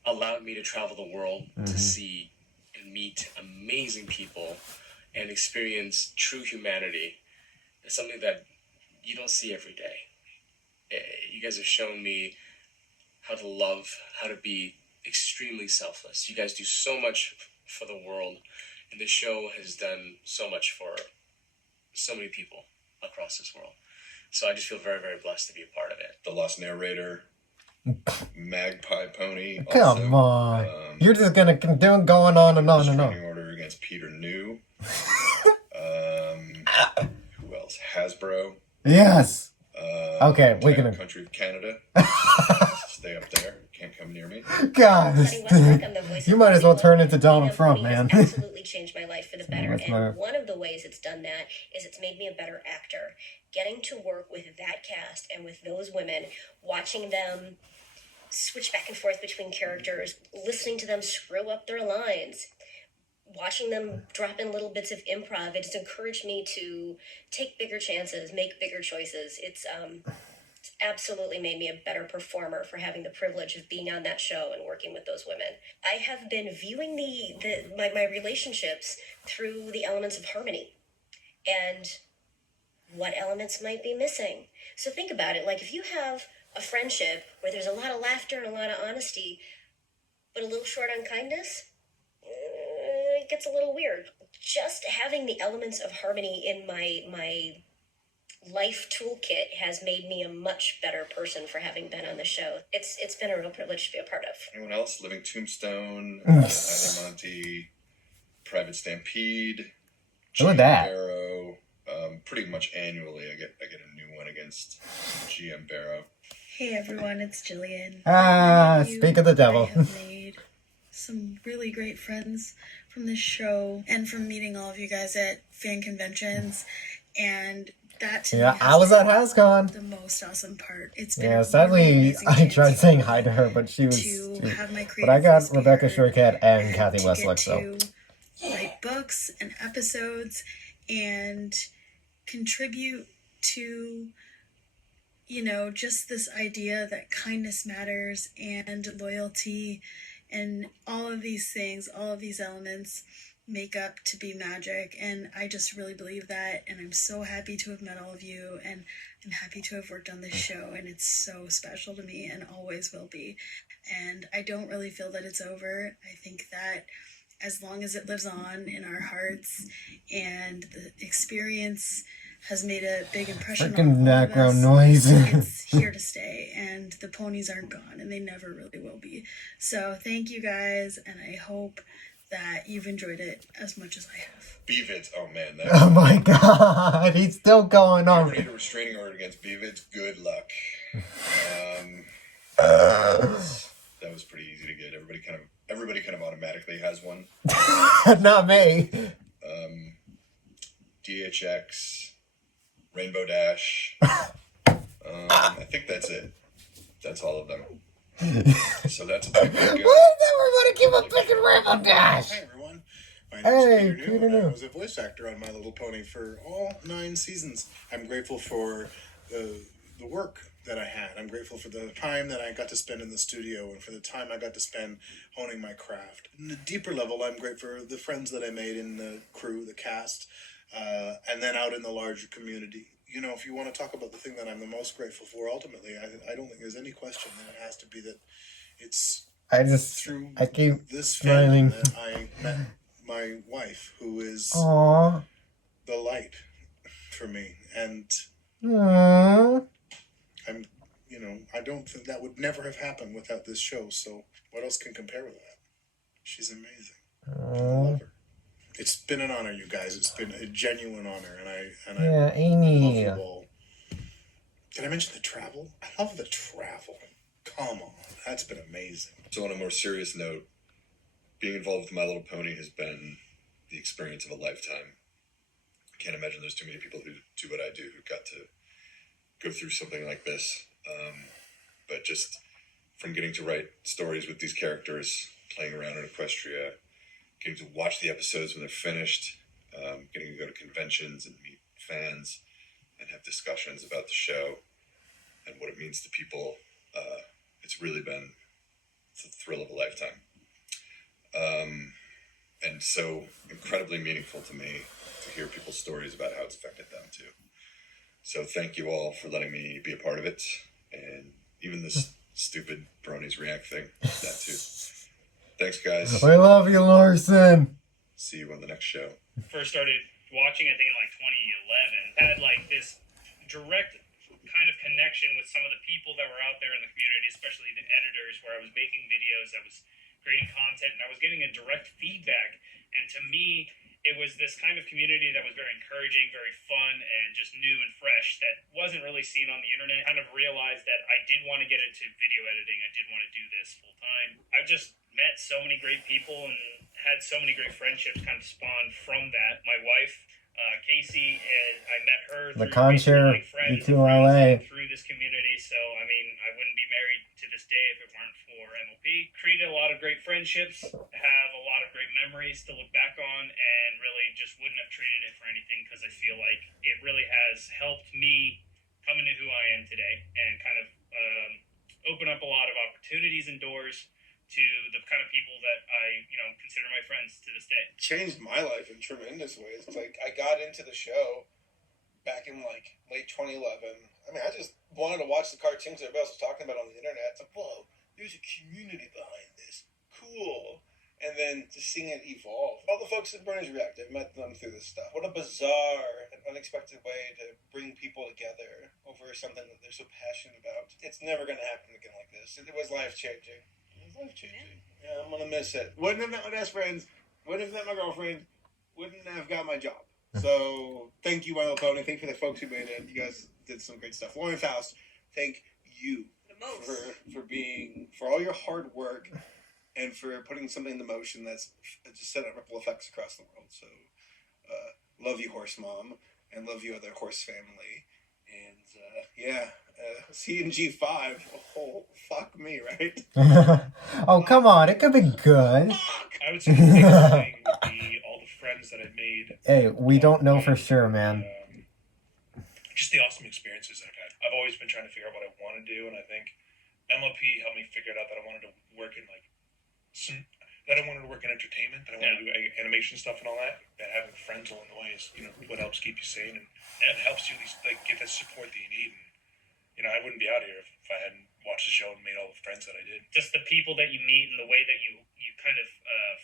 allowed me to travel the world to see and meet amazing people and experience true humanity. It's something that you don't see every day. You guys have shown me how to love, how to be extremely selfless. You guys do so much for the world, and this show has done so much for so many people across this world. So I just feel very, very blessed to be a part of it. The Lost Narrator. Magpie Pony. Come on. You're just gonna continue going on and on and on. Restraining order against Peter New. Who else? Hasbro. Yes. Okay, we can. Country of Canada. Stay up there. Can't come near me. God, you might as well turn into Donald Trump, man. Absolutely changed my life for the better. And one of the ways it's done that is it's made me a better actor. Getting to work with that cast and with those women, watching them switch back and forth between characters, listening to them screw up their lines, watching them drop in little bits of improv, it's encouraged me to take bigger chances, make bigger choices. It's absolutely made me a better performer for having the privilege of being on that show and working with those women. I have been viewing my relationships through the elements of harmony and what elements might be missing. So think about it. Like if you have a friendship where there's a lot of laughter and a lot of honesty, but a little short on kindness, it gets a little weird. Just having the elements of harmony in my life toolkit has made me a much better person for having been on the show. It's been a real privilege to be a part of. Anyone else? Living Tombstone, Island Monty, Private Stampede, Who are that? Barrow. Pretty much annually, I get a new one against GM Barrow. Hey everyone, it's Jillian. Speak of the devil. I have made some really great friends from this show and from meeting all of you guys at fan conventions, and that to me I was at HasCon. The most awesome part. It's been sadly I tried saying hi to her, but she was. But I got Rebecca Shortcat and Kathy Westlock, so. Write books and episodes and contribute to, just this idea that kindness matters and loyalty and all of these things, all of these elements make up to be magic. And I just really believe that. And I'm so happy to have met all of you, and I'm happy to have worked on this show. And it's so special to me and always will be. And I don't really feel that it's over. I think that as long as it lives on in our hearts and the experience has made a big impression on all background of us, noise. it's here to stay, and the ponies aren't gone, and they never really will be. So thank you guys, and I hope that you've enjoyed it as much as I have. Beavids, oh man. Oh my god, he's still going on. If you need a restraining order against Beavids, good luck. That was pretty easy to get. Everybody kind of automatically has one. Not me. DHX, Rainbow Dash. I think that's it. That's all of them. So that's a big What is that? We're gonna give a big rainbow dash. Hi everyone. My name Hey, is Peter Peter New, and I New. was a voice actor on My Little Pony for all 9 seasons. I'm grateful for the work that I had. I'm grateful for the time that I got to spend in the studio and for the time I got to spend honing my craft. In the deeper level, I'm grateful for the friends that I made in the crew, the cast, and then out in the larger community. You know, if you want to talk about the thing that I'm the most grateful for, ultimately, I don't think there's any question that it has to be that it's I keep this smiling. fandom that I met my wife, who is Aww. the light for me. And Aww. I'm, you know, I don't think that would never have happened without this show. So what else can compare with that? She's amazing. I love her. It's been an honor, you guys. It's been a genuine honor, and Yeah, I Amy. love you all. Did I mention the travel? I love the travel. Come on, that's been amazing. So on a more serious note, being involved with My Little Pony has been the experience of a lifetime. I can't imagine there's too many people who do what I do who got to go through something like this. But just from getting to write stories with these characters, playing around in Equestria, getting to watch the episodes when they're finished, getting to go to conventions and meet fans and have discussions about the show and what it means to people, it's really been the thrill of a lifetime. And so incredibly meaningful to me to hear people's stories about how it's affected them too. So thank you all for letting me be a part of it, and even this stupid Bronies React thing, that too. Thanks, guys. We love you, Larson. See you on the next show. First started watching, I think in like 2011, had like this direct kind of connection with some of the people that were out there in the community, especially the editors, where I was making videos, I was creating content, and I was getting a direct feedback. And to me, it was this kind of community that was very encouraging, very fun, and just new and fresh that wasn't really seen on the internet. Kind of realized that I did want to get into video editing. I did want to do this full time. I just met so many great people and had so many great friendships kind of spawned from that. My wife, Casey, and I met her The through Concher, friends through this community. So, I mean, I wouldn't be married to this day if it weren't for MLP. Created a lot of great friendships, have a lot of great memories to look back on, and really just wouldn't have traded it for anything because I feel like it really has helped me come into who I am today and kind of open up a lot of opportunities and doors to the kind of people that I, consider my friends to this day. Changed my life in tremendous ways. It's like I got into the show back in like late 2011. I mean, I just wanted to watch the cartoons everybody else was talking about on the internet. It's like, whoa, there's a community behind this. Cool. And then just seeing it evolve. All the folks at Bronies React, I've met them through this stuff. What a bizarre and unexpected way to bring people together over something that they're so passionate about. It's never going to happen again like this. It was life-changing. Life-changing. Yeah, I'm gonna miss it. Wouldn't have met my best friends. Wouldn't have met my girlfriend. Wouldn't have got my job. So thank you, My Little Pony. Thank you for the folks who made it. You guys did some great stuff. Lauren Faust, thank you for all your hard work and for putting something into motion that's just set up ripple effects across the world. So love you, Horse Mom, and love you, other horse family. And C and G5. Oh, fuck me, right? Oh, come on. It could be good. I would say the biggest thing would be all the friends that I've made. Hey, we don't know for sure, man. Just the awesome experiences I've had. I've always been trying to figure out what I want to do, and I think MLP helped me figure it out that I wanted to work in entertainment, that I wanted to do animation stuff and all that. That having friends along the way is, what helps keep you sane, and it helps you at least get that support that you need. And, I wouldn't be out here if I hadn't watched the show and made all the friends that I did. Just the people that you meet and the way that you kind of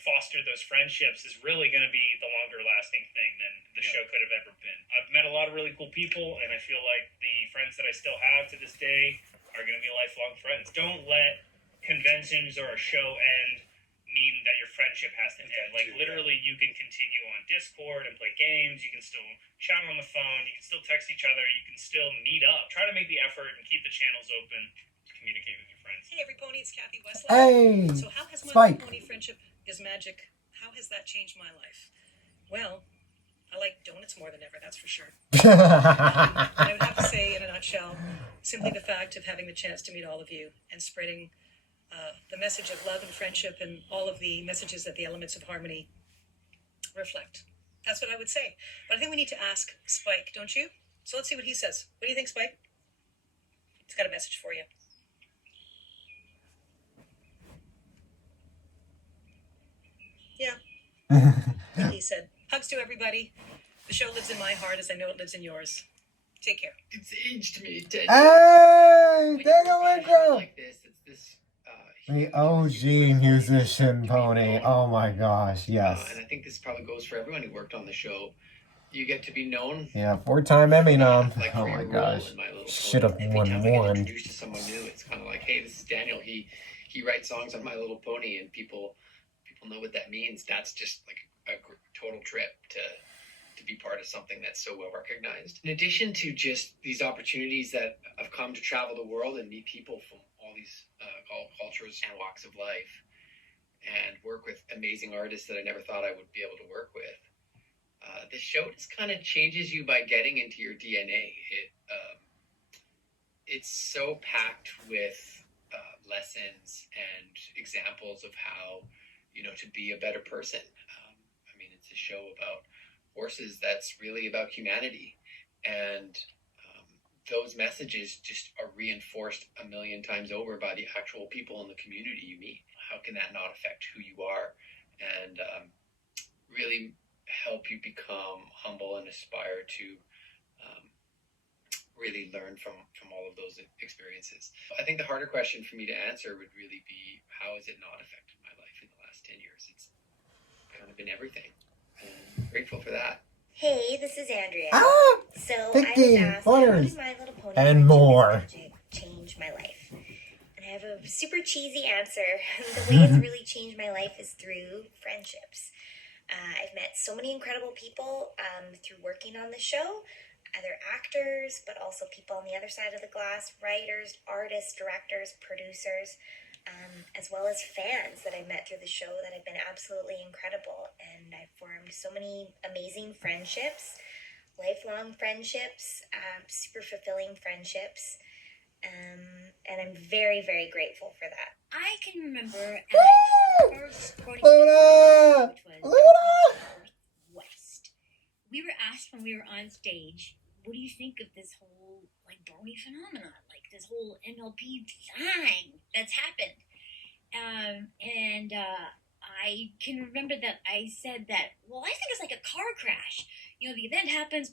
foster those friendships is really going to be the longer lasting thing than the show could have ever been. I've met a lot of really cool people, and I feel like the friends that I still have to this day are going to be lifelong friends. Don't let conventions or a show end mean that your friendship has to end. Like, literally, you can continue on Discord and play games. You can still chat on the phone. You can still text each other. You can still meet up. Try to make the effort and keep the channels open to communicate with your friends. Hey, every pony, it's Kathy Westlaw. Hey, so how has my Spike. pony friendship is magic? How has that changed my life? Well, I like donuts more than ever, that's for sure. I would have to say, in a nutshell, simply the fact of having the chance to meet all of you and spreading the message of love and friendship and all of the messages that the elements of harmony reflect. That's what I would say. But I think we need to ask Spike, don't you? So let's see what he says. What do you think, Spike? He's got a message for you. Yeah. He said, hugs to everybody. The show lives in my heart as I know it lives in yours. Take care. It's aged me 10 years. Hey, Daniel Winkle! Like this, it's this. The OG musician pony. Oh my gosh, yes. And I think this probably goes for everyone who worked on the show. You get to be known. Yeah, 4-time Emmy nom. Like Oh for my your gosh. role in My Little Pony. Should have Every won time I get one. introduced to someone new, it's kind of like, hey, this is Daniel. He writes songs on My Little Pony, and people know what that means. That's just like a total trip to be part of something that's so well recognized. In addition to just these opportunities that I've come to travel the world and meet people from all these cultures and walks of life, and work with amazing artists that I never thought I would be able to work with. The show just kind of changes you by getting into your DNA. It's so packed with lessons and examples of how, to be a better person. I mean, it's a show about horses that's really about humanity. And those messages just are reinforced a million times over by the actual people in the community you meet. How can that not affect who you are and really help you become humble and aspire to really learn from all of those experiences? I think the harder question for me to answer would really be, how has it not affected my life in the last 10 years? It's kind of been everything. I'm grateful for that. Hey, this is Andrea. So Vicky, I was asked, Butters, how did My Little Pony and more. change my life? And I have a super cheesy answer. The way it's really changed my life is through friendships. I've met so many incredible people through working on the show, other actors, but also people on the other side of the glass, writers, artists, directors, producers, as well as fans that I met through the show that have been absolutely incredible. And I've formed so many amazing friendships, lifelong friendships, super fulfilling friendships. And I'm very, very grateful for that. I can remember at my first recording, Luna! which was Northwest. We were asked when we were on stage, what do you think of this whole brony phenomenon, this whole MLP thing that's happened? And I can remember that I said that, well, I think it's like a car crash. The event happens,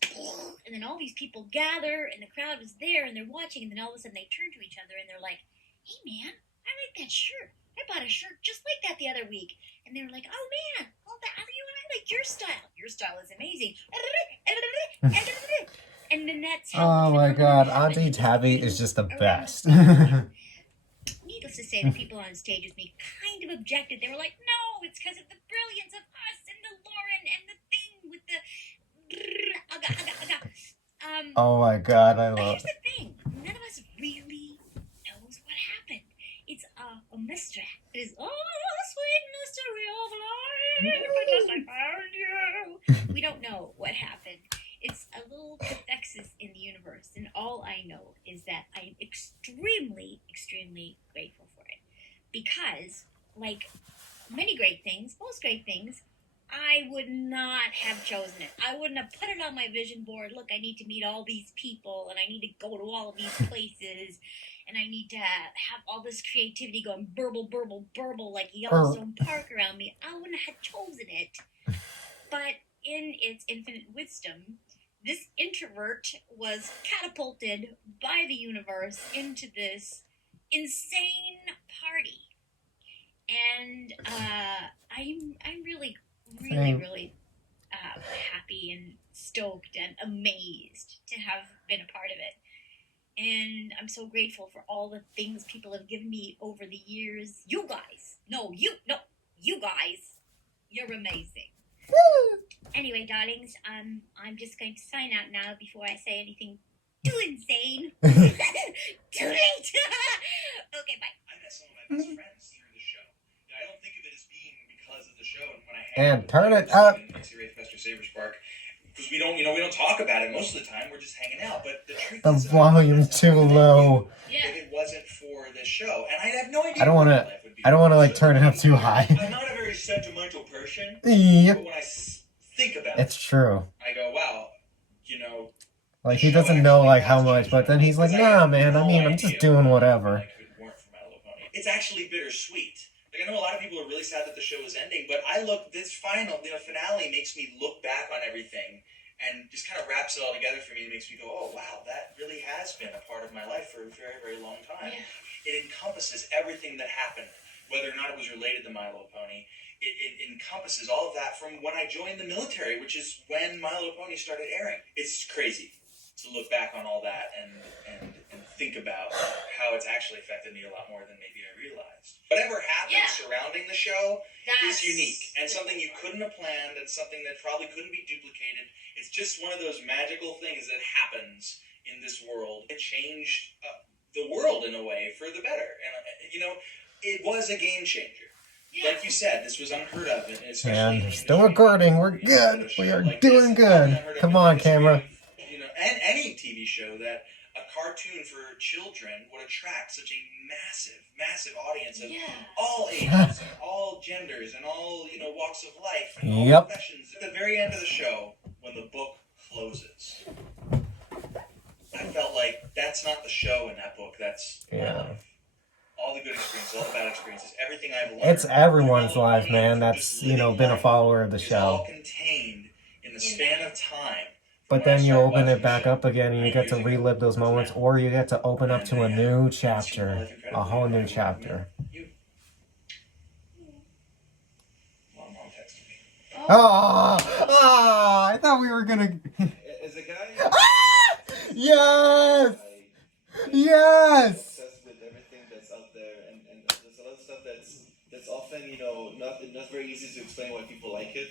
and then all these people gather, and the crowd was there, and they're watching, and then all of a sudden they turn to each other, and they're like, hey, man, I like that shirt. I bought a shirt just like that the other week. And they were like, oh, man, I like your style. Your style is amazing. And then that's how Oh my god, Auntie Tabby is just the best. Needless to say, the people on stage with me kind of objected. They were like, no, it's because of the brilliance of us and the Lauren and the thing with the... Oh my god, I But love here's the thing. None of us really knows what happened. It's a mystery. It is, sweet mystery of life, because I found you. We don't know what happened. It's a little cathexis in the universe, and all I know is that I'm extremely, extremely grateful for it. Because, like many great things, most great things, I would not have chosen it. I wouldn't have put it on my vision board. Look, I need to meet all these people, and I need to go to all of these places, and I need to have all this creativity going burble, burble, burble like Yellowstone Park around me. I wouldn't have chosen it. But in its infinite wisdom, this introvert was catapulted by the universe into this insane party. And I'm really happy and stoked and amazed to have been a part of it. And I'm so grateful for all the things people have given me over the years. You guys, you're amazing. Anyway, darlings, I'm just going to sign out now before I say anything too insane. Too late. Okay, bye. I met some of my best friends through the show. I don't think of it as being because of the show. And when I And turn it up. ACRacebest or Savers Park, because we don't talk about it most of the time. We're just hanging out. But the truth The is, volume too low. if it wasn't for this show, and I have no idea. I don't want to like turn it up too high. I'm not a very sentimental person. Yep. But when I think about It's true. I go, wow, Like, he doesn't know, like, how much, but then he's like, nah, man, I mean, I'm just doing whatever. it's actually bittersweet. Like, I know a lot of people are really sad that the show is ending, but this finale makes me look back on everything and just kind of wraps it all together for me. It makes me go, oh, wow, that really has been a part of my life for a very, very long time. Yeah. It encompasses everything that happened, whether or not it was related to My Little Pony. It encompasses all of that from when I joined the military, which is when My Little Pony started airing. It's crazy to look back on all that and think about how it's actually affected me a lot more than maybe I realized. Whatever happened surrounding the show is unique and something you couldn't have planned and something that probably couldn't be duplicated. It's just one of those magical things that happens in this world. It changed the world in a way for the better. And, it was a game changer. Yeah. Like you said, this was unheard of. And still recording. We're good. We are doing good. Come on, camera. And any TV show that a cartoon for children would attract such a massive, massive audience of all ages, and all genders, and all walks of life, and all professions. At the very end of the show, when the book closes, I felt like that's not the show in that book. That's my life. All the good experiences, all the bad experiences, everything I've learned. It's everyone's life, man. That's been a follower of the show. All contained in the span of time. But then you open it back up again and you get to relive those moments, or you get to open up to a new chapter, a whole new chapter. I thought we were gonna. As a guy, yes, yes. Obsessed with everything that's out there, and there's a lot of stuff that's often not very easy to explain why people like it.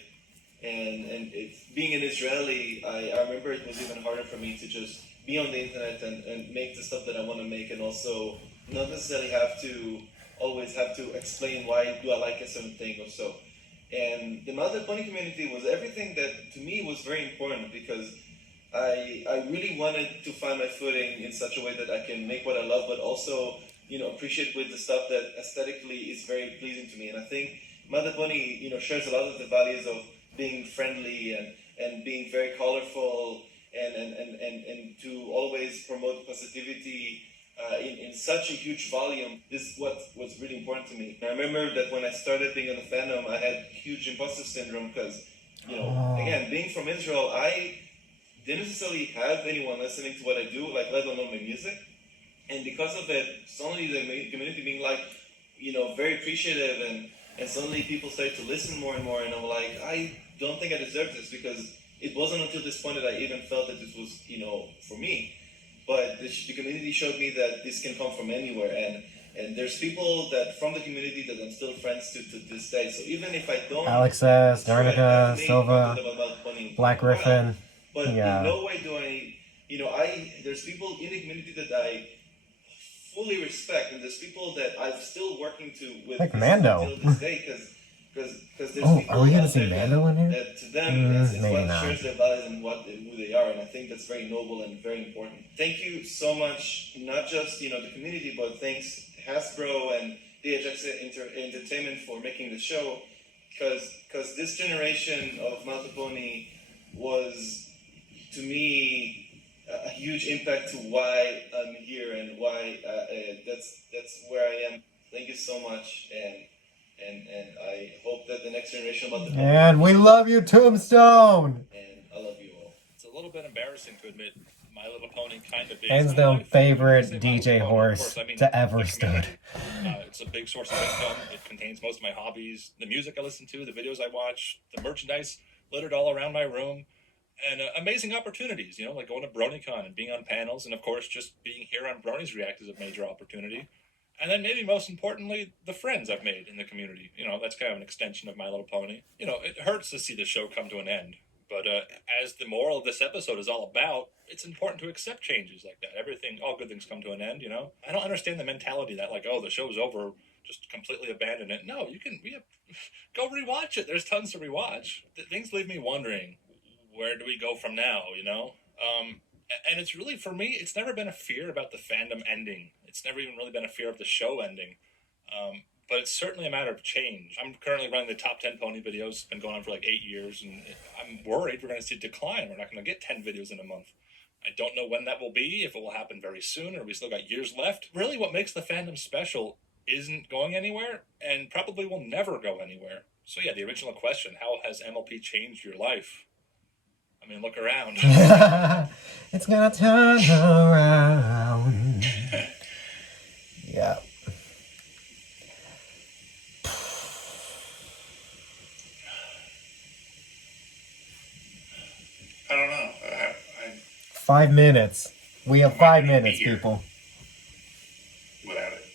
And it's, being an Israeli, I remember it was even harder for me to just be on the internet and make the stuff that I want to make, and also not necessarily always have to explain why do I like a certain thing or so. And the My Little Pony community was everything that to me was very important, because I really wanted to find my footing in such a way that I can make what I love, but also appreciate with the stuff that aesthetically is very pleasing to me. And I think My Little Pony shares a lot of the values of being friendly and being very colorful and to always promote positivity in such a huge volume. This is what was really important to me. I remember that when I started being in the fandom, I had huge imposter syndrome because, again, being from Israel, I didn't necessarily have anyone listening to what I do, like let alone my music. And because of it, suddenly the community being like, very appreciative, and suddenly people started to listen more and more, and I'm like, I don't think I deserve this, because it wasn't until this point that I even felt that this was, for me. But the community showed me that this can come from anywhere, and there's people that from the community that I'm still friends to this day. So even if I don't... Alexis, Darnica, Silva, Black Griffin. But in no way do there's people in the community that I fully respect, and there's people that I'm still working with like Mando. Until this day, because there's people are we gonna see Mando in here? That to them it's what not. shares their values and who they are, and I think that's very noble and very important. Thank you so much, not just the community, but thanks Hasbro and DHX Entertainment for making the show, because this generation of My Little Pony was, to me, a huge impact to why I'm here and why that's where I am. Thank you so much, and I hope that the next generation of the and we love you, Tombstone. And I love you all. It's a little bit embarrassing to admit My Little Pony kind of is hands down favorite DJ horse to ever stood. It's a big source of income. It contains most of my hobbies, the music I listen to, the videos I watch, the merchandise littered all around my room. And amazing opportunities, like going to BronyCon and being on panels, and of course just being here on Bronies React is a major opportunity. And then maybe most importantly, the friends I've made in the community. That's kind of an extension of My Little Pony. It hurts to see the show come to an end, but as the moral of this episode is all about, it's important to accept changes like that. All good things come to an end, I don't understand the mentality that the show's over, just completely abandon it. No, go rewatch it. There's tons to rewatch. Things leave me wondering, where do we go from now, you know? And it's really, for me, it's never been a fear about the fandom ending. It's never even really been a fear of the show ending. But it's certainly a matter of change. I'm currently running the top 10 pony videos. It's been going on for like 8 years, and I'm worried we're going to see a decline. We're not going to get 10 videos in a month. I don't know when that will be, if it will happen very soon, or we still got years left. Really, what makes the fandom special isn't going anywhere, and probably will never go anywhere. So yeah, the original question, how has MLP changed your life? I mean, look around. It's gonna turn around. Yeah. I don't know. 5 minutes. We have 5 minutes, people. Without it.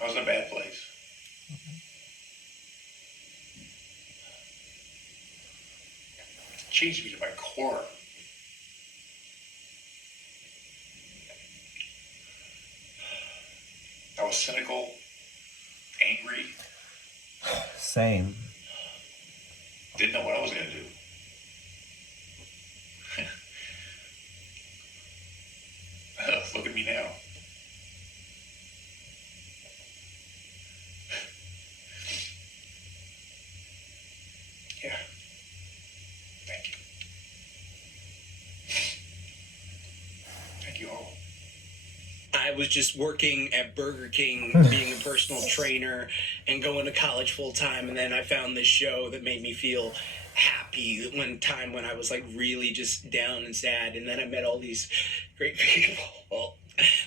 I was in a bad place. It changed me to my core. I was cynical, angry, Same. didn't know what I was going to do. Look at me now. Yeah. Thank you. Thank you all. I was just working at Burger King, being a personal trainer, and going to college full time, and then I found this show that made me feel happy one time when I was like really just down and sad, and then I met all these great people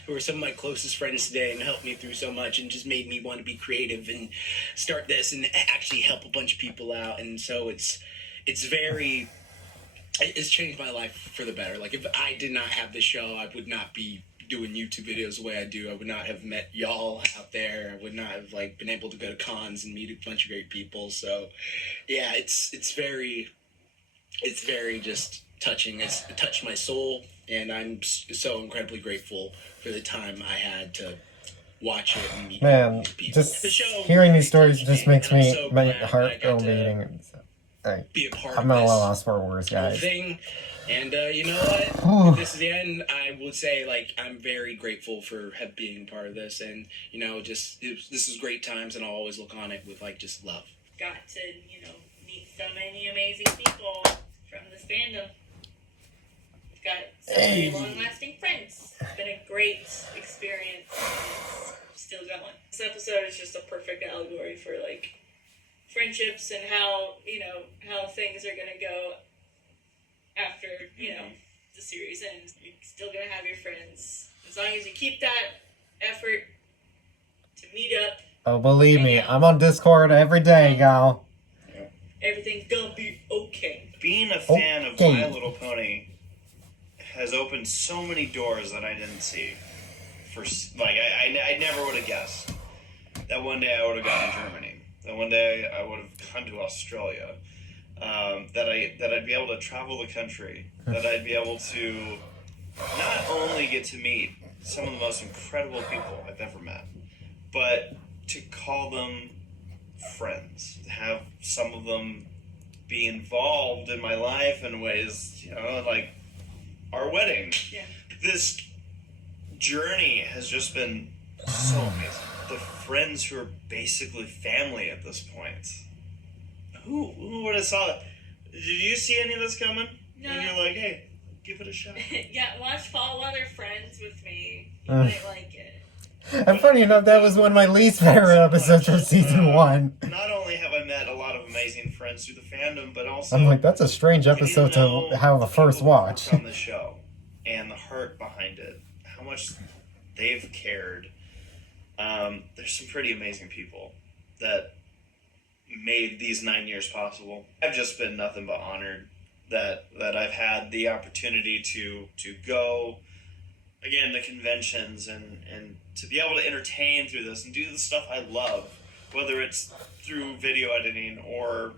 who are some of my closest friends today and helped me through so much and just made me want to be creative and start this and actually help a bunch of people out. And so it's changed my life for the better. Like, if I did not have this show, I would not be doing YouTube videos the way I do. I would not have met y'all out there. I would not have like been able to go to cons and meet a bunch of great people. So yeah, it's very just touching. It's touched my soul, and I'm so incredibly grateful for the time I had to watch it and meet Man, people. just The show hearing these stories just makes and I'm me so my glad heart I go got to beating. be a part I'm of at a this loss for words, whole guys. thing. And you know what? If this is the end, I would say like I'm very grateful for being part of this, and you know, this is great times, and I'll always look on it with like just love. Got to, meet so many amazing people from this fandom. We've got so many long-lasting friends. It's been a great experience. It's still going. This episode is just a perfect allegory for like friendships and how things are gonna go after the series ends. You're still gonna have your friends as long as you keep that effort to meet up. Oh, believe me, I'm on Discord every day, gal. Everything's gonna be okay. Being a fan of My Little Pony has opened so many doors that I didn't see. I never would have guessed that one day I would have gone to Germany. That one day I would have gone to Australia. That I'd be able to travel the country. That I'd be able to not only get to meet some of the most incredible people I've ever met, but to call them friends. To have some of them be involved in my life in ways, like our wedding. Yeah. This journey has just been so amazing. The friends who are basically family at this point. Who would have saw that? Did you see any of this coming? No. And you're like, hey, give it a shot. Yeah, watch Follow Other Friends with me. You Mm. might like it. And funny enough, that was one of my least favorite episodes from season 1. Not only have I met a lot of amazing friends through the fandom, but also I'm like, that's a strange episode to have a first watch. on the show and the heart behind it, how much they've cared. There's some pretty amazing people that made these 9 years possible. I've just been nothing but honored that I've had the opportunity to go again the conventions and to be able to entertain through this and do the stuff I love, whether it's through video editing or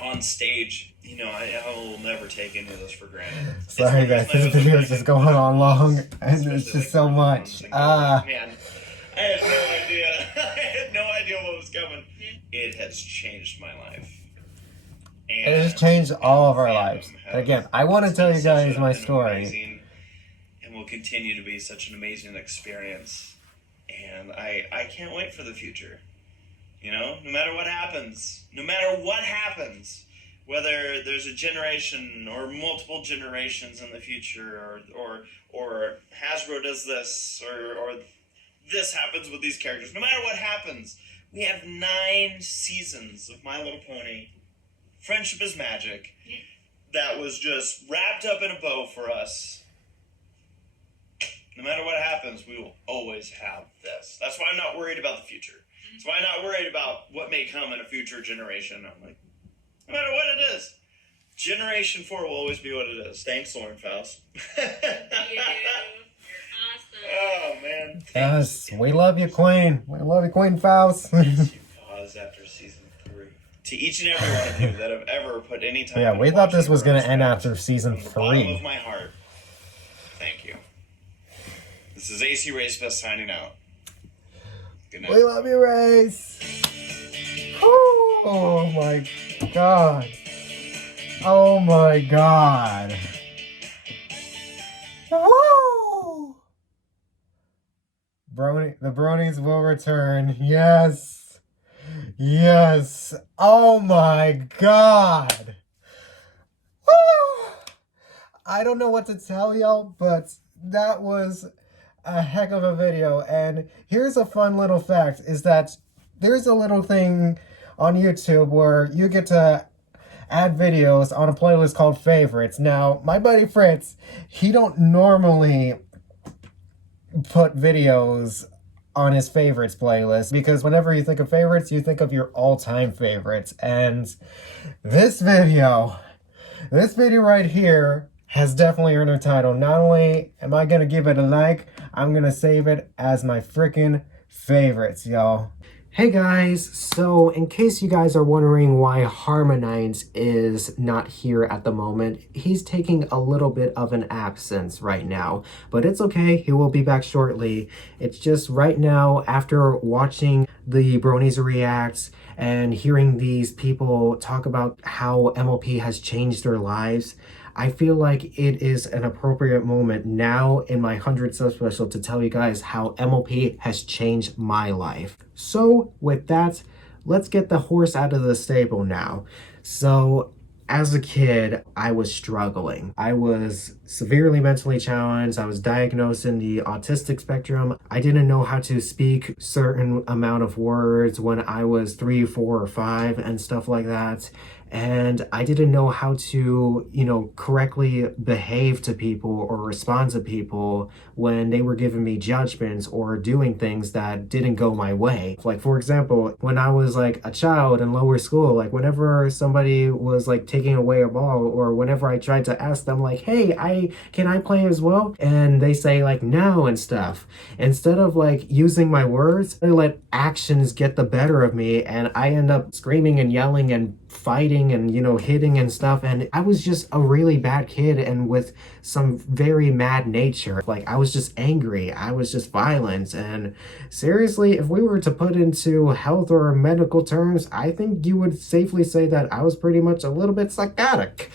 on stage. I will never take any of this for granted. Sorry guys, this video is just going on long, and it's just so much. Man, I had no idea. I had no idea what was coming. It has changed my life. It has changed all of our lives. Again, I want to tell you guys my story. And will continue to be such an amazing experience. And I can't wait for the future. You know, no matter what happens, whether there's a generation or multiple generations in the future, or Hasbro does this, or this happens with these characters, no matter what happens, we have 9 seasons of My Little Pony. Friendship is Magic. That was just wrapped up in a bow for us. No matter what happens, we will always have this. That's why I'm not worried about the future. That's why I'm not worried about what may come in a future generation. I'm like, no matter what it is, Generation 4 will always be what it is. Thanks, Lauren Faust. Oh, man. Yes, we love you, Queen. We love you, Queen Faust. Pause after season 3. To each and every one of you that have ever put any time. Yeah, we thought this was going to end after season Bottom 3. of my heart. Thank you. This is ACRacebest signing out. Good night. We love you, Race. Oh my god. Oh my god. Woo! The Bronies will return. Yes. Yes. Oh my god. Woo! I don't know what to tell y'all, but that was a heck of a video. And here's a fun little fact, is that there's a little thing on YouTube where you get to add videos on a playlist called favorites. Now, my buddy Fritz, he don't normally put videos on his favorites playlist, because whenever you think of favorites, you think of your all-time favorites. And this video right here has definitely earned a title. Not only am I gonna give it a like, I'm gonna save it as my freaking favorites, y'all. Hey guys, so in case you guys are wondering why Harmonight is not here at the moment, he's taking a little bit of an absence right now, but it's okay, he will be back shortly. It's just right now, after watching the Bronies React and hearing these people talk about how MLP has changed their lives, I feel like it is an appropriate moment now in my 100 sub special to tell you guys how MLP has changed my life. So with that, let's get the horse out of the stable now. So as a kid, I was struggling. I was severely mentally challenged. I was diagnosed in the autistic spectrum. I didn't know how to speak certain amount of words when I was 3, 4, or 5 and stuff like that. And I didn't know how to, correctly behave to people or respond to people when they were giving me judgments or doing things that didn't go my way. Like, for example, when I was like a child in lower school, like whenever somebody was like taking away a ball, or whenever I tried to ask them like, hey, can I play as well? And they say like, no and stuff. Instead of like using my words, I let actions get the better of me, and I end up screaming and yelling and fighting and hitting and stuff. And I was just a really bad kid and with some very mad nature. Like, I was just angry, I was just violent. And seriously, if we were to put into health or medical terms, I think you would safely say that I was pretty much a little bit psychotic.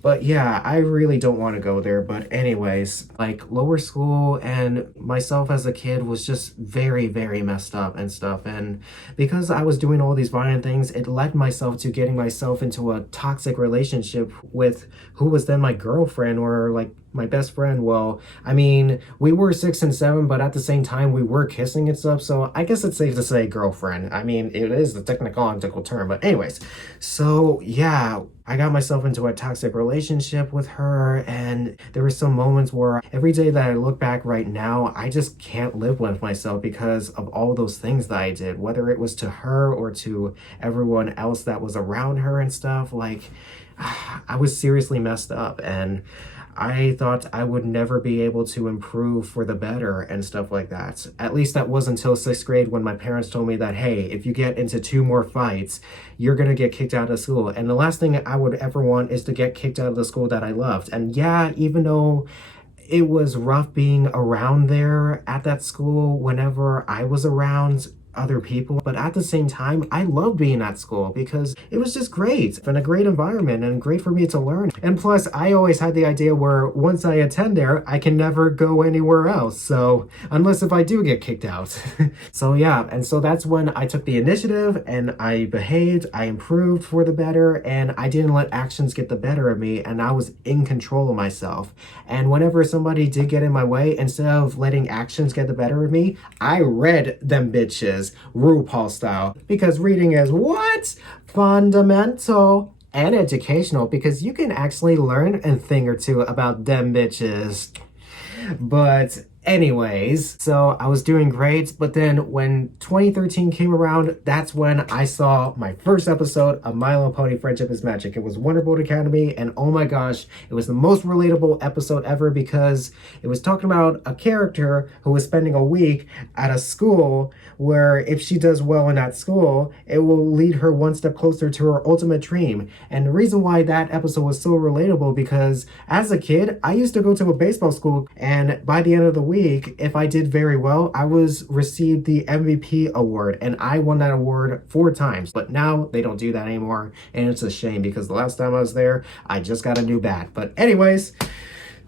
But yeah, I really don't want to go there. But anyways, like lower school and myself as a kid was just very, very messed up and stuff. And because I was doing all these violent things, it led myself to getting myself into a toxic relationship with who was then my girlfriend, or like my best friend. Well, I mean, we were 6 and 7, but at the same time we were kissing and stuff. So I guess it's safe to say girlfriend. I mean, it is the technological term, but anyways. So yeah, I got myself into a toxic relationship with her, and there were some moments where every day that I look back right now, I just can't live with myself because of all those things that I did, whether it was to her or to everyone else that was around her and stuff. Like, I was seriously messed up, and I thought I would never be able to improve for the better and stuff like that. At least that was until 6th grade, when my parents told me that, hey, if you get into 2 more fights, you're gonna get kicked out of school. And the last thing I would ever want is to get kicked out of the school that I loved. And yeah, even though it was rough being around there at that school whenever I was around, other people, but at the same time, I loved being at school because it was just great and a great environment and great for me to learn. And plus, I always had the idea where once I attend there, I can never go anywhere else. So unless if I do get kicked out. So yeah, and so that's when I took the initiative and I behaved, I improved for the better, and I didn't let actions get the better of me, and I was in control of myself. And whenever somebody did get in my way, instead of letting actions get the better of me, I read them bitches, RuPaul style. Because reading is what? Fundamental and educational, because you can actually learn a thing or two about them bitches. But anyways, so I was doing great, but then when 2013 came around, that's when I saw my first episode of My Little Pony Friendship is Magic. It was Wonderbolt Academy, and oh my gosh, it was the most relatable episode ever because it was talking about a character who was spending a week at a school where if she does well in that school, it will lead her one step closer to her ultimate dream. And the reason why that episode was so relatable because as a kid, I used to go to a baseball school, and by the end of the week, if I did very well, I was received the MVP award, and I won that award 4 times. But now they don't do that anymore, and it's a shame because the last time I was there, I just got a new bat. But anyways,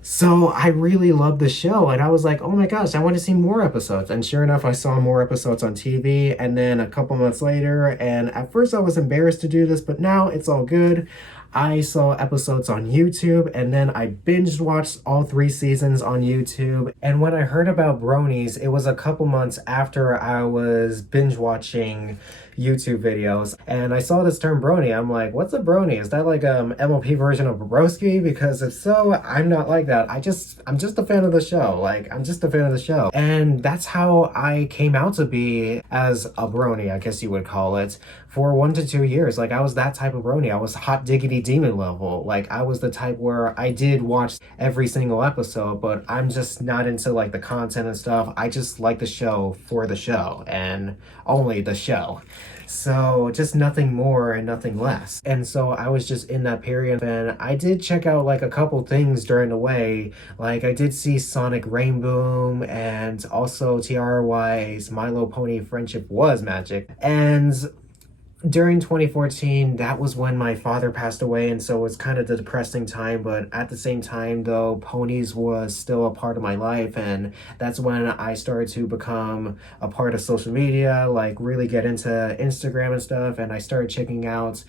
so I really loved the show, and I was like, oh my gosh, I want to see more episodes. And sure enough, I saw more episodes on TV, and then a couple months later, and at first I was embarrassed to do this, but now it's all good. I saw episodes on YouTube, and then I binge watched all 3 seasons on YouTube. And when I heard about Bronies, it was a couple months after I was binge watching YouTube videos, and I saw this term brony. I'm like, what's a brony? Is that like MLP version of broski? Because if so, I'm not like that. I'm just a fan of the show. Like, I'm just a fan of the show. And that's how I came out to be as a brony, I guess you would call it, for 1 to 2 years. Like, I was that type of brony. I was hot diggity demon level. Like, I was the type where I did watch every single episode, but I'm just not into like the content and stuff. I just like the show for the show and only the show. So just nothing more and nothing less. And so I was just in that period, and I did check out like a couple things during the way. Like I did see Sonic Rainboom and also TRY's My Little Pony Friendship Was Magic. And during 2014, that was when my father passed away, and so it was kind of the depressing time, but at the same time though, ponies was still a part of my life, and that's when I started to become a part of social media, like really get into Instagram and stuff, and I started checking out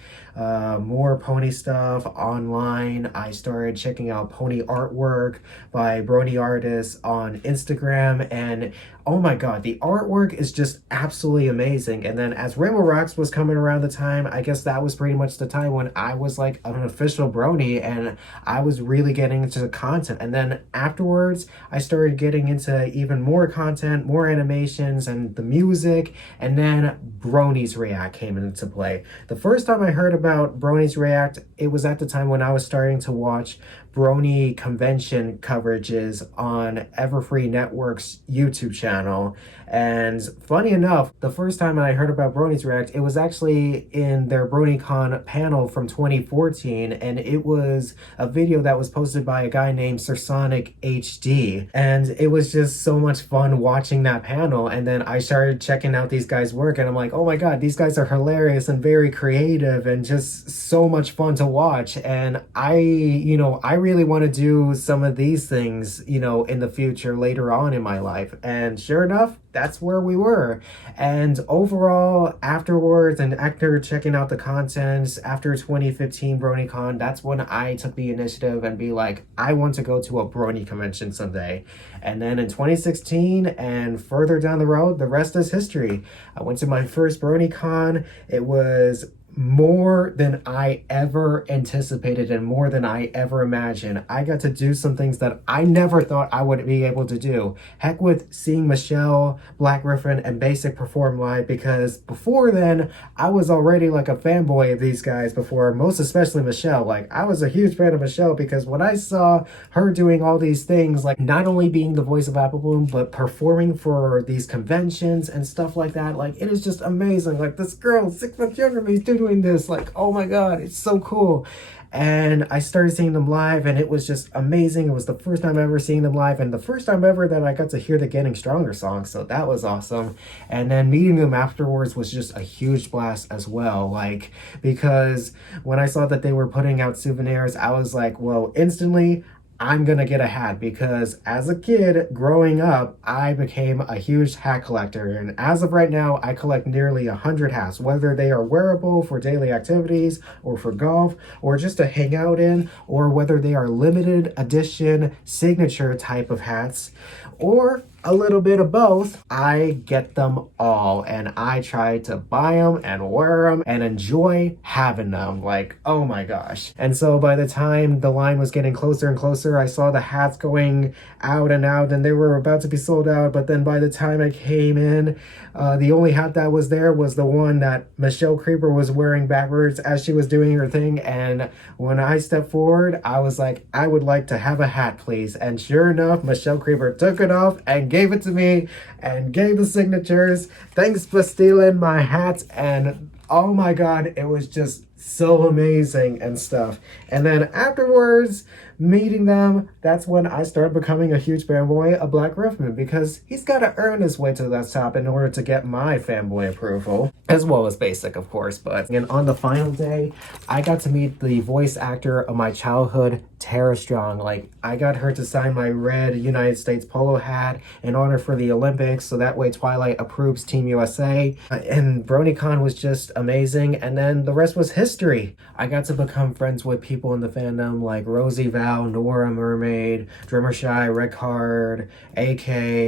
more pony stuff online. I started checking out pony artwork by Brony artists on Instagram, and oh my god, the artwork is just absolutely amazing. And then as Rainbow Rocks was coming around the time, I guess that was pretty much the time when I was like an official brony and I was really getting into the content. And then afterwards, I started getting into even more content, more animations and the music, and then Bronies React came into play. The first time I heard about Bronies React, it was at the time when I was starting to watch Brony convention coverages on Everfree Network's YouTube channel. And funny enough, the first time I heard about Bronies React, it was actually in their BronyCon panel from 2014, and it was a video that was posted by a guy named Sonic HD. And it was just so much fun watching that panel, and then I started checking out these guys' work, and I'm like, oh my god, these guys are hilarious and very creative and just so much fun to watch. And I really want to do some of these things, in the future later on in my life. And sure enough, that's where we were. And overall, afterwards and after checking out the content, after 2015 BronyCon, that's when I took the initiative and be like, I want to go to a Brony convention someday. And then in 2016 and further down the road, the rest is history. I went to my first BronyCon. It was more than I ever anticipated and more than I ever imagined. I got to do some things that I never thought I would be able to do. Heck with seeing Michelle, Black Griffin, and Basic perform live, because before then, I was already like a fanboy of these guys before, most especially Michelle. Like, I was a huge fan of Michelle because when I saw her doing all these things, like not only being the voice of Apple Bloom, but performing for these conventions and stuff like that, like it is just amazing. Like, this girl, 6 months younger than me, is doing this, like, oh my god, it's so cool. and I started seeing them live, and it was just amazing. It was the first time ever seeing them live, and the first time ever that I got to hear the Getting Stronger song, so that was awesome. And then meeting them afterwards was just a huge blast as well, like, because when I saw that they were putting out souvenirs, I was like, well, instantly I'm gonna get a hat, because as a kid growing up, I became a huge hat collector, and as of right now, I collect nearly 100 hats, whether they are wearable for daily activities or for golf or just to hang out in, or whether they are limited edition signature type of hats, or a little bit of both. I get them all, and I try to buy them and wear them and enjoy having them. Like, oh my gosh. And so by the time the line was getting closer and closer, I saw the hats going out and out, and they were about to be sold out. But then by the time I came in, the only hat that was there was the one that Michelle Creeper was wearing backwards as she was doing her thing. And when I stepped forward, I was like, I would like to have a hat, please. And sure enough, Michelle Creeper took it off and gave it to me and gave the signatures. Thanks for stealing my hat. And oh my God, it was just so amazing and stuff. And then afterwards, meeting them, that's when I started becoming a huge fanboy of Black Riffman, because he's got to earn his way to that top in order to get my fanboy approval, as well as basic, of course. But and on the final day, I got to meet the voice actor of my childhood, Tara Strong. Like, I got her to sign my red United States polo hat in honor for the Olympics, so that way Twilight approves Team USA. And BronyCon was just amazing, and then the rest was history. I got to become friends with people in the fandom like Rosie Val, Nora Mermaid, Drummer Shy, Red Card, AK,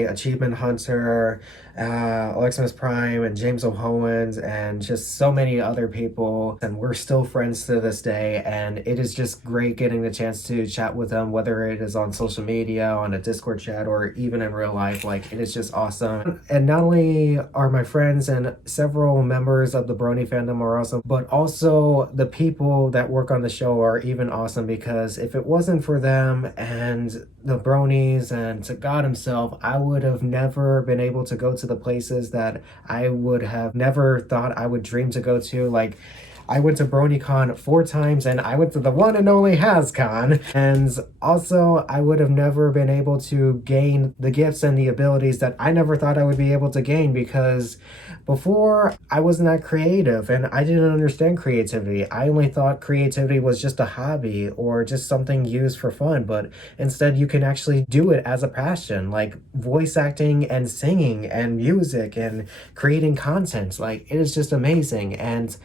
Achievement Hunter, Aleximus Prime, and James O'Howens, and just so many other people. And we're still friends to this day, and it is just great getting the chance to chat with them, whether it is on social media, on a Discord chat, or even in real life. Like, it is just awesome. And not only are my friends and several members of the Brony fandom are awesome, but also the people that work on the show are even awesome, because if it wasn't for them and the Bronies and to God himself, I would have never been able to go to the places that I would have never thought I would dream to go to. Like, I went to BronyCon 4 times, and I went to the one and only HasCon. And also, I would have never been able to gain the gifts and the abilities that I never thought I would be able to gain, because before, I wasn't that creative, and I didn't understand creativity. I only thought creativity was just a hobby or just something used for fun, but instead you can actually do it as a passion, like voice acting and singing and music and creating content. Like, it is just amazing. And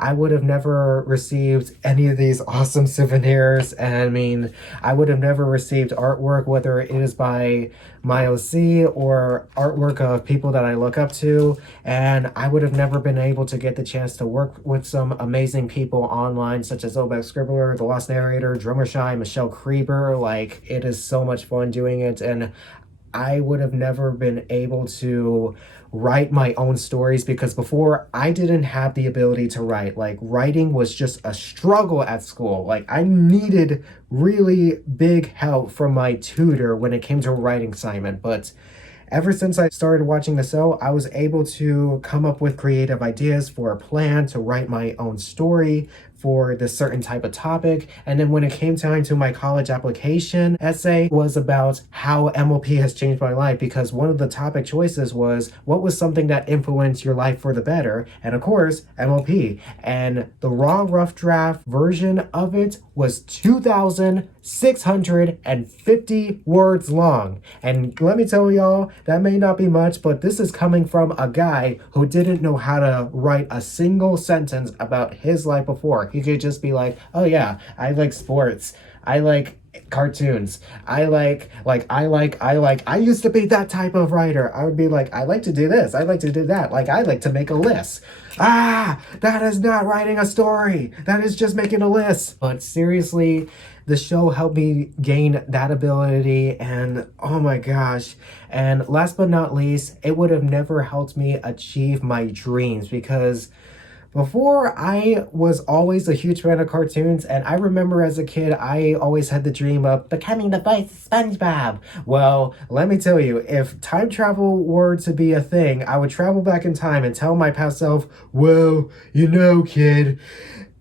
I would have never received any of these awesome souvenirs. And I mean, I would have never received artwork, whether it is by my OC or artwork of people that I look up to. And I would have never been able to get the chance to work with some amazing people online, such as Obex Scribbler, The Lost Narrator, Drummer Shy, Michelle Creeper. Like, it is so much fun doing it. And I would have never been able to write my own stories, because before I didn't have the ability to write. Like, writing was just a struggle at school. Like, I needed really big help from my tutor when it came to a writing assignment. But ever since I started watching the show, I was able to come up with creative ideas for a plan to write my own story for this certain type of topic. And then when it came time to my college application essay, was about how MLP has changed my life, because one of the topic choices was what was something that influenced your life for the better, and of course MLP. And the raw rough draft version of it was 2,650 words long. And let me tell y'all, that may not be much, but this is coming from a guy who didn't know how to write a single sentence about his life before. He could just be like, oh yeah, I like sports, I like cartoons, I used to be that type of writer. I would be like, I like to do this, I like to do that, like I like to make a list. That is not writing a story, that is just making a list. But seriously, the show helped me gain that ability, and oh my gosh. And last but not least, it would have never helped me achieve my dreams, because before, I was always a huge fan of cartoons, and I remember as a kid, I always had the dream of becoming the voice of SpongeBob. Well, let me tell you, if time travel were to be a thing, I would travel back in time and tell my past self, well, you know, kid,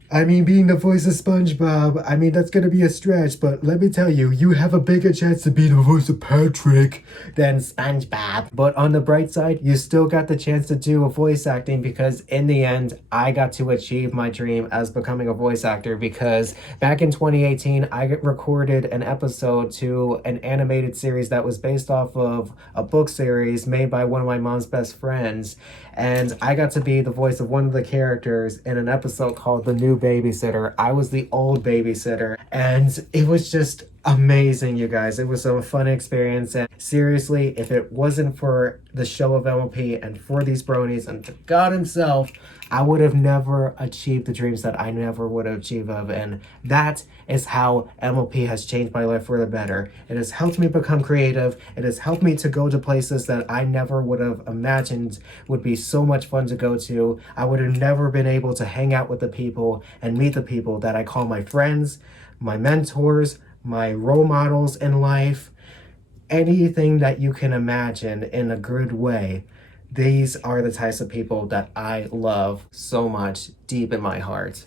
I mean, being the voice of SpongeBob, I mean, that's gonna be a stretch, but let me tell you, you have a bigger chance to be the voice of Patrick than SpongeBob. But on the bright side, you still got the chance to do a voice acting because in the end, I got to achieve my dream as becoming a voice actor because back in 2018, I recorded an episode to an animated series that was based off of a book series made by one of my mom's best friends. And I got to be the voice of one of the characters in an episode called The New Babysitter. I was the old babysitter. And it was just amazing, you guys. It was a fun experience. And seriously, if it wasn't for the show of MLP and for these bronies and to God himself, I would have never achieved the dreams that I never would have achieved of. And that is how MLP has changed my life for the better. It has helped me become creative. It has helped me to go to places that I never would have imagined would be so much fun to go to. I would have never been able to hang out with the people and meet the people that I call my friends, my mentors, my role models in life, anything that you can imagine in a good way. These are the types of people that I love so much deep in my heart.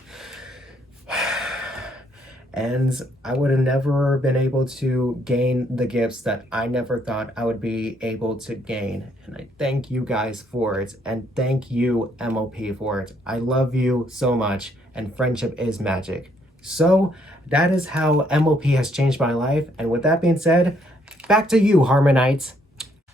And I would have never been able to gain the gifts that I never thought I would be able to gain. And I thank you guys for it. And thank you, MLP, for it. I love you so much. And friendship is magic. So that is how MLP has changed my life. And with that being said, back to you, Harmonites.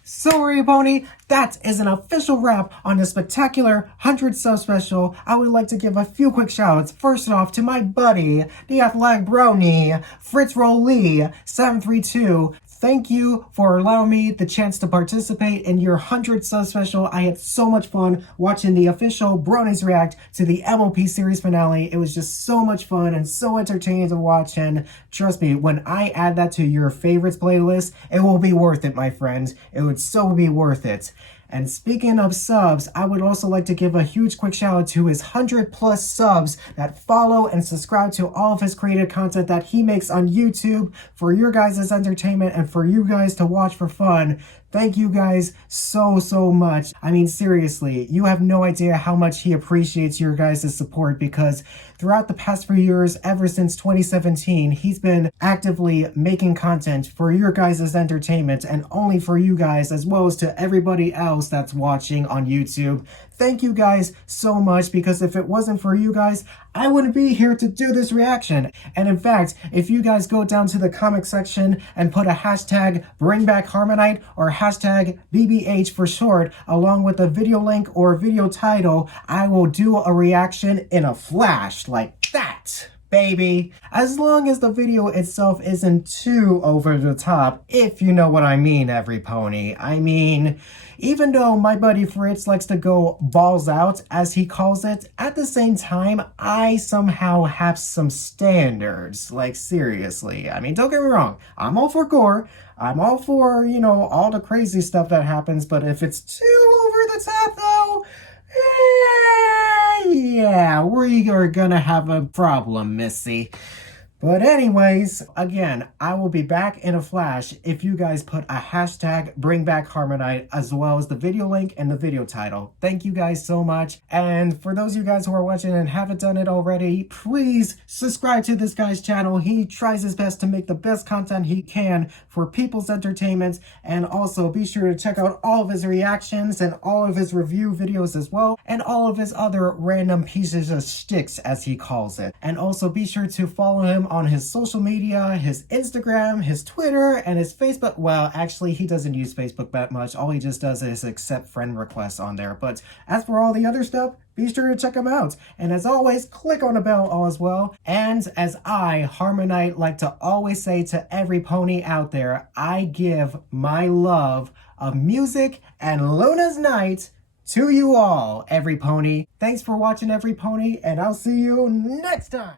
Sorry, Pony, that is an official wrap on the spectacular 100 sub special. I would like to give a few quick shoutouts. First off to my buddy, the athletic brony, Fritz Rolee 732. Thank you for allowing me the chance to participate in your 100 sub special. I had so much fun watching the official Bronies React to the MLP series finale. It was just so much fun and so entertaining to watch. And trust me, when I add that to your favorites playlist, it will be worth it, my friends. It would so be worth it. And speaking of subs, I would also like to give a huge quick shout out to his 100+ subs that follow and subscribe to all of his creative content that he makes on YouTube for your guys' entertainment and for you guys to watch for fun. Thank you guys so much. I mean, seriously, you have no idea how much he appreciates your guys' support because throughout the past few years, ever since 2017, he's been actively making content for your guys' entertainment and only for you guys as well as to everybody else that's watching on YouTube. Thank you guys so much because if it wasn't for you guys, I wouldn't be here to do this reaction. And in fact, if you guys go down to the comment section and put a hashtag #BringBackHarmonight or hashtag BBH for short, along with a video link or video title, I will do a reaction in a flash like that. Baby. As long as the video itself isn't too over the top, if you know what I mean, every pony. I mean, even though my buddy Fritz likes to go balls out, as he calls it, at the same time, I somehow have some standards. Like, seriously. I mean, don't get me wrong. I'm all for gore. I'm all for, you know, all the crazy stuff that happens, but if it's too over the top, though, yeah, we are gonna have a problem, Missy. But anyways, again, I will be back in a flash if you guys put a hashtag #BringBackHarmonight as well as the video link and the video title. Thank you guys so much. And for those of you guys who are watching and haven't done it already, please subscribe to this guy's channel. He tries his best to make the best content he can for people's entertainment. And also be sure to check out all of his reactions and all of his review videos as well. And all of his other random pieces of shticks, as he calls it. And also be sure to follow him on his social media, his Instagram, his Twitter, and his Facebook. Well, actually, he doesn't use Facebook that much. All he just does is accept friend requests on there. But as for all the other stuff, be sure to check him out. And as always, click on the bell as well. And as I, Harmonight, like to always say to every pony out there, I give my love of music and Luna's Night to you all, every pony. Thanks for watching, every pony, and I'll see you next time.